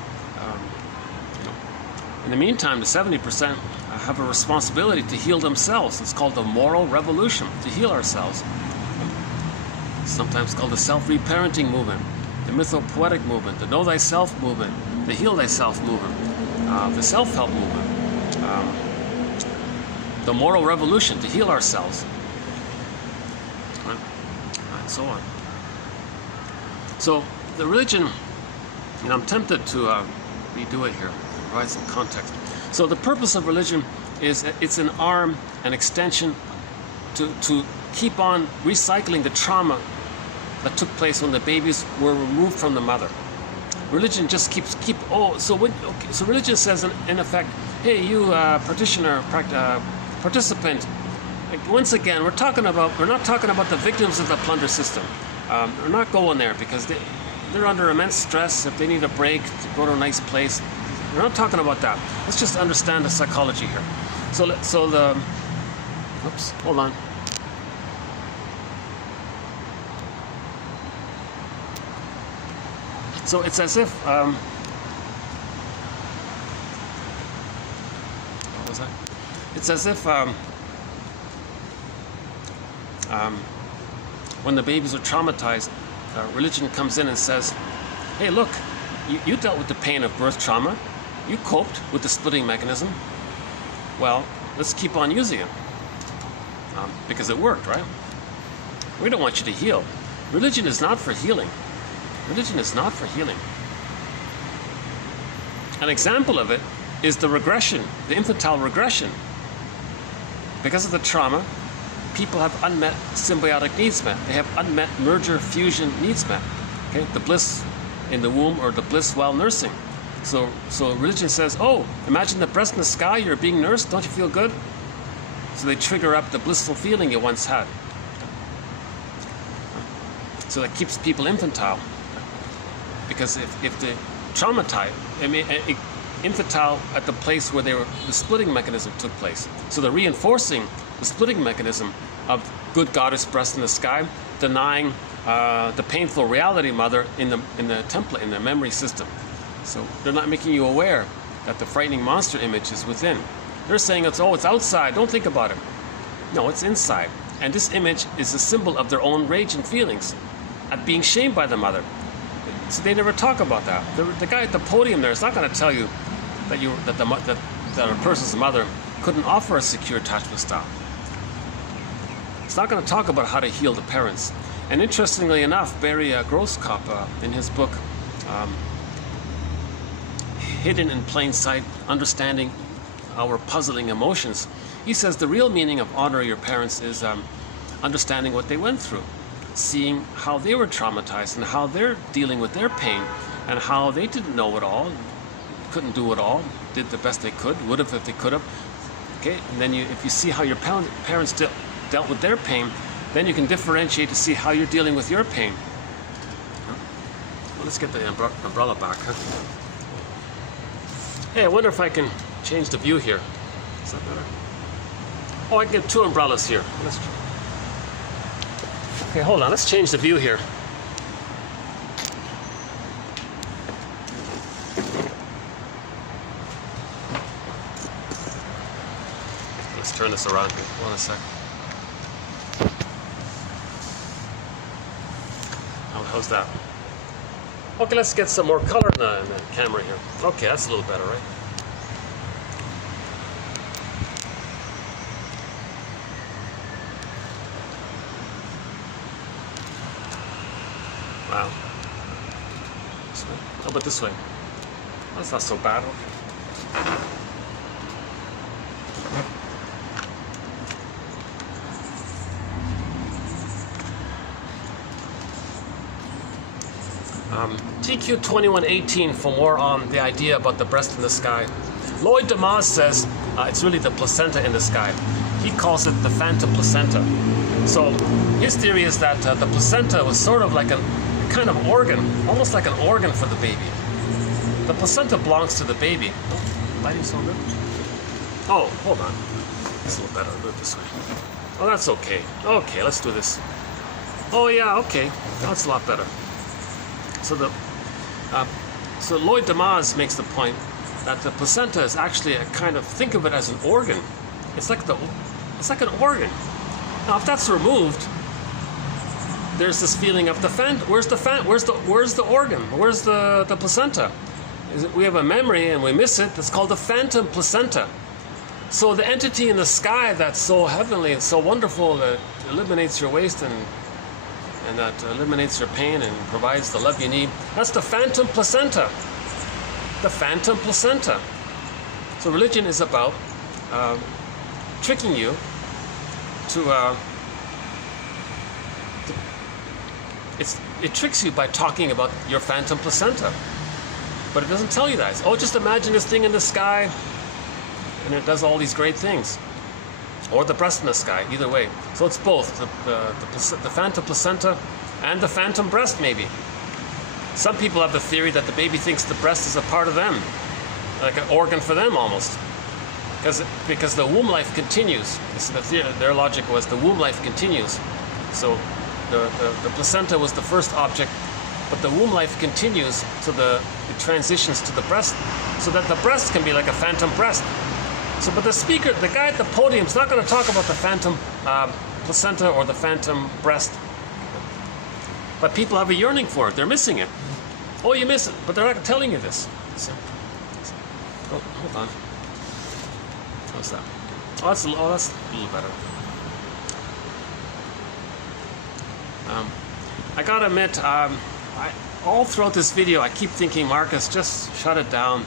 You know. In the meantime, the 70% have a responsibility to heal themselves. It's called the moral revolution, to heal ourselves. It's sometimes called the self-reparenting movement, the mythopoetic movement, the know thyself movement, the heal thyself movement, the self-help movement, the moral revolution, to heal ourselves, and so on. So the religion, and I'm tempted to redo it here, provide some context. So the purpose of religion is it's an arm, an extension to keep on recycling the trauma that took place when the babies were removed from the mother. Religion just so religion says in effect, hey, you practitioner, participant. Once again, we're not talking about the victims of the plunder system. We're not going there because they're under immense stress. If they need a break, to go to a nice place. We're not talking about that. Let's just understand the psychology here. Oops, hold on. So it's as if, what was that? It's as if when the babies are traumatized, religion comes in and says, hey, look, you dealt with the pain of birth trauma. You coped with the splitting mechanism. Well, let's keep on using it. Because it worked, right? We don't want you to heal. Religion is not for healing. Religion is not for healing. An example of it is the regression, the infantile regression. Because of the trauma, people have unmet symbiotic needs met. They have unmet merger fusion needs met. Okay, the bliss in the womb or the bliss while nursing. So religion says, oh, imagine the breast in the sky, you're being nursed, don't you feel good? So they trigger up the blissful feeling you once had. So that keeps people infantile. Because if the traumatized, infantile at the place where the splitting mechanism took place. So they're reinforcing the splitting mechanism of good goddess breast in the sky, denying the painful reality mother in the template, in the memory system. So they're not making you aware that the frightening monster image is within. They're saying it's outside, don't think about it. No, it's inside. And this image is a symbol of their own rage and feelings at being shamed by the mother. So they never talk about that. The guy at the podium there is not going to tell you, that a person's mother couldn't offer a secure attachment style. It's not going to talk about how to heal the parents. And interestingly enough, Barry Grosskopf, in his book, Hidden in Plain Sight, Understanding Our Puzzling Emotions, he says the real meaning of honor your parents is understanding what they went through, seeing how they were traumatized and how they're dealing with their pain, and how they didn't know it all, couldn't do it all, did the best they could, would have if they could have. Okay, and then if you see how your parents dealt with their pain, then you can differentiate to see how you're dealing with your pain. Well, let's get the umbrella back. Huh? Hey, I wonder if I can change the view here. Is that better? Oh, I can get two umbrellas here. Okay, hold on. Let's change the view here. Let's turn this around here. Hold on a sec. How's that? Okay, let's get some more color in the camera here. Okay, that's a little better, right? Wow. This way. How about this way? That's not so bad. Okay. TQ2118 for more on the idea about the breast in the sky. Lloyd Demas says it's really the placenta in the sky. He calls it the phantom placenta. So his theory is that the placenta was sort of like a kind of organ, almost like an organ for the baby. The placenta belongs to the baby. Oh, lighting so good. Oh, hold on. It's a little better. I'll do it this way. Oh, that's okay. Okay, let's do this. Oh yeah, okay. That's a lot better. So Lloyd Demas makes the point that the placenta is actually a kind of, think of it as an organ. It's like an organ. Now, if that's removed, there's this feeling of the where's the organ? Where's the placenta? We have a memory and we miss it. It's called the phantom placenta. So the entity in the sky that's so heavenly and so wonderful that eliminates your waste and that eliminates your pain and provides the love you need. That's the phantom placenta. The phantom placenta. So religion is about tricking you it tricks you by talking about your phantom placenta. But it doesn't tell you that. Oh, just imagine this thing in the sky and it does all these great things. Or the breast in the sky, either way. So it's both, the phantom placenta and the phantom breast, maybe. Some people have the theory that the baby thinks the breast is a part of them, like an organ for them almost. Because the womb life continues. Their logic was the womb life continues. So the placenta was the first object, but the womb life continues, so it transitions to the breast, so that the breast can be like a phantom breast. So, but the guy at the podium is not going to talk about the phantom placenta or the phantom breast. But people have a yearning for it. They're missing it. Oh, you miss it, but they're not telling you this. Oh, hold on. How's that? Oh, that's a little better. I gotta admit, all throughout this video, I keep thinking, Marcus, just shut it down.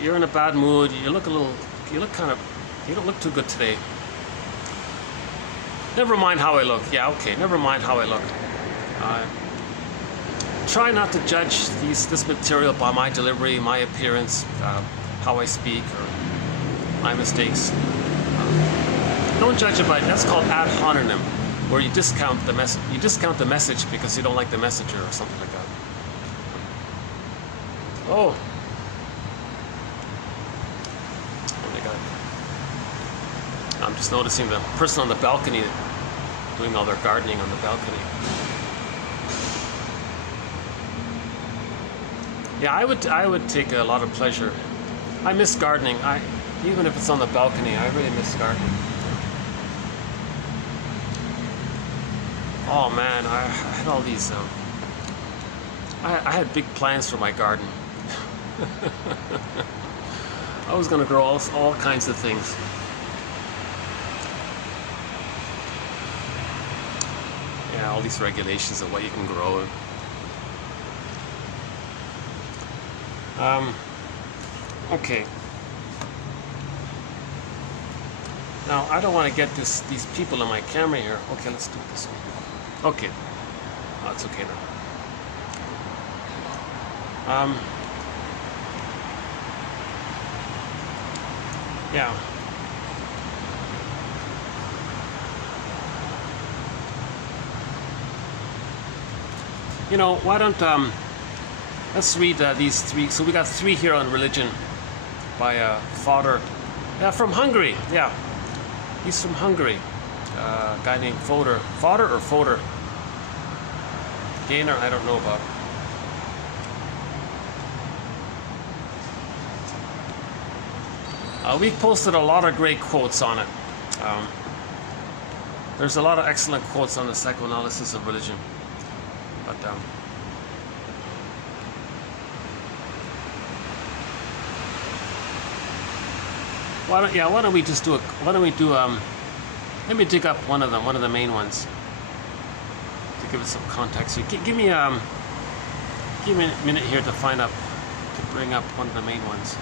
You're in a bad mood. You don't look too good today. Never mind how I look. Yeah, okay. Never mind how I look. Try not to judge this material by my delivery, my appearance, how I speak, or my mistakes. Don't judge it by, that's called ad hominem, where you discount the message. You discount the message because you don't like the messenger or something like that. Oh. I'm just noticing the person on the balcony doing all their gardening on the balcony. Yeah, I would take a lot of pleasure. I miss gardening. Even if it's on the balcony, I really miss gardening. Oh man, I had all these. I had big plans for my garden. I was gonna grow all kinds of things. Yeah, all these regulations of what you can grow. Okay. Now I don't want to get these people on my camera here. Okay, let's do it this way. Okay. Oh, it's okay now. Yeah. You know, why don't let's read these three. So we got three here on religion by Fodor. Yeah, from Hungary. Yeah, he's from Hungary. A guy named Fodor. Fodor or Fodor? Gainer, I don't know about. We've posted a lot of great quotes on it. There's a lot of excellent quotes on the psychoanalysis of religion. But why don't we just do let me dig up one of the main ones to give it some context. So give me a minute here to bring up one of the main ones.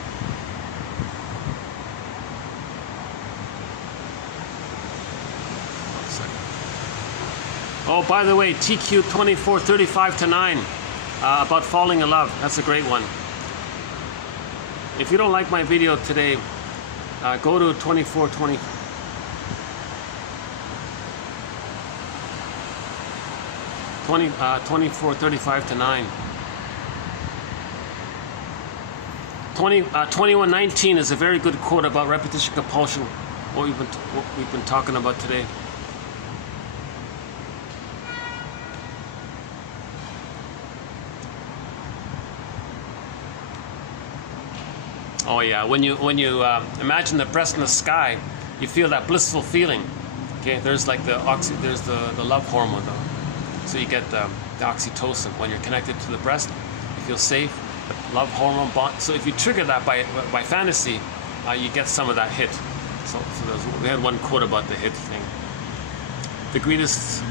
Oh, by the way, TQ 2435-9 about falling in love. That's a great one. If you don't like my video today, go to 2435-9. - 2119 is a very good quote about repetition compulsion. What we've been talking about today. Oh yeah, when you imagine the breast in the sky, you feel that blissful feeling. Okay, there's like the love hormone though. So you get the oxytocin when you're connected to the breast. You feel safe. The love hormone bond. So if you trigger that by fantasy, you get some of that hit. So we had one quote about the hit thing. The greatest.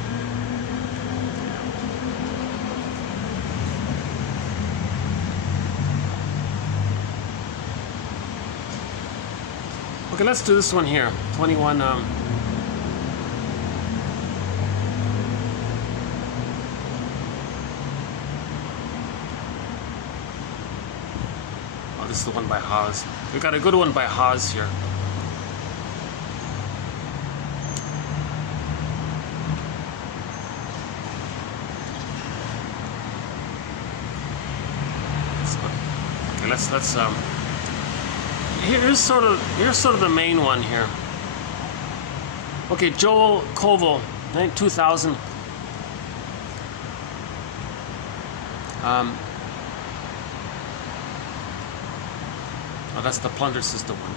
Okay, let's do this one here. 21. Oh, this is the one by Haas. We got a good one by Haas here. Okay, let's Here's sort of the main one here. Okay, Joel Koval, 2000. Oh, that's the plunder system one.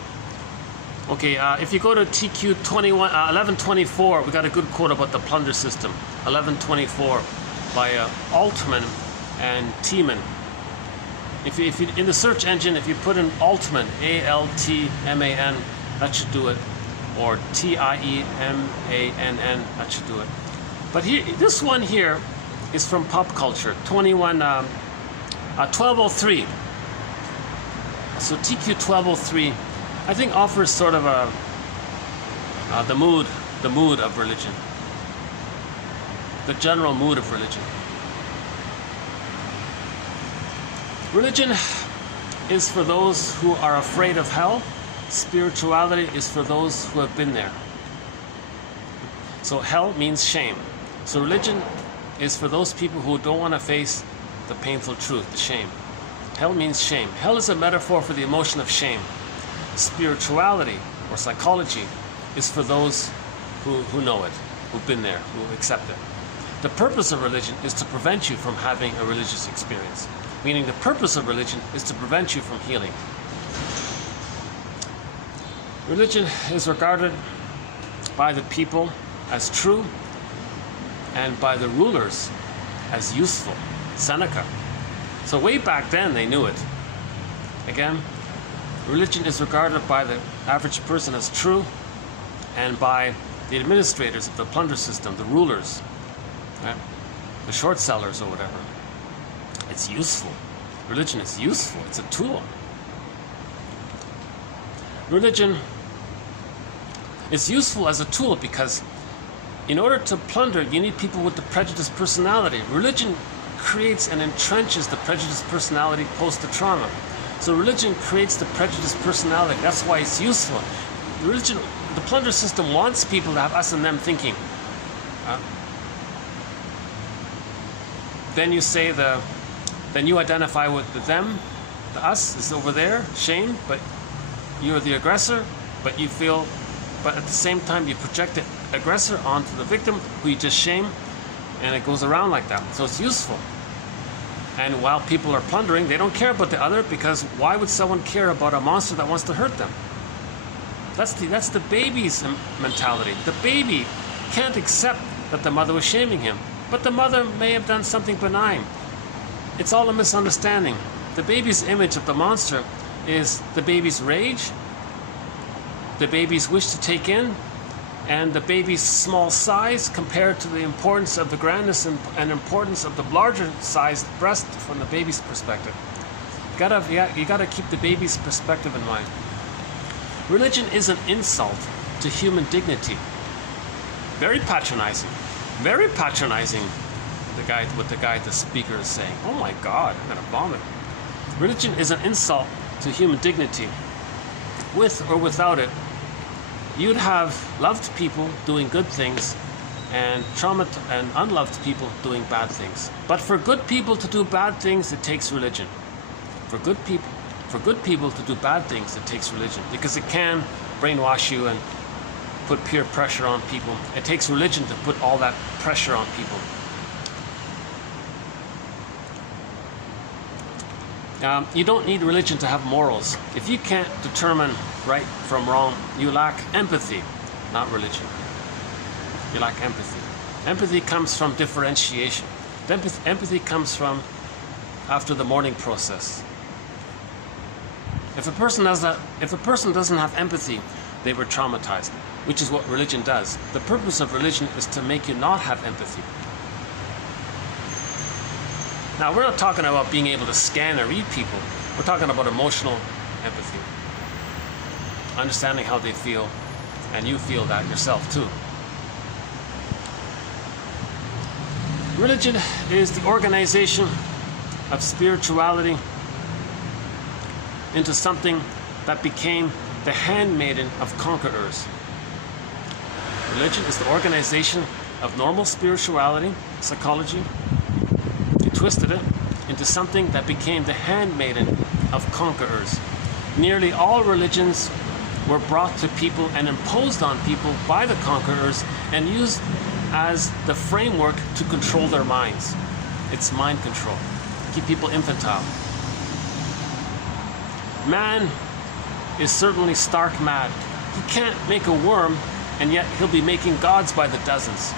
Okay, if you go to TQ 1124, we got a good quote about the plunder system. 1124 by Altman and Tiemann. If you in the search engine, if you put in Altman, A-L-T-M-A-N, that should do it, or T-I-E-M-A-N-N, that should do it. But this one here is from Pop Culture, 1203. So TQ 1203, I think offers sort of the mood of religion, the general mood of religion. Religion is for those who are afraid of hell. Spirituality is for those who have been there. So hell means shame. So religion is for those people who don't want to face the painful truth, the shame. Hell means shame. Hell is a metaphor for the emotion of shame. Spirituality or psychology is for those who know it, who've been there, who accept it. The purpose of religion is to prevent you from having a religious experience. Meaning the purpose of religion is to prevent you from healing. Religion is regarded by the people as true and by the rulers as useful. Seneca. So way back then they knew it. Again, Religion is regarded by the average person as true, and by the administrators of the plunder system, the rulers, right? The short sellers or whatever, it's useful. Religion is useful. It's a tool. Religion is useful as a tool because in order to plunder, you need people with the prejudiced personality. Religion creates and entrenches the prejudiced personality post the trauma. So religion creates the prejudiced personality. That's why it's useful. Religion, the plunder system wants people to have us and them thinking. Then you say then you identify with the them, the us is over there, shame, but you're the aggressor, but at the same time you project the aggressor onto the victim who you just shame, and it goes around like that. So it's useful. And while people are plundering, they don't care about the other, because why would someone care about a monster that wants to hurt them? That's the baby's mentality. The baby can't accept that the mother was shaming him, but the mother may have done something benign. It's all a misunderstanding. The baby's image of the monster is the baby's rage, the baby's wish to take in, and the baby's small size compared to the importance of the grandness and importance of the larger sized breast from the baby's perspective. You gotta keep the baby's perspective in mind. Religion is an insult to human dignity. Very patronizing. Very patronizing. The speaker is saying. Oh my God, I'm gonna vomit. Religion is an insult to human dignity. With or without it, you'd have loved people doing good things and unloved people doing bad things. But for good people to do bad things, it takes religion. For good people to do bad things, it takes religion, because it can brainwash you and put peer pressure on people. It takes religion to put all that pressure on people. You don't need religion to have morals. If you can't determine right from wrong, you lack empathy, not religion. You lack empathy. Empathy comes from differentiation. Empathy comes from after the mourning process. If a person doesn't have empathy, they were traumatized, which is what religion does. The purpose of religion is to make you not have empathy. Now, we're not talking about being able to scan or read people. We're talking about emotional empathy. Understanding how they feel, and you feel that yourself too. Religion is the organization of spirituality into something that became the handmaiden of conquerors. Religion is the organization of normal spirituality, psychology. They twisted it into something that became the handmaiden of conquerors. Nearly all religions were brought to people and imposed on people by the conquerors and used as the framework to control their minds. It's mind control. Keep people infantile. Man is certainly stark mad. He can't make a worm, and yet he'll be making gods by the dozens.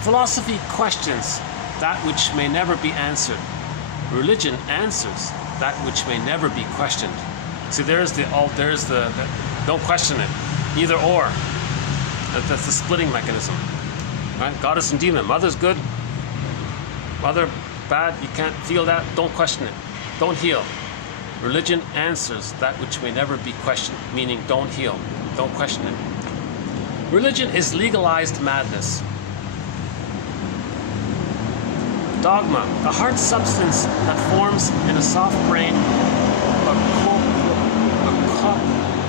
Philosophy questions that which may never be answered. Religion answers that which may never be questioned. See, there's the don't question it. Either or. That's the splitting mechanism. Right? Goddess and demon. Mother's good. Mother bad. You can't feel that. Don't question it. Don't heal. Religion answers that which may never be questioned, meaning don't heal. Don't question it. Religion is legalized madness. Dogma, the hard substance that forms in a soft brain, a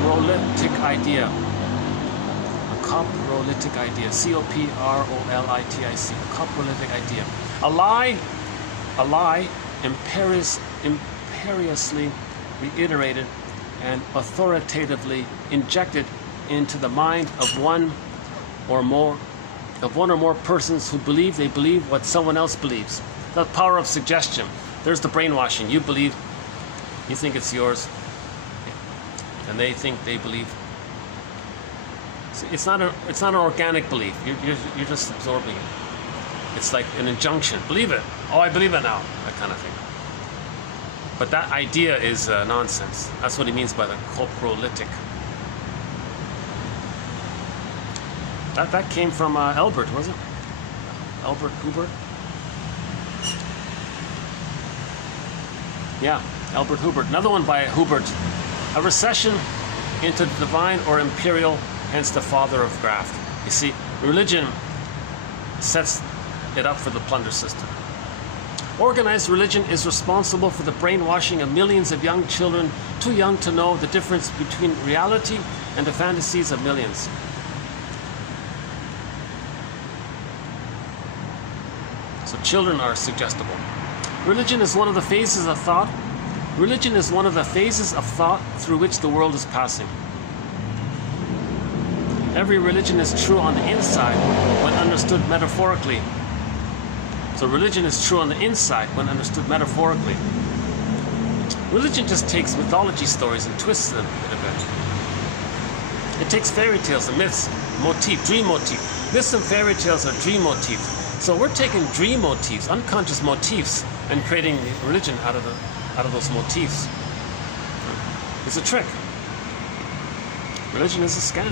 coprolitic idea. A coprolitic idea. C-O-P-R-O-L-I-T-I-C. A coprolitic idea. A lie imperiously reiterated and authoritatively injected into the mind of one or more persons who believe they believe what someone else believes. The power of suggestion. There's the brainwashing. You believe, you think it's yours, and they think they believe. It's not an organic belief. You're just absorbing it. It's like an injunction. Believe it. Oh, I believe it now. That kind of thing. But that idea is nonsense. That's what he means by the coprolitic. That came from Albert, was it? Albert Hubert? Yeah, Albert Hubert. Another one by Hubert. A recession into the divine or imperial, hence the father of graft. You see, religion sets it up for the plunder system. Organized religion is responsible for the brainwashing of millions of young children too young to know the difference between reality and the fantasies of millions. So children are suggestible. Religion is one of the phases of thought. Religion is one of the phases of thought through which the world is passing. Every religion is true on the inside when understood metaphorically. So religion is true on the inside when understood metaphorically. Religion just takes mythology stories and twists them a bit. It takes fairy tales and myths, motif, dream motif. Myths and fairy tales are dream motif. So we're taking dream motifs, unconscious motifs, and creating religion out of those motifs. It's a trick. Religion is a scam.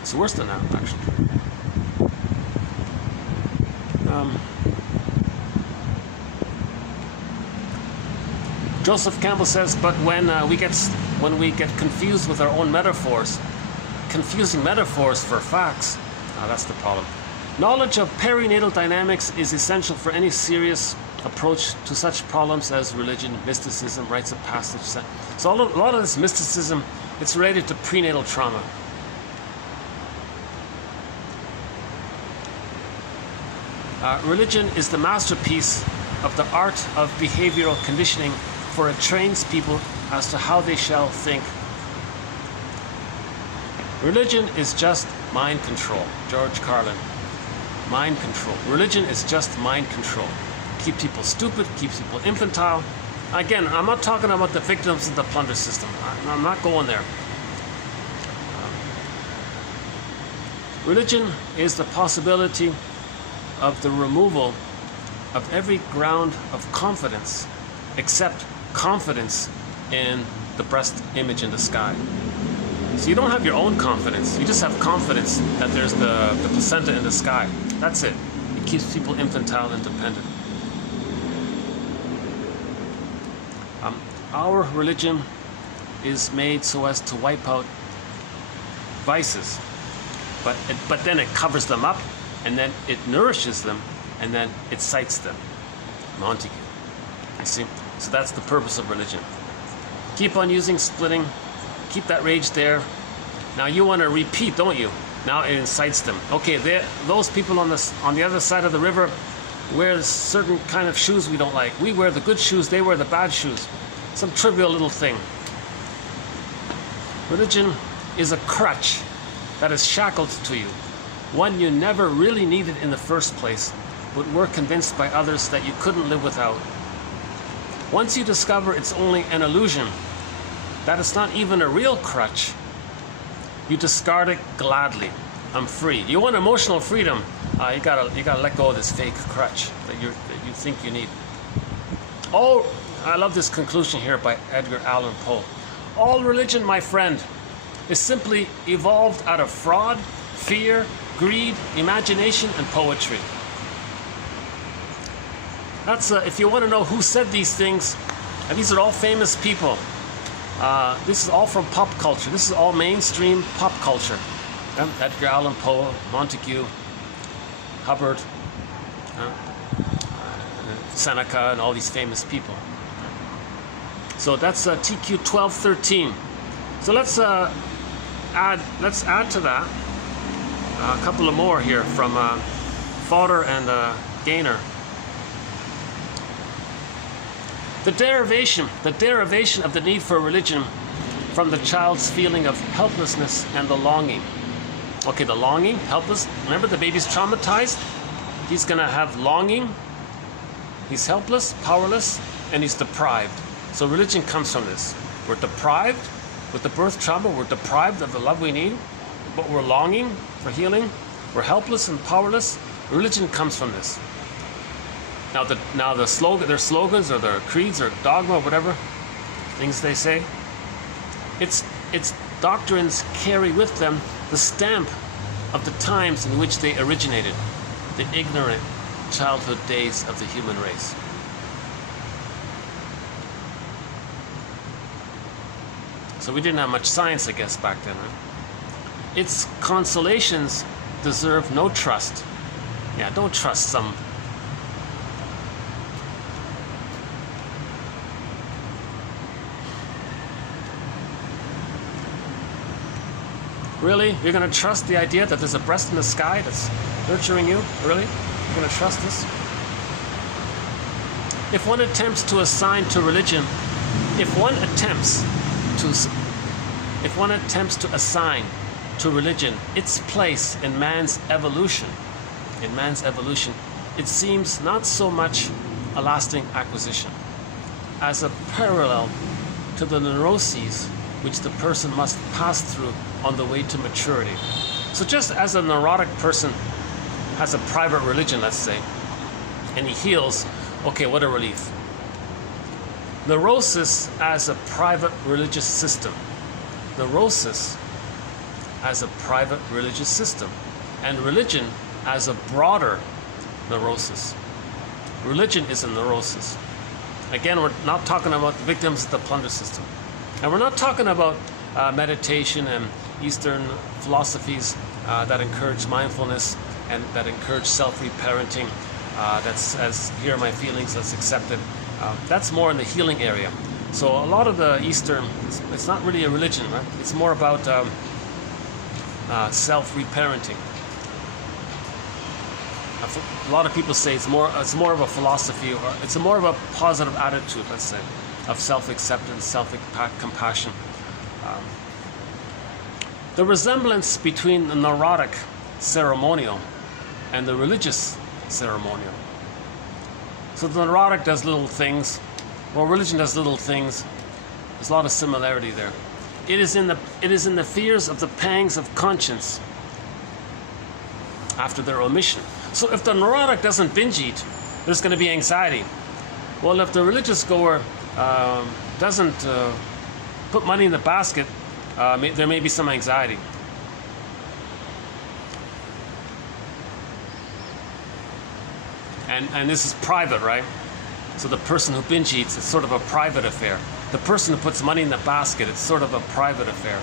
It's worse than that, actually. Joseph Campbell says, but when we get confused with our own metaphors, confusing metaphors for facts, that's the problem. Knowledge of perinatal dynamics is essential for any serious approach to such problems as religion, mysticism, rites of passage. So a lot of this mysticism, it's related to prenatal trauma. Religion is the masterpiece of the art of behavioral conditioning, for it trains people as to how they shall think. Religion is just mind control. George Carlin. Mind control. Religion is just mind control. Keep people stupid, keeps people infantile. Again, I'm not talking about the victims of the plunder system. I'm not going there. Religion is the possibility of the removal of every ground of confidence except confidence in the breast image in the sky. So you don't have your own confidence, you just have confidence that there's the placenta in the sky. That's it. It keeps people infantile and dependent. Our religion is made so as to wipe out vices, but then it covers them up, and then it nourishes them, and then it cites them. Montague. You see? So that's the purpose of religion. Keep on using splitting, keep that rage there. Now you want to repeat, don't you? Now it incites them. Okay, those people on the other side of the river wear certain kind of shoes we don't like. We wear the good shoes, they wear the bad shoes. Some trivial little thing. Religion is a crutch that is shackled to you, one you never really needed in the first place, but were convinced by others that you couldn't live without. Once you discover it's only an illusion, that it's not even a real crutch, you discard it gladly. I'm free. You want emotional freedom, you gotta let go of this fake crutch that you think you need. Oh, I love this conclusion here by Edgar Allan Poe. All religion, my friend, is simply evolved out of fraud, fear, greed, imagination, and poetry. That's if you want to know who said these things, and these are all famous people. This is all from pop culture. This is all mainstream pop culture. Edgar Allan Poe, Montague, Hubbard, Seneca, and all these famous people. So that's TQ 1213. So let's add to that a couple of more here from Fodder and Gaynor. The derivation of the need for religion from the child's feeling of helplessness and the longing. Okay, the longing, helpless. Remember, the baby's traumatized. He's gonna have longing. He's helpless, powerless, and he's deprived. So religion comes from this. We're deprived with the birth trauma. We're deprived of the love we need, but we're longing for healing. We're helpless and powerless. Religion comes from this. Now the slogan, their slogans or their creeds or dogma or whatever things they say, its doctrines carry with them the stamp of the times in which they originated, the ignorant childhood days of the human race. So we didn't have much science, I guess, back then, right? Its consolations deserve no trust. Yeah, don't trust some Really? You're going to trust the idea that there's a breast in the sky that's nurturing you? Really? You're going to trust this? If one attempts to assign to religion, if one attempts to assign to religion its place in man's evolution, it seems not so much a lasting acquisition as a parallel to the neuroses which the person must pass through on the way to maturity. So just as a neurotic person has a private religion, let's say, and he heals, okay, what a relief. Neurosis as a private religious system. Neurosis as a private religious system. And religion as a broader neurosis. Religion is a neurosis. Again, we're not talking about the victims of the plunder system. And we're not talking about meditation and Eastern philosophies that encourage mindfulness and that encourage self-reparenting. That's as here are my feelings, that's accepted. That's more in the healing area. So a lot of the Eastern, it's not really a religion, right? It's more about self-reparenting. A lot of people say it's more of a philosophy, or it's more of a positive attitude, let's say, of self-acceptance, self-compassion. The resemblance between the neurotic ceremonial and the religious ceremonial. So the neurotic does little things, well, religion does little things. There's a lot of similarity there. It is in the fears of the pangs of conscience after their omission. So if the neurotic doesn't binge eat, there's going to be anxiety. Well, if the religious goer doesn't put money in the basket, there may be some anxiety. And this is private, right? So the person who binge eats, it's sort of a private affair. The person who puts money in the basket, it's sort of a private affair.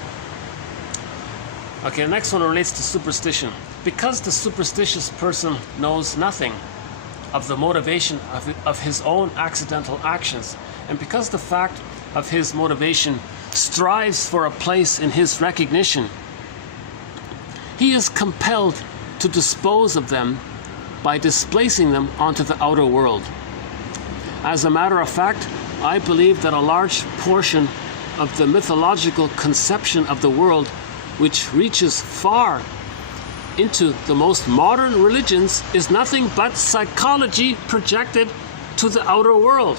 Okay, the next one relates to superstition. Because the superstitious person knows nothing of the motivation of his own accidental actions, and because the fact of his motivation strives for a place in his recognition, he is compelled to dispose of them by displacing them onto the outer world. As a matter of fact, I believe that a large portion of the mythological conception of the world, which reaches far into the most modern religions, is nothing but psychology projected to the outer world.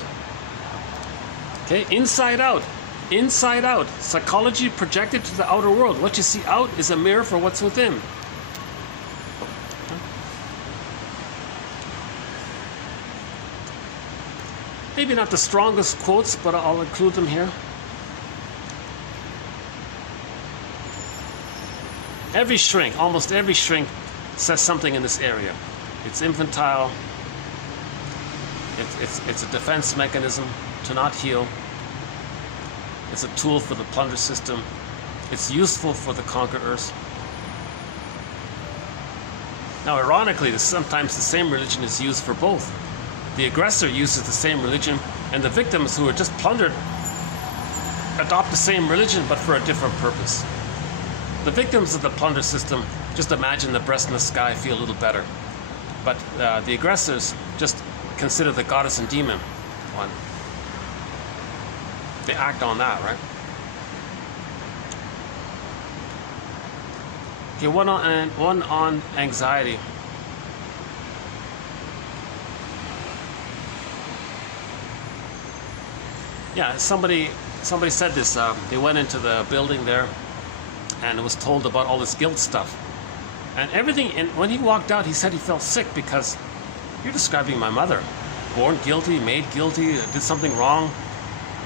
Okay, inside out. Inside out. Psychology projected to the outer world. What you see out is a mirror for what's within. Maybe not the strongest quotes, but I'll include them here. Every shrink, almost every shrink, says something in this area. It's infantile. It's a defense mechanism to not heal. It's a tool for the plunder system. It's useful for the conquerors. Now, ironically, sometimes the same religion is used for both. The aggressor uses the same religion, and the victims who are just plundered adopt the same religion, but for a different purpose. The victims of the plunder system just imagine the breast in the sky, feel a little better. But the aggressors just consider the goddess and demon one. They act on that, right? Okay, one on anxiety. Yeah, somebody said this. They went into the building there, and was told about all this guilt stuff, and everything. And when he walked out, he said he felt sick because you're describing my mother. born guilty, made guilty, did something wrong.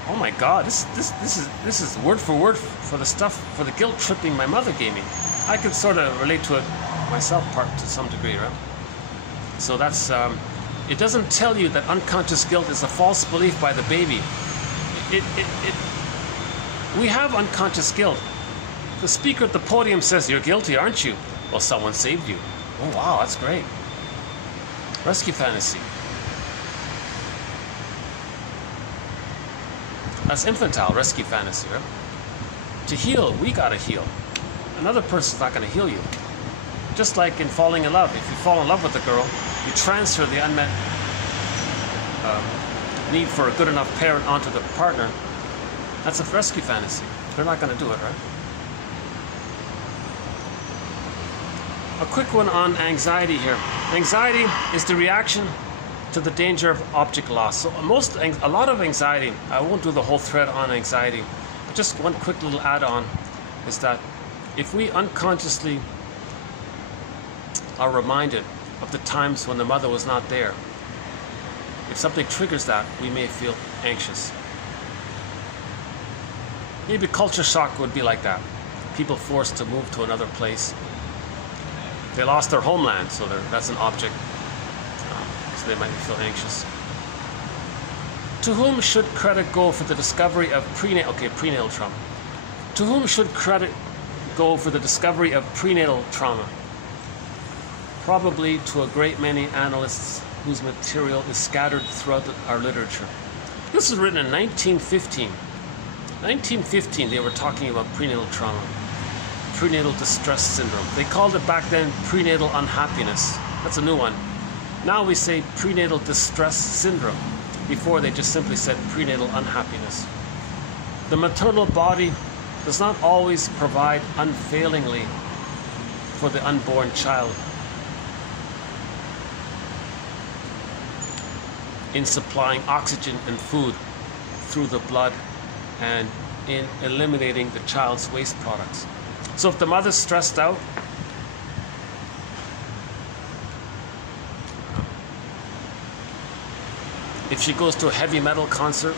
Oh my God, this is word for word for the stuff, for the guilt tripping my mother gave me. I could sort of relate to it myself, to some degree, right? So that's, it doesn't tell you that unconscious guilt is a false belief by the baby. We have unconscious guilt. The speaker at the podium says, "You're guilty, aren't you?" Well, someone saved you. Oh wow, that's great. Rescue fantasy. That's infantile rescue fantasy, right? To heal, we gotta heal. Another person's not gonna heal you. Just like in falling in love. If you fall in love with a girl, you transfer the unmet need for a good enough parent onto the partner. That's a rescue fantasy. They're not gonna do it, right? A quick one on anxiety here. Anxiety is the reaction to the danger of object loss. So a lot of anxiety, I won't do the whole thread on anxiety, but just one quick little add-on is that if we unconsciously are reminded of the times when the mother was not there, if something triggers that, we may feel anxious. Maybe culture shock would be like that. People forced to move to another place. They lost their homeland, so that's an object. So they might feel anxious. To whom should credit go for the discovery of prenatal trauma? To whom should credit go for the discovery of prenatal trauma? Probably to a great many analysts whose material is scattered throughout our literature. This was written in 1915. 1915, they were talking about prenatal trauma, prenatal distress syndrome. They called it back then prenatal unhappiness. That's a new one. Now we say prenatal distress syndrome. Before they just simply said prenatal unhappiness. The maternal body does not always provide unfailingly for the unborn child in supplying oxygen and food through the blood and in eliminating the child's waste products. So if the mother's stressed out, if she goes to a heavy metal concert,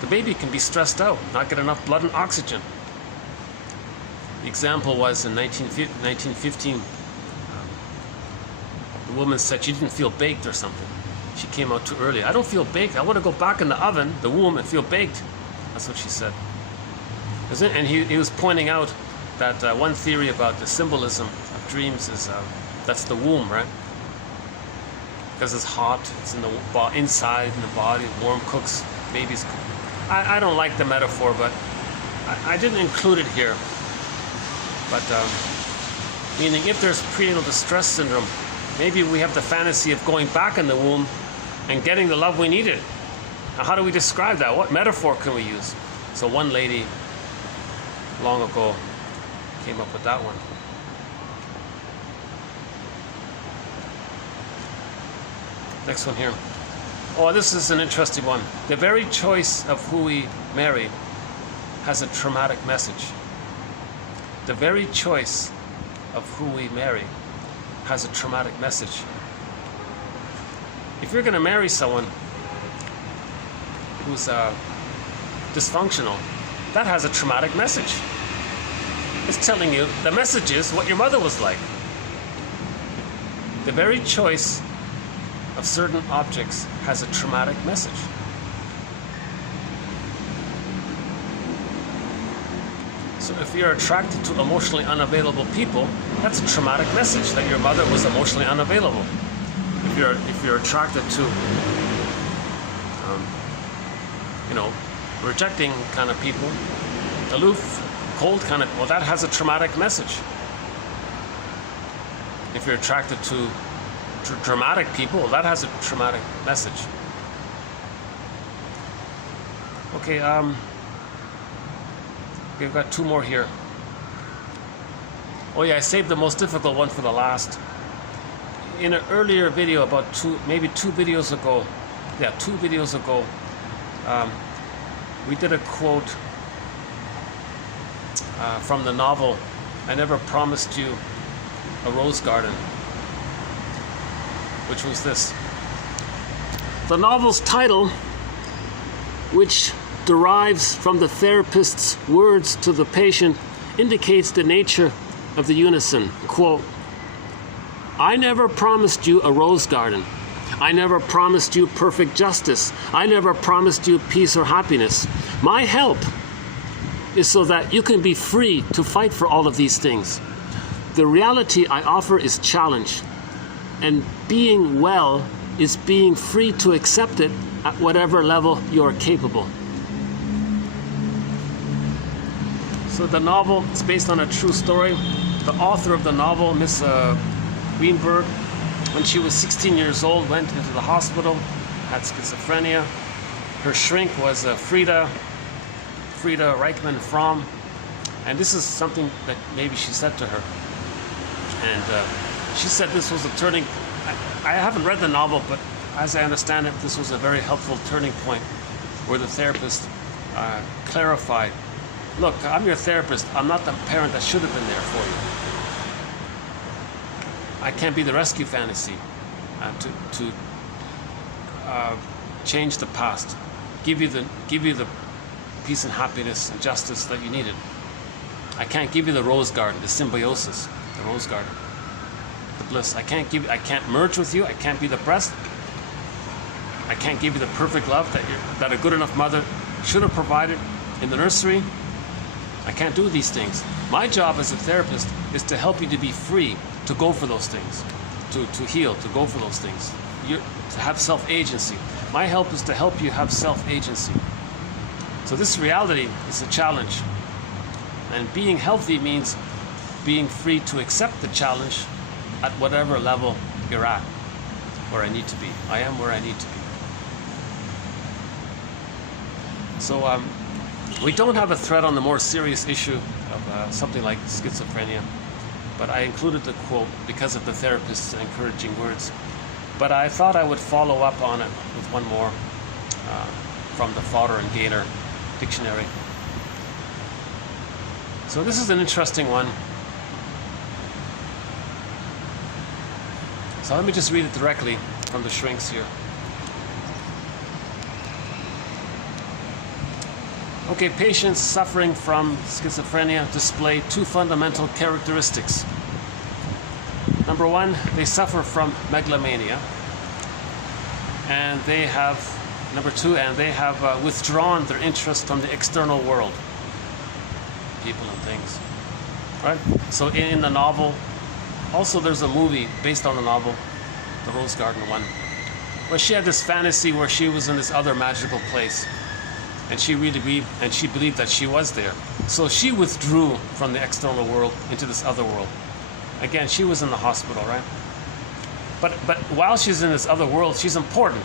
the baby can be stressed out, not get enough blood and oxygen. The example was in 1915, the woman said she didn't feel baked or something. She came out too early. "I don't feel baked. I want to go back in the oven, the womb, and feel baked." That's what she said. And he was pointing out that one theory about the symbolism of dreams is that's the womb, right? Because it's hot, it's in the inside in the body, warm cooks, babies. I don't like the metaphor, but I didn't include it here. But meaning, if there's prenatal distress syndrome, maybe we have the fantasy of going back in the womb and getting the love we needed. Now, how do we describe that? What metaphor can we use? So one lady long ago came up with that one. Next one here. Oh, this is an interesting one. The very choice of who we marry has a traumatic message. The very choice of who we marry has a traumatic message. If you're going to marry someone who's dysfunctional, that has a traumatic message. It's telling you, the message is what your mother was like. The very choice of certain objects has a traumatic message. So if you're attracted to emotionally unavailable people, that's a traumatic message that your mother was emotionally unavailable. If you're attracted to, rejecting kind of people, aloof, cold kind of, well, that has a traumatic message. If you're attracted to dramatic people, well, that has a traumatic message. Okay, we've got two more here. Oh yeah, I saved the most difficult one for the last. In an earlier video, about two videos ago, we did a quote from the novel, "I Never Promised You a Rose Garden," which was this: The novel's title, which derives from the therapist's words to the patient, indicates the nature of the unison. Quote, "I never promised you a rose garden. I never promised you perfect justice. I never promised you peace or happiness. My help is so that you can be free to fight for all of these things. The reality I offer is challenge, and being well is being free to accept it at whatever level you are capable." So the novel is based on a true story. The author of the novel, Miss Weinberg, when she was 16 years old, went into the hospital, had schizophrenia. Her shrink was Frida Reichmann Fromm, and this is something that maybe she said to her. And she said this was a turning. I haven't read the novel, but as I understand it, this was a very helpful turning point where the therapist clarified, "Look, I'm your therapist. I'm not the parent that should have been there for you. I can't be the rescue fantasy to change the past, give you the peace and happiness and justice that you needed. I can't give you the rose garden, the symbiosis, the rose garden, the bliss. I can't merge with you. I can't be the breast. I can't give you the perfect love that a good enough mother should have provided in the nursery. I can't do these things. My job as a therapist is to help you to be free, to go for those things, to heal, to go for those things, to have self-agency. My help is to help you have self-agency." So this reality is a challenge. And being healthy means being free to accept the challenge at whatever level you're at, where I need to be. I am where I need to be. So we don't have a thread on the more serious issue of something like schizophrenia, but I included the quote because of the therapist's encouraging words. But I thought I would follow up on it with one more from the Fodder and Gaynor dictionary. So this is an interesting one. So let me just read it directly from the shrinks here. Okay, patients suffering from schizophrenia display two fundamental characteristics. Number one, they suffer from megalomania, and they have, number two, and they have withdrawn their interest from the external world, people and things, right? So in the novel, also there's a movie based on the novel, the Rose Garden one, where she had this fantasy where she was in this other magical place, and she believed that she was there. So she withdrew from the external world into this other world. Again, she was in the hospital, right? But while she's in this other world, she's important.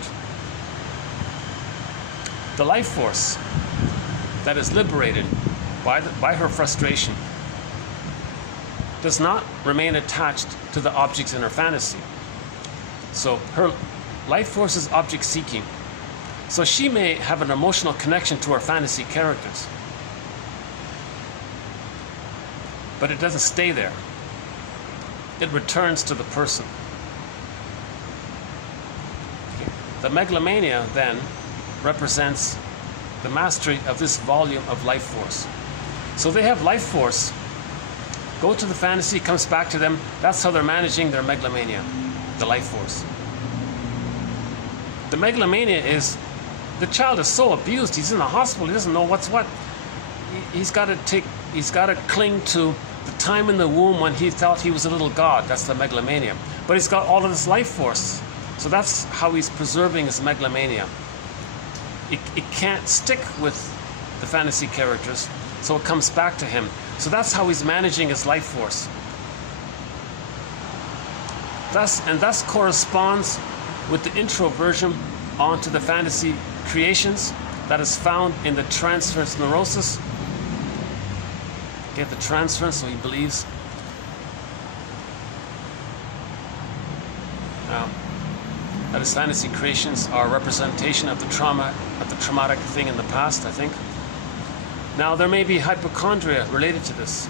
The life force that is liberated by her frustration does not remain attached to the objects in her fantasy. So her life force is object seeking. So she may have an emotional connection to her fantasy characters, but it doesn't stay there. It returns to the person. Okay. The megalomania then represents the mastery of this volume of life force. So they have life force, go to the fantasy, comes back to them. That's how they're managing their megalomania, the life force. The megalomania is, the child is so abused, he's in the hospital, he doesn't know what's what. He's got to cling to the time in the womb when he thought he was a little god. That's the megalomania. But he's got all of this life force. So that's how he's preserving his megalomania. It can't stick with the fantasy characters, so it comes back to him. So that's how he's managing his life force. Thus corresponds with the introversion onto the fantasy creations that is found in the transference neurosis. Get the transference, so he believes. That his fantasy creations are a representation of the trauma, of the traumatic thing in the past, I think. Now, there may be hypochondria related to this.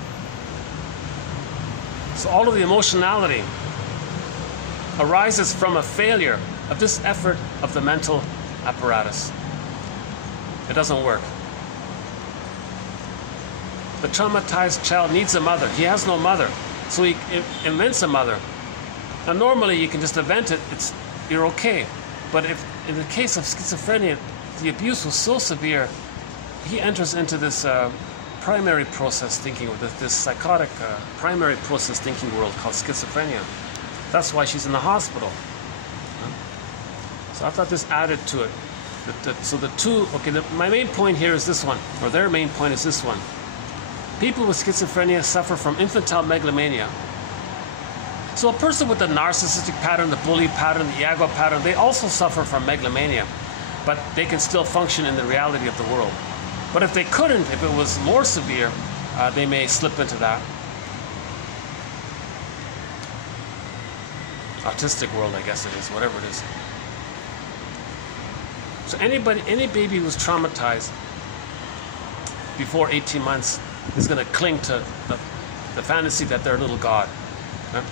So all of the emotionality arises from a failure of this effort of the mental apparatus. It doesn't work. The traumatized child needs a mother. He has no mother, so he invents a mother. Now normally you can just invent it, you're okay. But if in the case of schizophrenia, the abuse was so severe, he enters into this primary process thinking, or this psychotic primary process thinking world called schizophrenia. That's why she's in the hospital. So I thought this added to it. So the two, okay, my main point here is this one, or their main point is this one. People with schizophrenia suffer from infantile megalomania. So a person with the narcissistic pattern, the bully pattern, the ego pattern, they also suffer from megalomania, but they can still function in the reality of the world. But if they couldn't, if it was more severe, they may slip into that autistic world, I guess it is, whatever it is. So any baby who's traumatized before 18 months is going to cling to the fantasy that they're a little god. Okay?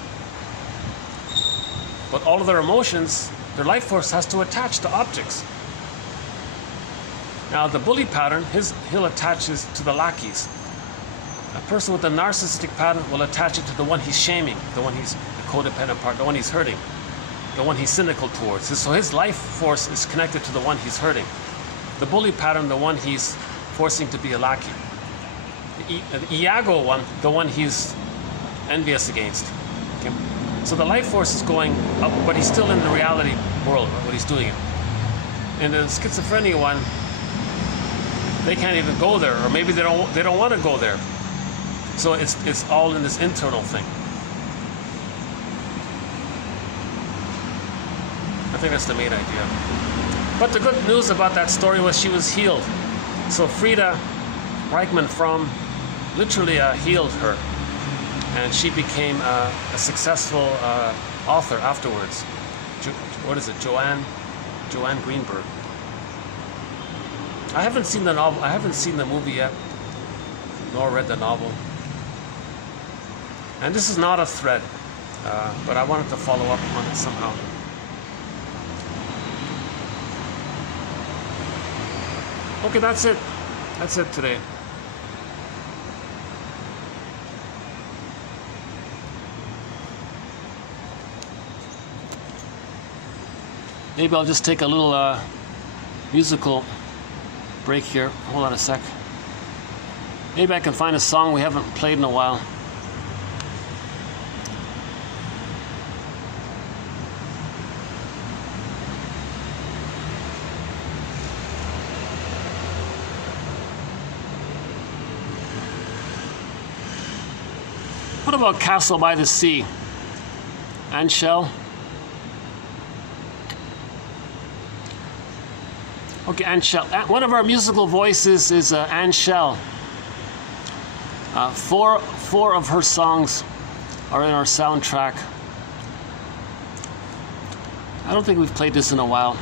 But all of their emotions, their life force has to attach to objects. Now the bully pattern, he'll attach his to the lackeys. A person with a narcissistic pattern will attach it to the one he's shaming, the one he's the codependent part, the one he's hurting, the one he's cynical towards. So his life force is connected to the one he's hurting. The bully pattern, the one he's forcing to be a lackey. The Iago one, the one he's envious against. Okay? So the life force is going up, but he's still in the reality world, what he's doing it. In the schizophrenia one, they can't even go there, or maybe they don't want to go there. So it's all in this internal thing. I think that's the main idea. But the good news about that story was she was healed. So Frida Reichmann from literally healed her, and she became a successful author afterwards. What is it, Joanne Greenberg? I haven't seen the novel. I haven't seen the movie yet, nor read the novel. And this is not a thread, but I wanted to follow up on it somehow. Okay, that's it. That's it today. Maybe I'll just take a little musical break here. Hold on a sec. Maybe I can find a song we haven't played in a while. What about Castle by the Sea? Anne Shell? Okay, Anne Shell. One of our musical voices is Anne Shell. Four of her songs are in our soundtrack. I don't think we've played this in a while.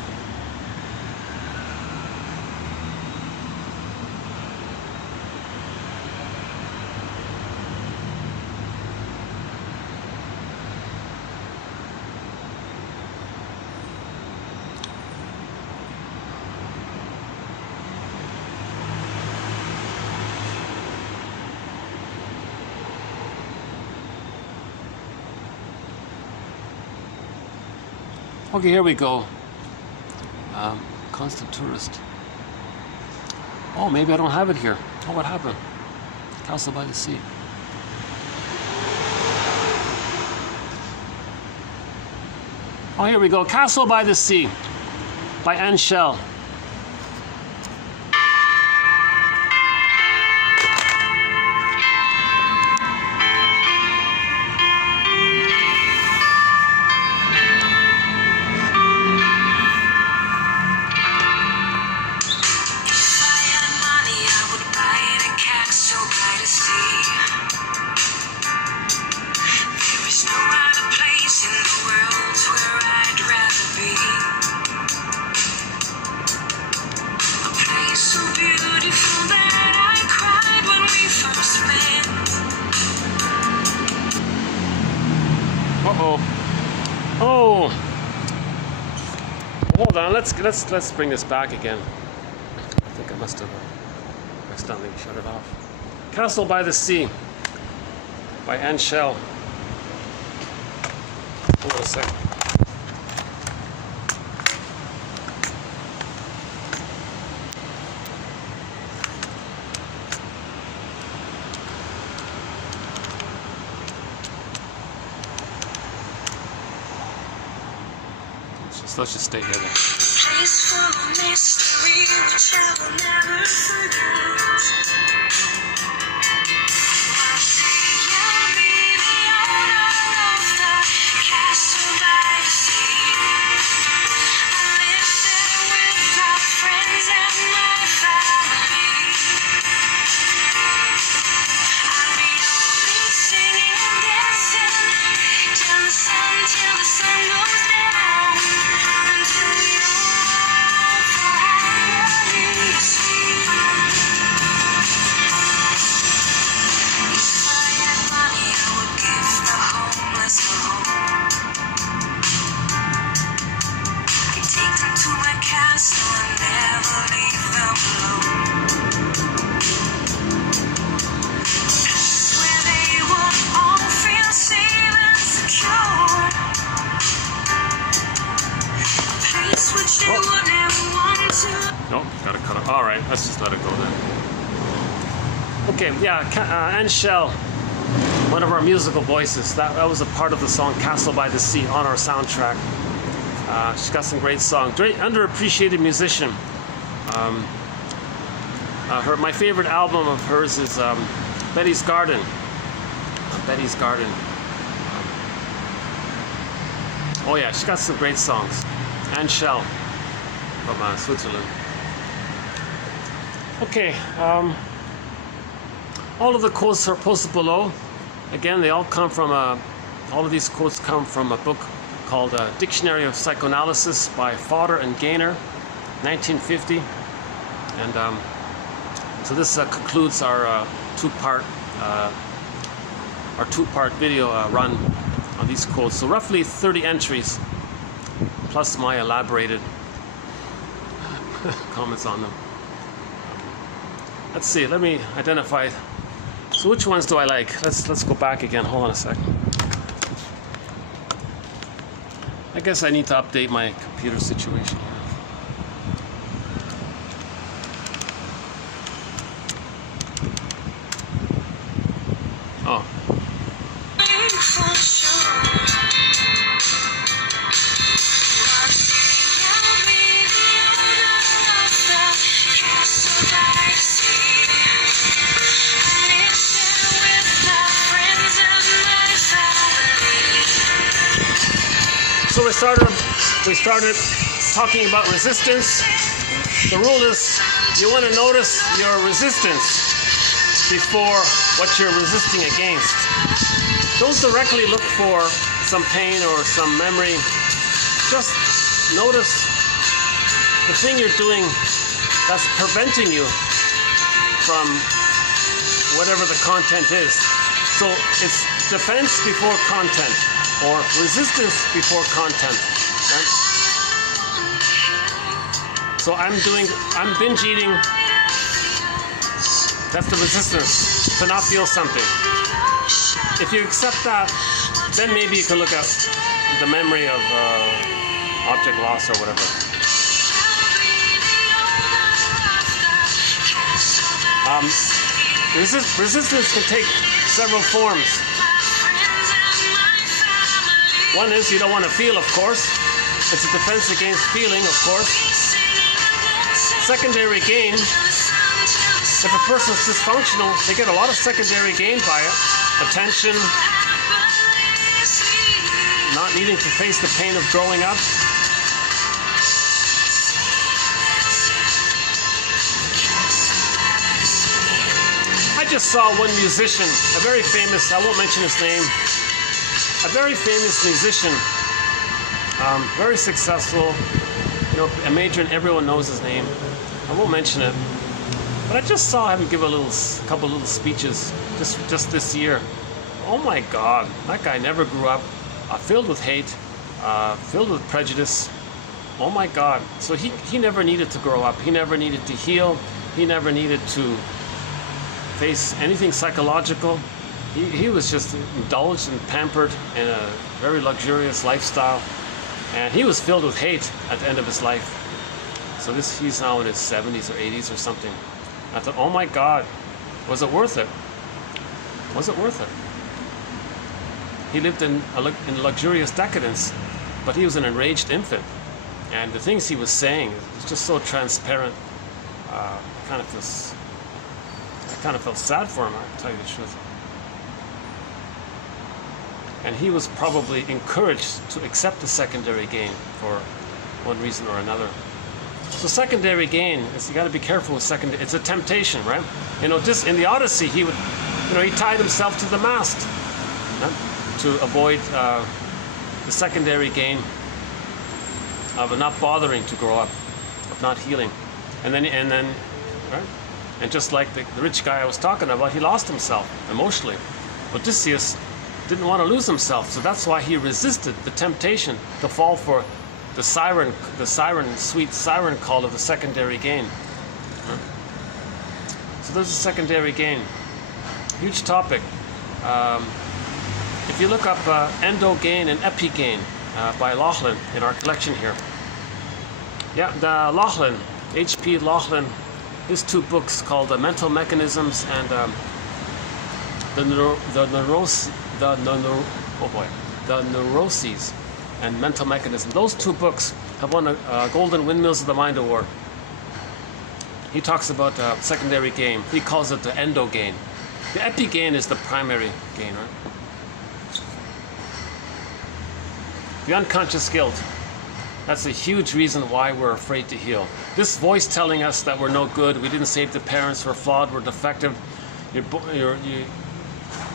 Okay, here we go. Constant tourist. Oh, maybe I don't have it here. Oh, what happened? Castle by the Sea. Oh, here we go. Castle by the Sea by Anne Shell. Hold on, let's bring this back again. I think I must have accidentally shut it off. Castle by the Sea by Anne Schell. Hold on a second. Let's just stay here then. Place full of mystery, which I will never forget. One day you'll be the owner of the castle by the sea. I live there with my friends and my family. I'll be only singing and dancing till the sun goes down. Nope, gotta cut it. All right, let's just let it go then. Okay, yeah, Anne Schell, one of our musical voices. That was a part of the song "Castle by the Sea" on our soundtrack. She's got some great songs. Great, underappreciated musician. My favorite album of hers is Betty's Garden. Betty's Garden. Oh yeah, she's got some great songs. Anne Schell from Switzerland. Okay, all of the quotes are posted below. Again, they all come from all of these quotes come from a book called Dictionary of Psychoanalysis by Fodder and Gaynor, 1950. And so this concludes our two-part video run on these quotes. So roughly 30 entries, plus my elaborated comments on them. Let's see. Let me identify. So which ones do I like? Let's go back again. Hold on a second. I guess I need to update my computer situation. Oh. So we started talking about resistance. The rule is you want to notice your resistance before what you're resisting against. Don't directly look for some pain or some memory. Just notice the thing you're doing that's preventing you from whatever the content is. So it's defense before content, or resistance before content. Right? So I'm binge eating. That's the resistance, to not feel something. If you accept that, then maybe you can look at the memory of object loss or whatever. Resistance can take several forms. One is you don't want to feel, of course. It's a defense against feeling, of course. Secondary gain. If a person's dysfunctional, they get a lot of secondary gain by it. Attention, not needing to face the pain of growing up. I just saw one musician, a very famous, I won't mention his name, a very famous musician, very successful, a major, and everyone knows his name. I won't mention it, but I just saw him give a couple little speeches just this year. Oh my God, that guy never grew up, filled with hate, filled with prejudice, oh my God. So he never needed to grow up. He never needed to heal. He never needed to face anything psychological. He was just indulged and pampered in a very luxurious lifestyle. And he was filled with hate at the end of his life. So he's now in his 70s or 80s or something. I thought, oh my God, was it worth it? Was it worth it? He lived in luxurious decadence, but he was an enraged infant. And the things he was saying was just so transparent. I kind of felt sad for him, to tell you the truth. And he was probably encouraged to accept the secondary gain for one reason or another. So secondary gain is, you got to be careful with secondary. It's a temptation, right? Just in the Odyssey, he tied himself to the mast to avoid the secondary gain of not bothering to grow up, of not healing, and then right? And just like the rich guy I was talking about, he lost himself emotionally. Odysseus didn't want to lose himself, so that's why he resisted the temptation to fall for the sweet siren call of the secondary gain. So there's a secondary gain. Huge topic. If you look up endogain and epigain by Laughlin in our collection here. Yeah, the Laughlin, H.P. Laughlin, his two books called The Mental Mechanisms and the Neuroses and Mental Mechanism. Those two books have won a Golden Windmills of the Mind Award. He talks about secondary gain. He calls it the endogain. The epigain is the primary gain, right? The unconscious guilt. That's a huge reason why we're afraid to heal. This voice telling us that we're no good, we didn't save the parents, we're flawed, we're defective.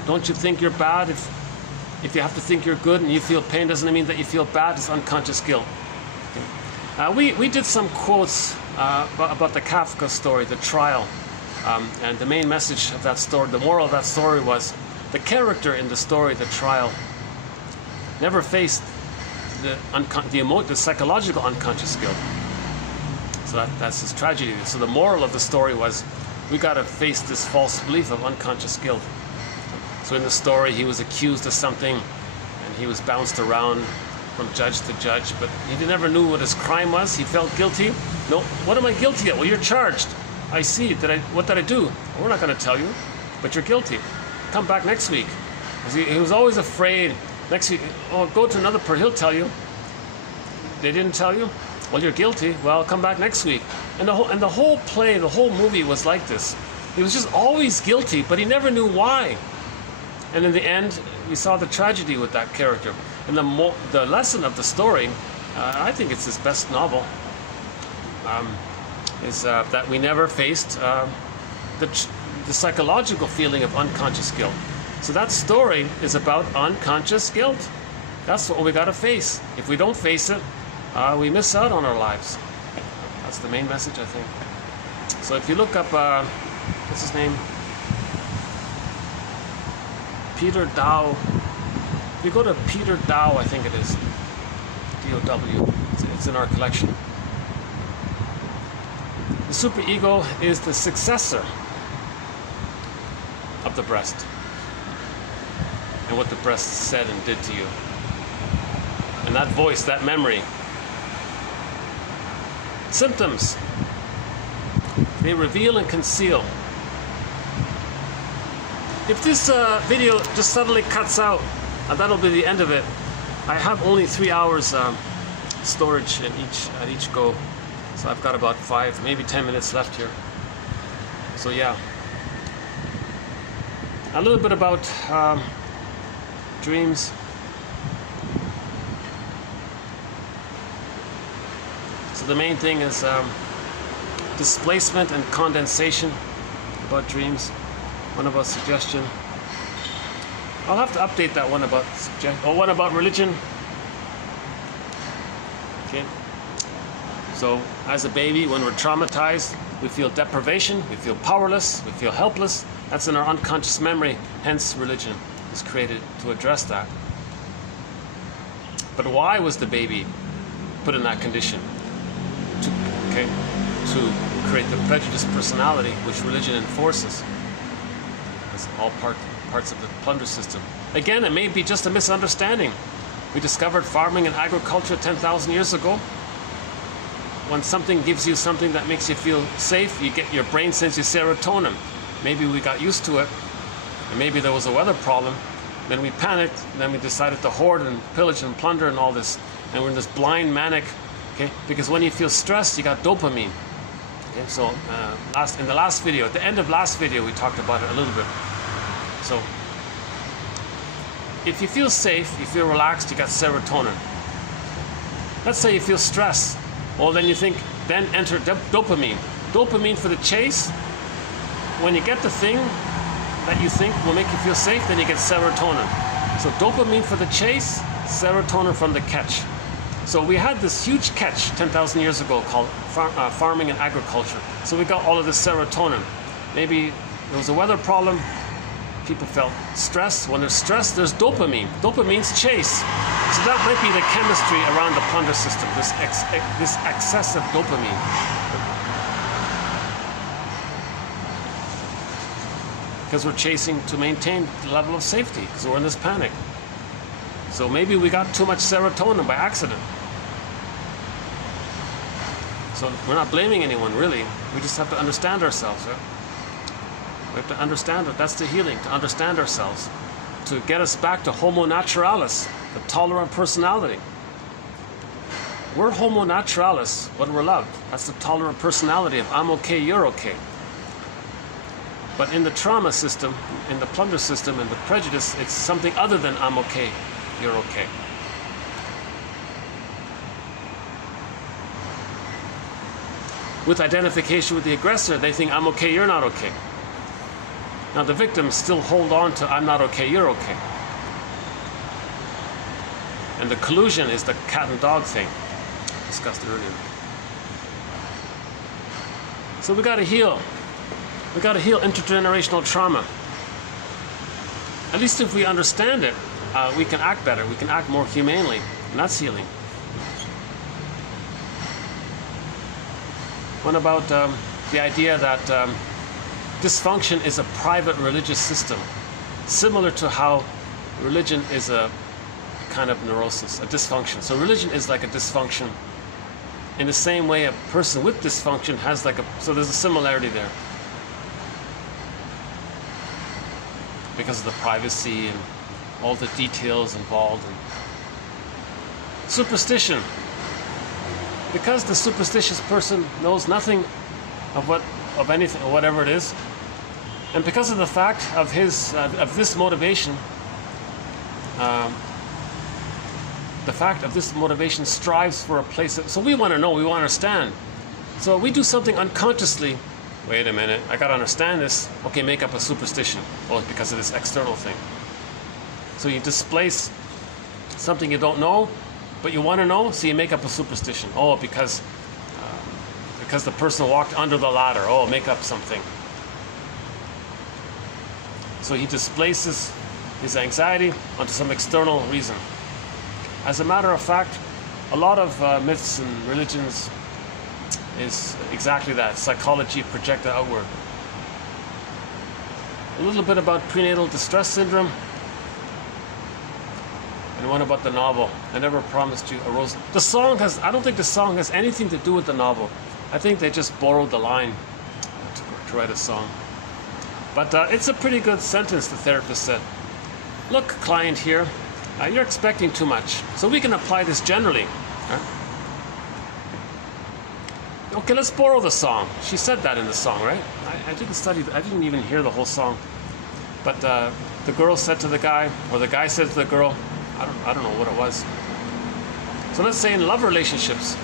Don't you think you're bad? If you have to think you're good and you feel pain, doesn't mean that you feel bad. It's unconscious guilt. Okay. We did some quotes about the Kafka story, the trial. And the main message of that story, the moral of that story was the character in the story, the trial, never faced the psychological unconscious guilt. So that's his tragedy. So the moral of the story was we got to face this false belief of unconscious guilt. So in the story, he was accused of something, and he was bounced around from judge to judge, but he never knew what his crime was. He felt guilty. No, what am I guilty of? Well, you're charged. I see. What did I do? Well, we're not going to tell you, but you're guilty. Come back next week. He was always afraid. Next week, go to another person. He'll tell you. They didn't tell you? Well, you're guilty. Well, come back next week. And the whole play, the whole movie was like this. He was just always guilty, but he never knew why. And in the end, we saw the tragedy with that character. And the lesson of the story, I think it's his best novel, is that we never faced the psychological feeling of unconscious guilt. So that story is about unconscious guilt. That's what we got to face. If we don't face it, we miss out on our lives. That's the main message, I think. So if you look up, what's his name? Peter Dow. If you go to Peter Dow, I think it is, D-O-W, it's in our collection. The superego is the successor of the breast and what the breast said and did to you. And that voice, that memory. Symptoms. They reveal and conceal. If this video just suddenly cuts out, that'll be the end of it. I have only 3 hours storage at each go, so I've got about 5, maybe 10 minutes left here. So yeah, a little bit about dreams. So the main thing is displacement and condensation about dreams. One about suggestion. I'll have to update that one about one about religion. Okay. So as a baby, when we're traumatized, we feel deprivation, we feel powerless, we feel helpless. That's in our unconscious memory. Hence, religion was created to address that. But why was the baby put in that condition to, okay, to create the prejudiced personality which religion enforces. It's all parts of the plunder system. Again, it may be just a misunderstanding. We discovered farming and agriculture 10,000 years ago. When something gives you something that makes you feel safe, your brain sends you serotonin. Maybe we got used to it, and maybe there was a weather problem. Then we panicked, and then we decided to hoard and pillage and plunder and all this. And we're in this blind manic, okay? Because when you feel stressed, you got dopamine. Okay, so in the last video, at the end of last video, we talked about it a little bit. So if you feel safe, you feel relaxed, you got serotonin. Let's say you feel stress. Well, then then enter dopamine. Dopamine for the chase. When you get the thing that you think will make you feel safe, then you get serotonin. So dopamine for the chase, serotonin from the catch. So we had this huge catch 10,000 years ago called farming and agriculture. So we got all of this serotonin. Maybe there was a weather problem. People felt stress. When there's stress, there's dopamine. Dopamine's chase. So that might be the chemistry around the plunder system, this excessive dopamine. Because we're chasing to maintain the level of safety, because we're in this panic. So maybe we got too much serotonin by accident. So we're not blaming anyone, really. We just have to understand ourselves, right? We have to understand that that's the healing, to understand ourselves, to get us back to homo naturalis, the tolerant personality. We're homo naturalis when we're loved. That's the tolerant personality of I'm okay, you're okay. But in the trauma system, in the plunder system, and the prejudice, it's something other than I'm okay, you're okay. With identification with the aggressor, they think I'm okay, you're not okay. Now the victims still hold on to I'm not okay, you're okay. And the collusion is the cat and dog thing discussed earlier. So we gotta heal. We gotta heal intergenerational trauma. At least if we understand it, we can act better, we can act more humanely, and that's healing. What about the idea that dysfunction is a private religious system, similar to how religion is a kind of neurosis, a dysfunction. So religion is like a dysfunction. In the same way a person with dysfunction has like so there's a similarity there. Because of the privacy and all the details involved. And superstition. Because the superstitious person knows nothing of anything, or whatever it is, and because of the fact of this motivation, the fact of this motivation strives for a place. So we want to know, we want to understand. So we do something unconsciously. Wait a minute, I gotta understand this. Okay, make up a superstition. Well, it's because of this external thing. So you displace something you don't know, but you want to know, so you make up a superstition. Oh, because the person walked under the ladder. Oh, make up something. So he displaces his anxiety onto some external reason. As a matter of fact, a lot of myths and religions is exactly that, psychology projected outward. A little bit about prenatal distress syndrome, and one about the novel, I Never Promised You a Rose. The song I don't think the song has anything to do with the novel. I think they just borrowed the line to write a song. But it's a pretty good sentence, the therapist said. Look, client here, you're expecting too much. So we can apply this generally. Huh? Okay, let's borrow the song. She said that in the song, right? I didn't even hear the whole song. But the girl said to the guy, or the guy said to the girl, I don't know what it was. So let's say in love relationships,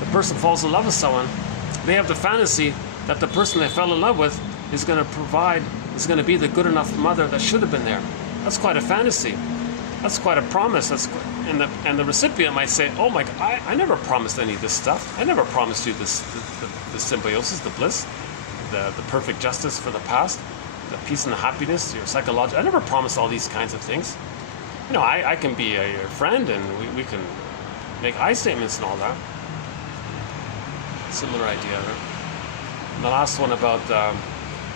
the person falls in love with someone, they have the fantasy that the person they fell in love with is going to be the good enough mother that should have been there. That's quite a fantasy. That's quite a promise. And the recipient might say, oh my God, I never promised any of this stuff. I never promised you this, the symbiosis, the bliss, the perfect justice for the past, the peace and the happiness, your psychological. I never promised all these kinds of things. You know, I can be your friend, and we can make I statements and all that. Similar idea, right? And the last one about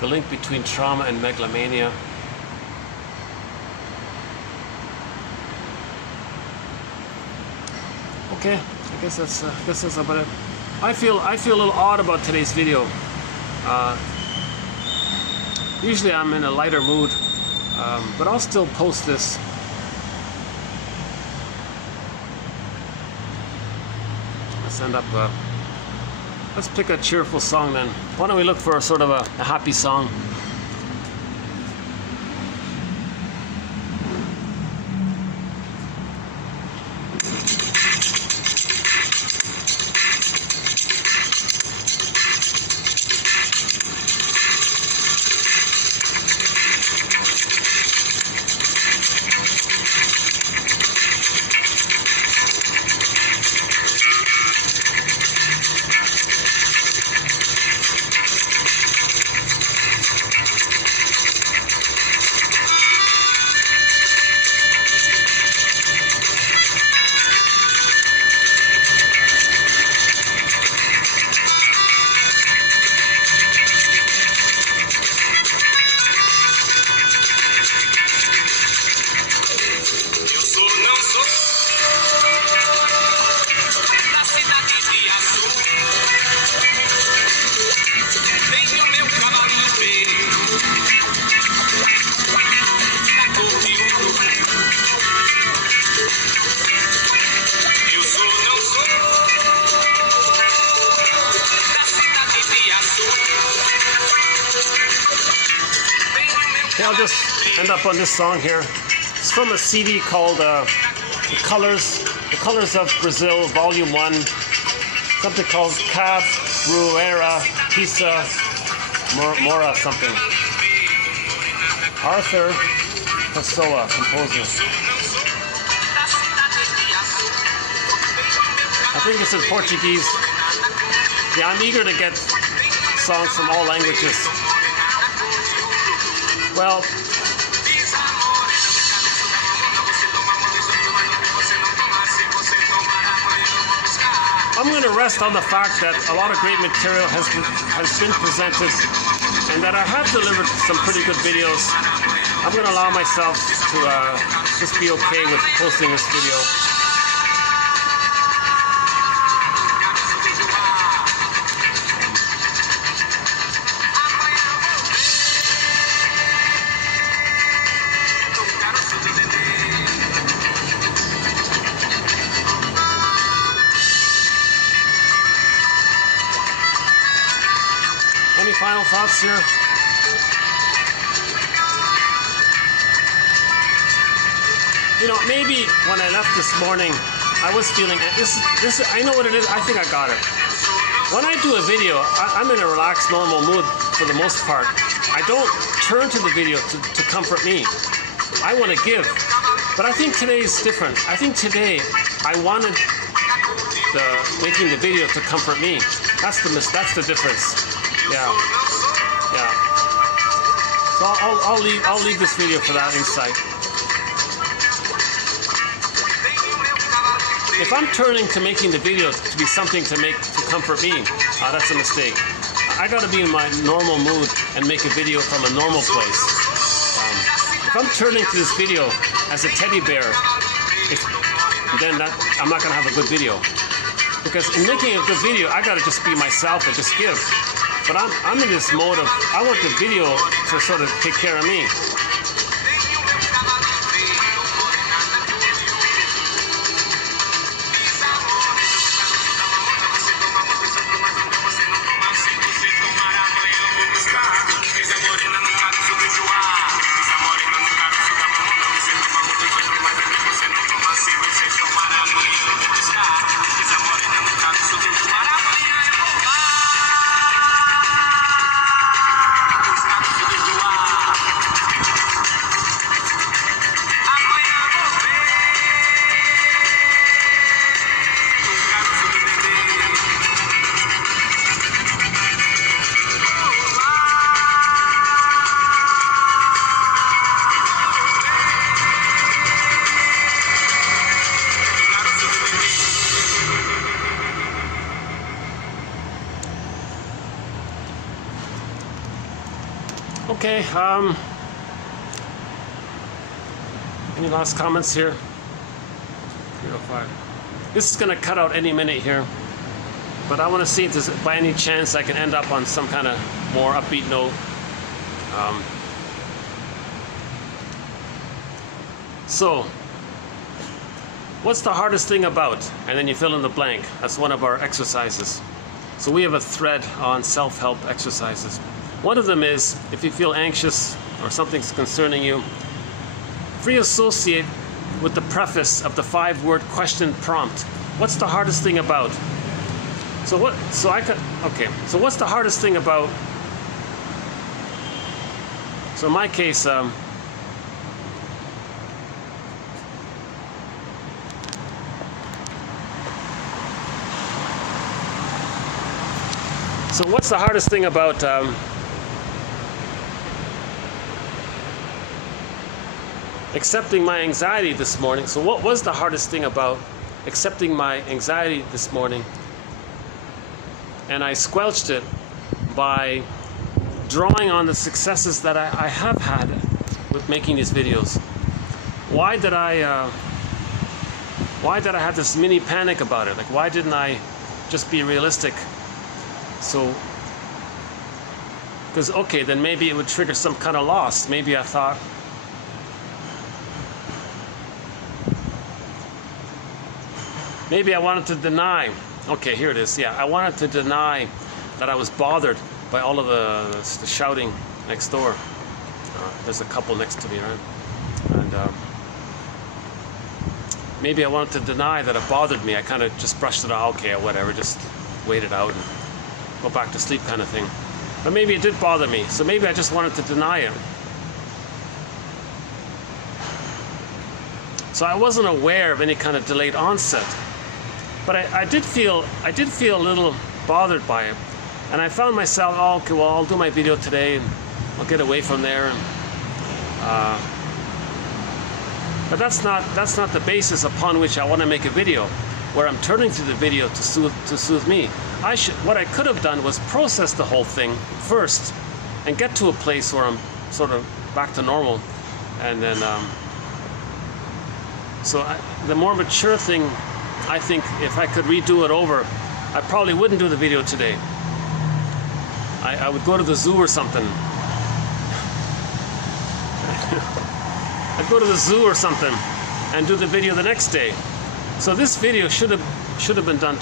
the link between trauma and megalomania. Okay, I guess that's about it. I feel a little odd about today's video. Usually I'm in a lighter mood, but I'll still post this. Let's end up. Let's pick a cheerful song then. Why don't we look for sort of a happy song? I'll just end up on this song here. It's from a CD called The Colors of Brazil, Volume 1. Something called Cabruera Pisa Mora something. Arthur Pessoa, composer. I think it's in Portuguese. Yeah, I'm eager to get songs from all languages. Well, I'm going to rest on the fact that a lot of great material has been presented and that I have delivered some pretty good videos. I'm going to allow myself to just be okay with posting this video. Any final thoughts here? You know, maybe when I left this morning, I was feeling this. I know what it is. I think I got it. When I do a video, I'm in a relaxed, normal mood for the most part. I don't turn to the video to comfort me. I want to give, but I think today is different. I think today I wanted making the video to comfort me. That's the difference. Yeah. So I'll leave this video for that insight. If I'm turning to making the video to be something to comfort me, that's a mistake. I gotta be in my normal mood and make a video from a normal place. If I'm turning to this video as a teddy bear, then I'm not gonna have a good video. Because in making a good video, I gotta just be myself and just give. But I'm in this mode of, I want the video to sort of take care of me. Okay, any last comments here? 3:05. This is going to cut out any minute here, but I want to see if there's, by any chance I can end up on some kind of more upbeat note. So, what's the hardest thing about? And then you fill in the blank. That's one of our exercises. So we have a thread on self-help exercises. One of them is, if you feel anxious or something's concerning you, free associate with the preface of the 5-word question prompt. What's the hardest thing about? So what's the hardest thing about? So in my case, so what's the hardest thing about accepting my anxiety this morning? So what was the hardest thing about accepting my anxiety this morning? And I squelched it by drawing on the successes that I have had with making these videos. Why did I have this mini panic about it? Like, why didn't I just be realistic? So, because okay, then maybe it would trigger some kind of loss. Maybe I thought, maybe I wanted to deny. Okay, here it is. Yeah, I wanted to deny that I was bothered by all of the shouting next door. There's a couple next to me, right? And maybe I wanted to deny that it bothered me. I kind of just brushed it off. Okay, whatever, just wait it out and go back to sleep kind of thing. But maybe it did bother me, so maybe I just wanted to deny it. So I wasn't aware of any kind of delayed onset. But I did feel a little bothered by it, and I found myself, oh, okay, well, I'll do my video today, and I'll get away from there. And, but that's not the basis upon which I want to make a video, where I'm turning to the video to soothe me. What I could have done was process the whole thing first, and get to a place where I'm sort of back to normal, and then the more mature thing. I think if I could redo it over, I probably wouldn't do the video today. I would go to the zoo or something. I'd go to the zoo or something and do the video the next day. So this video should have been done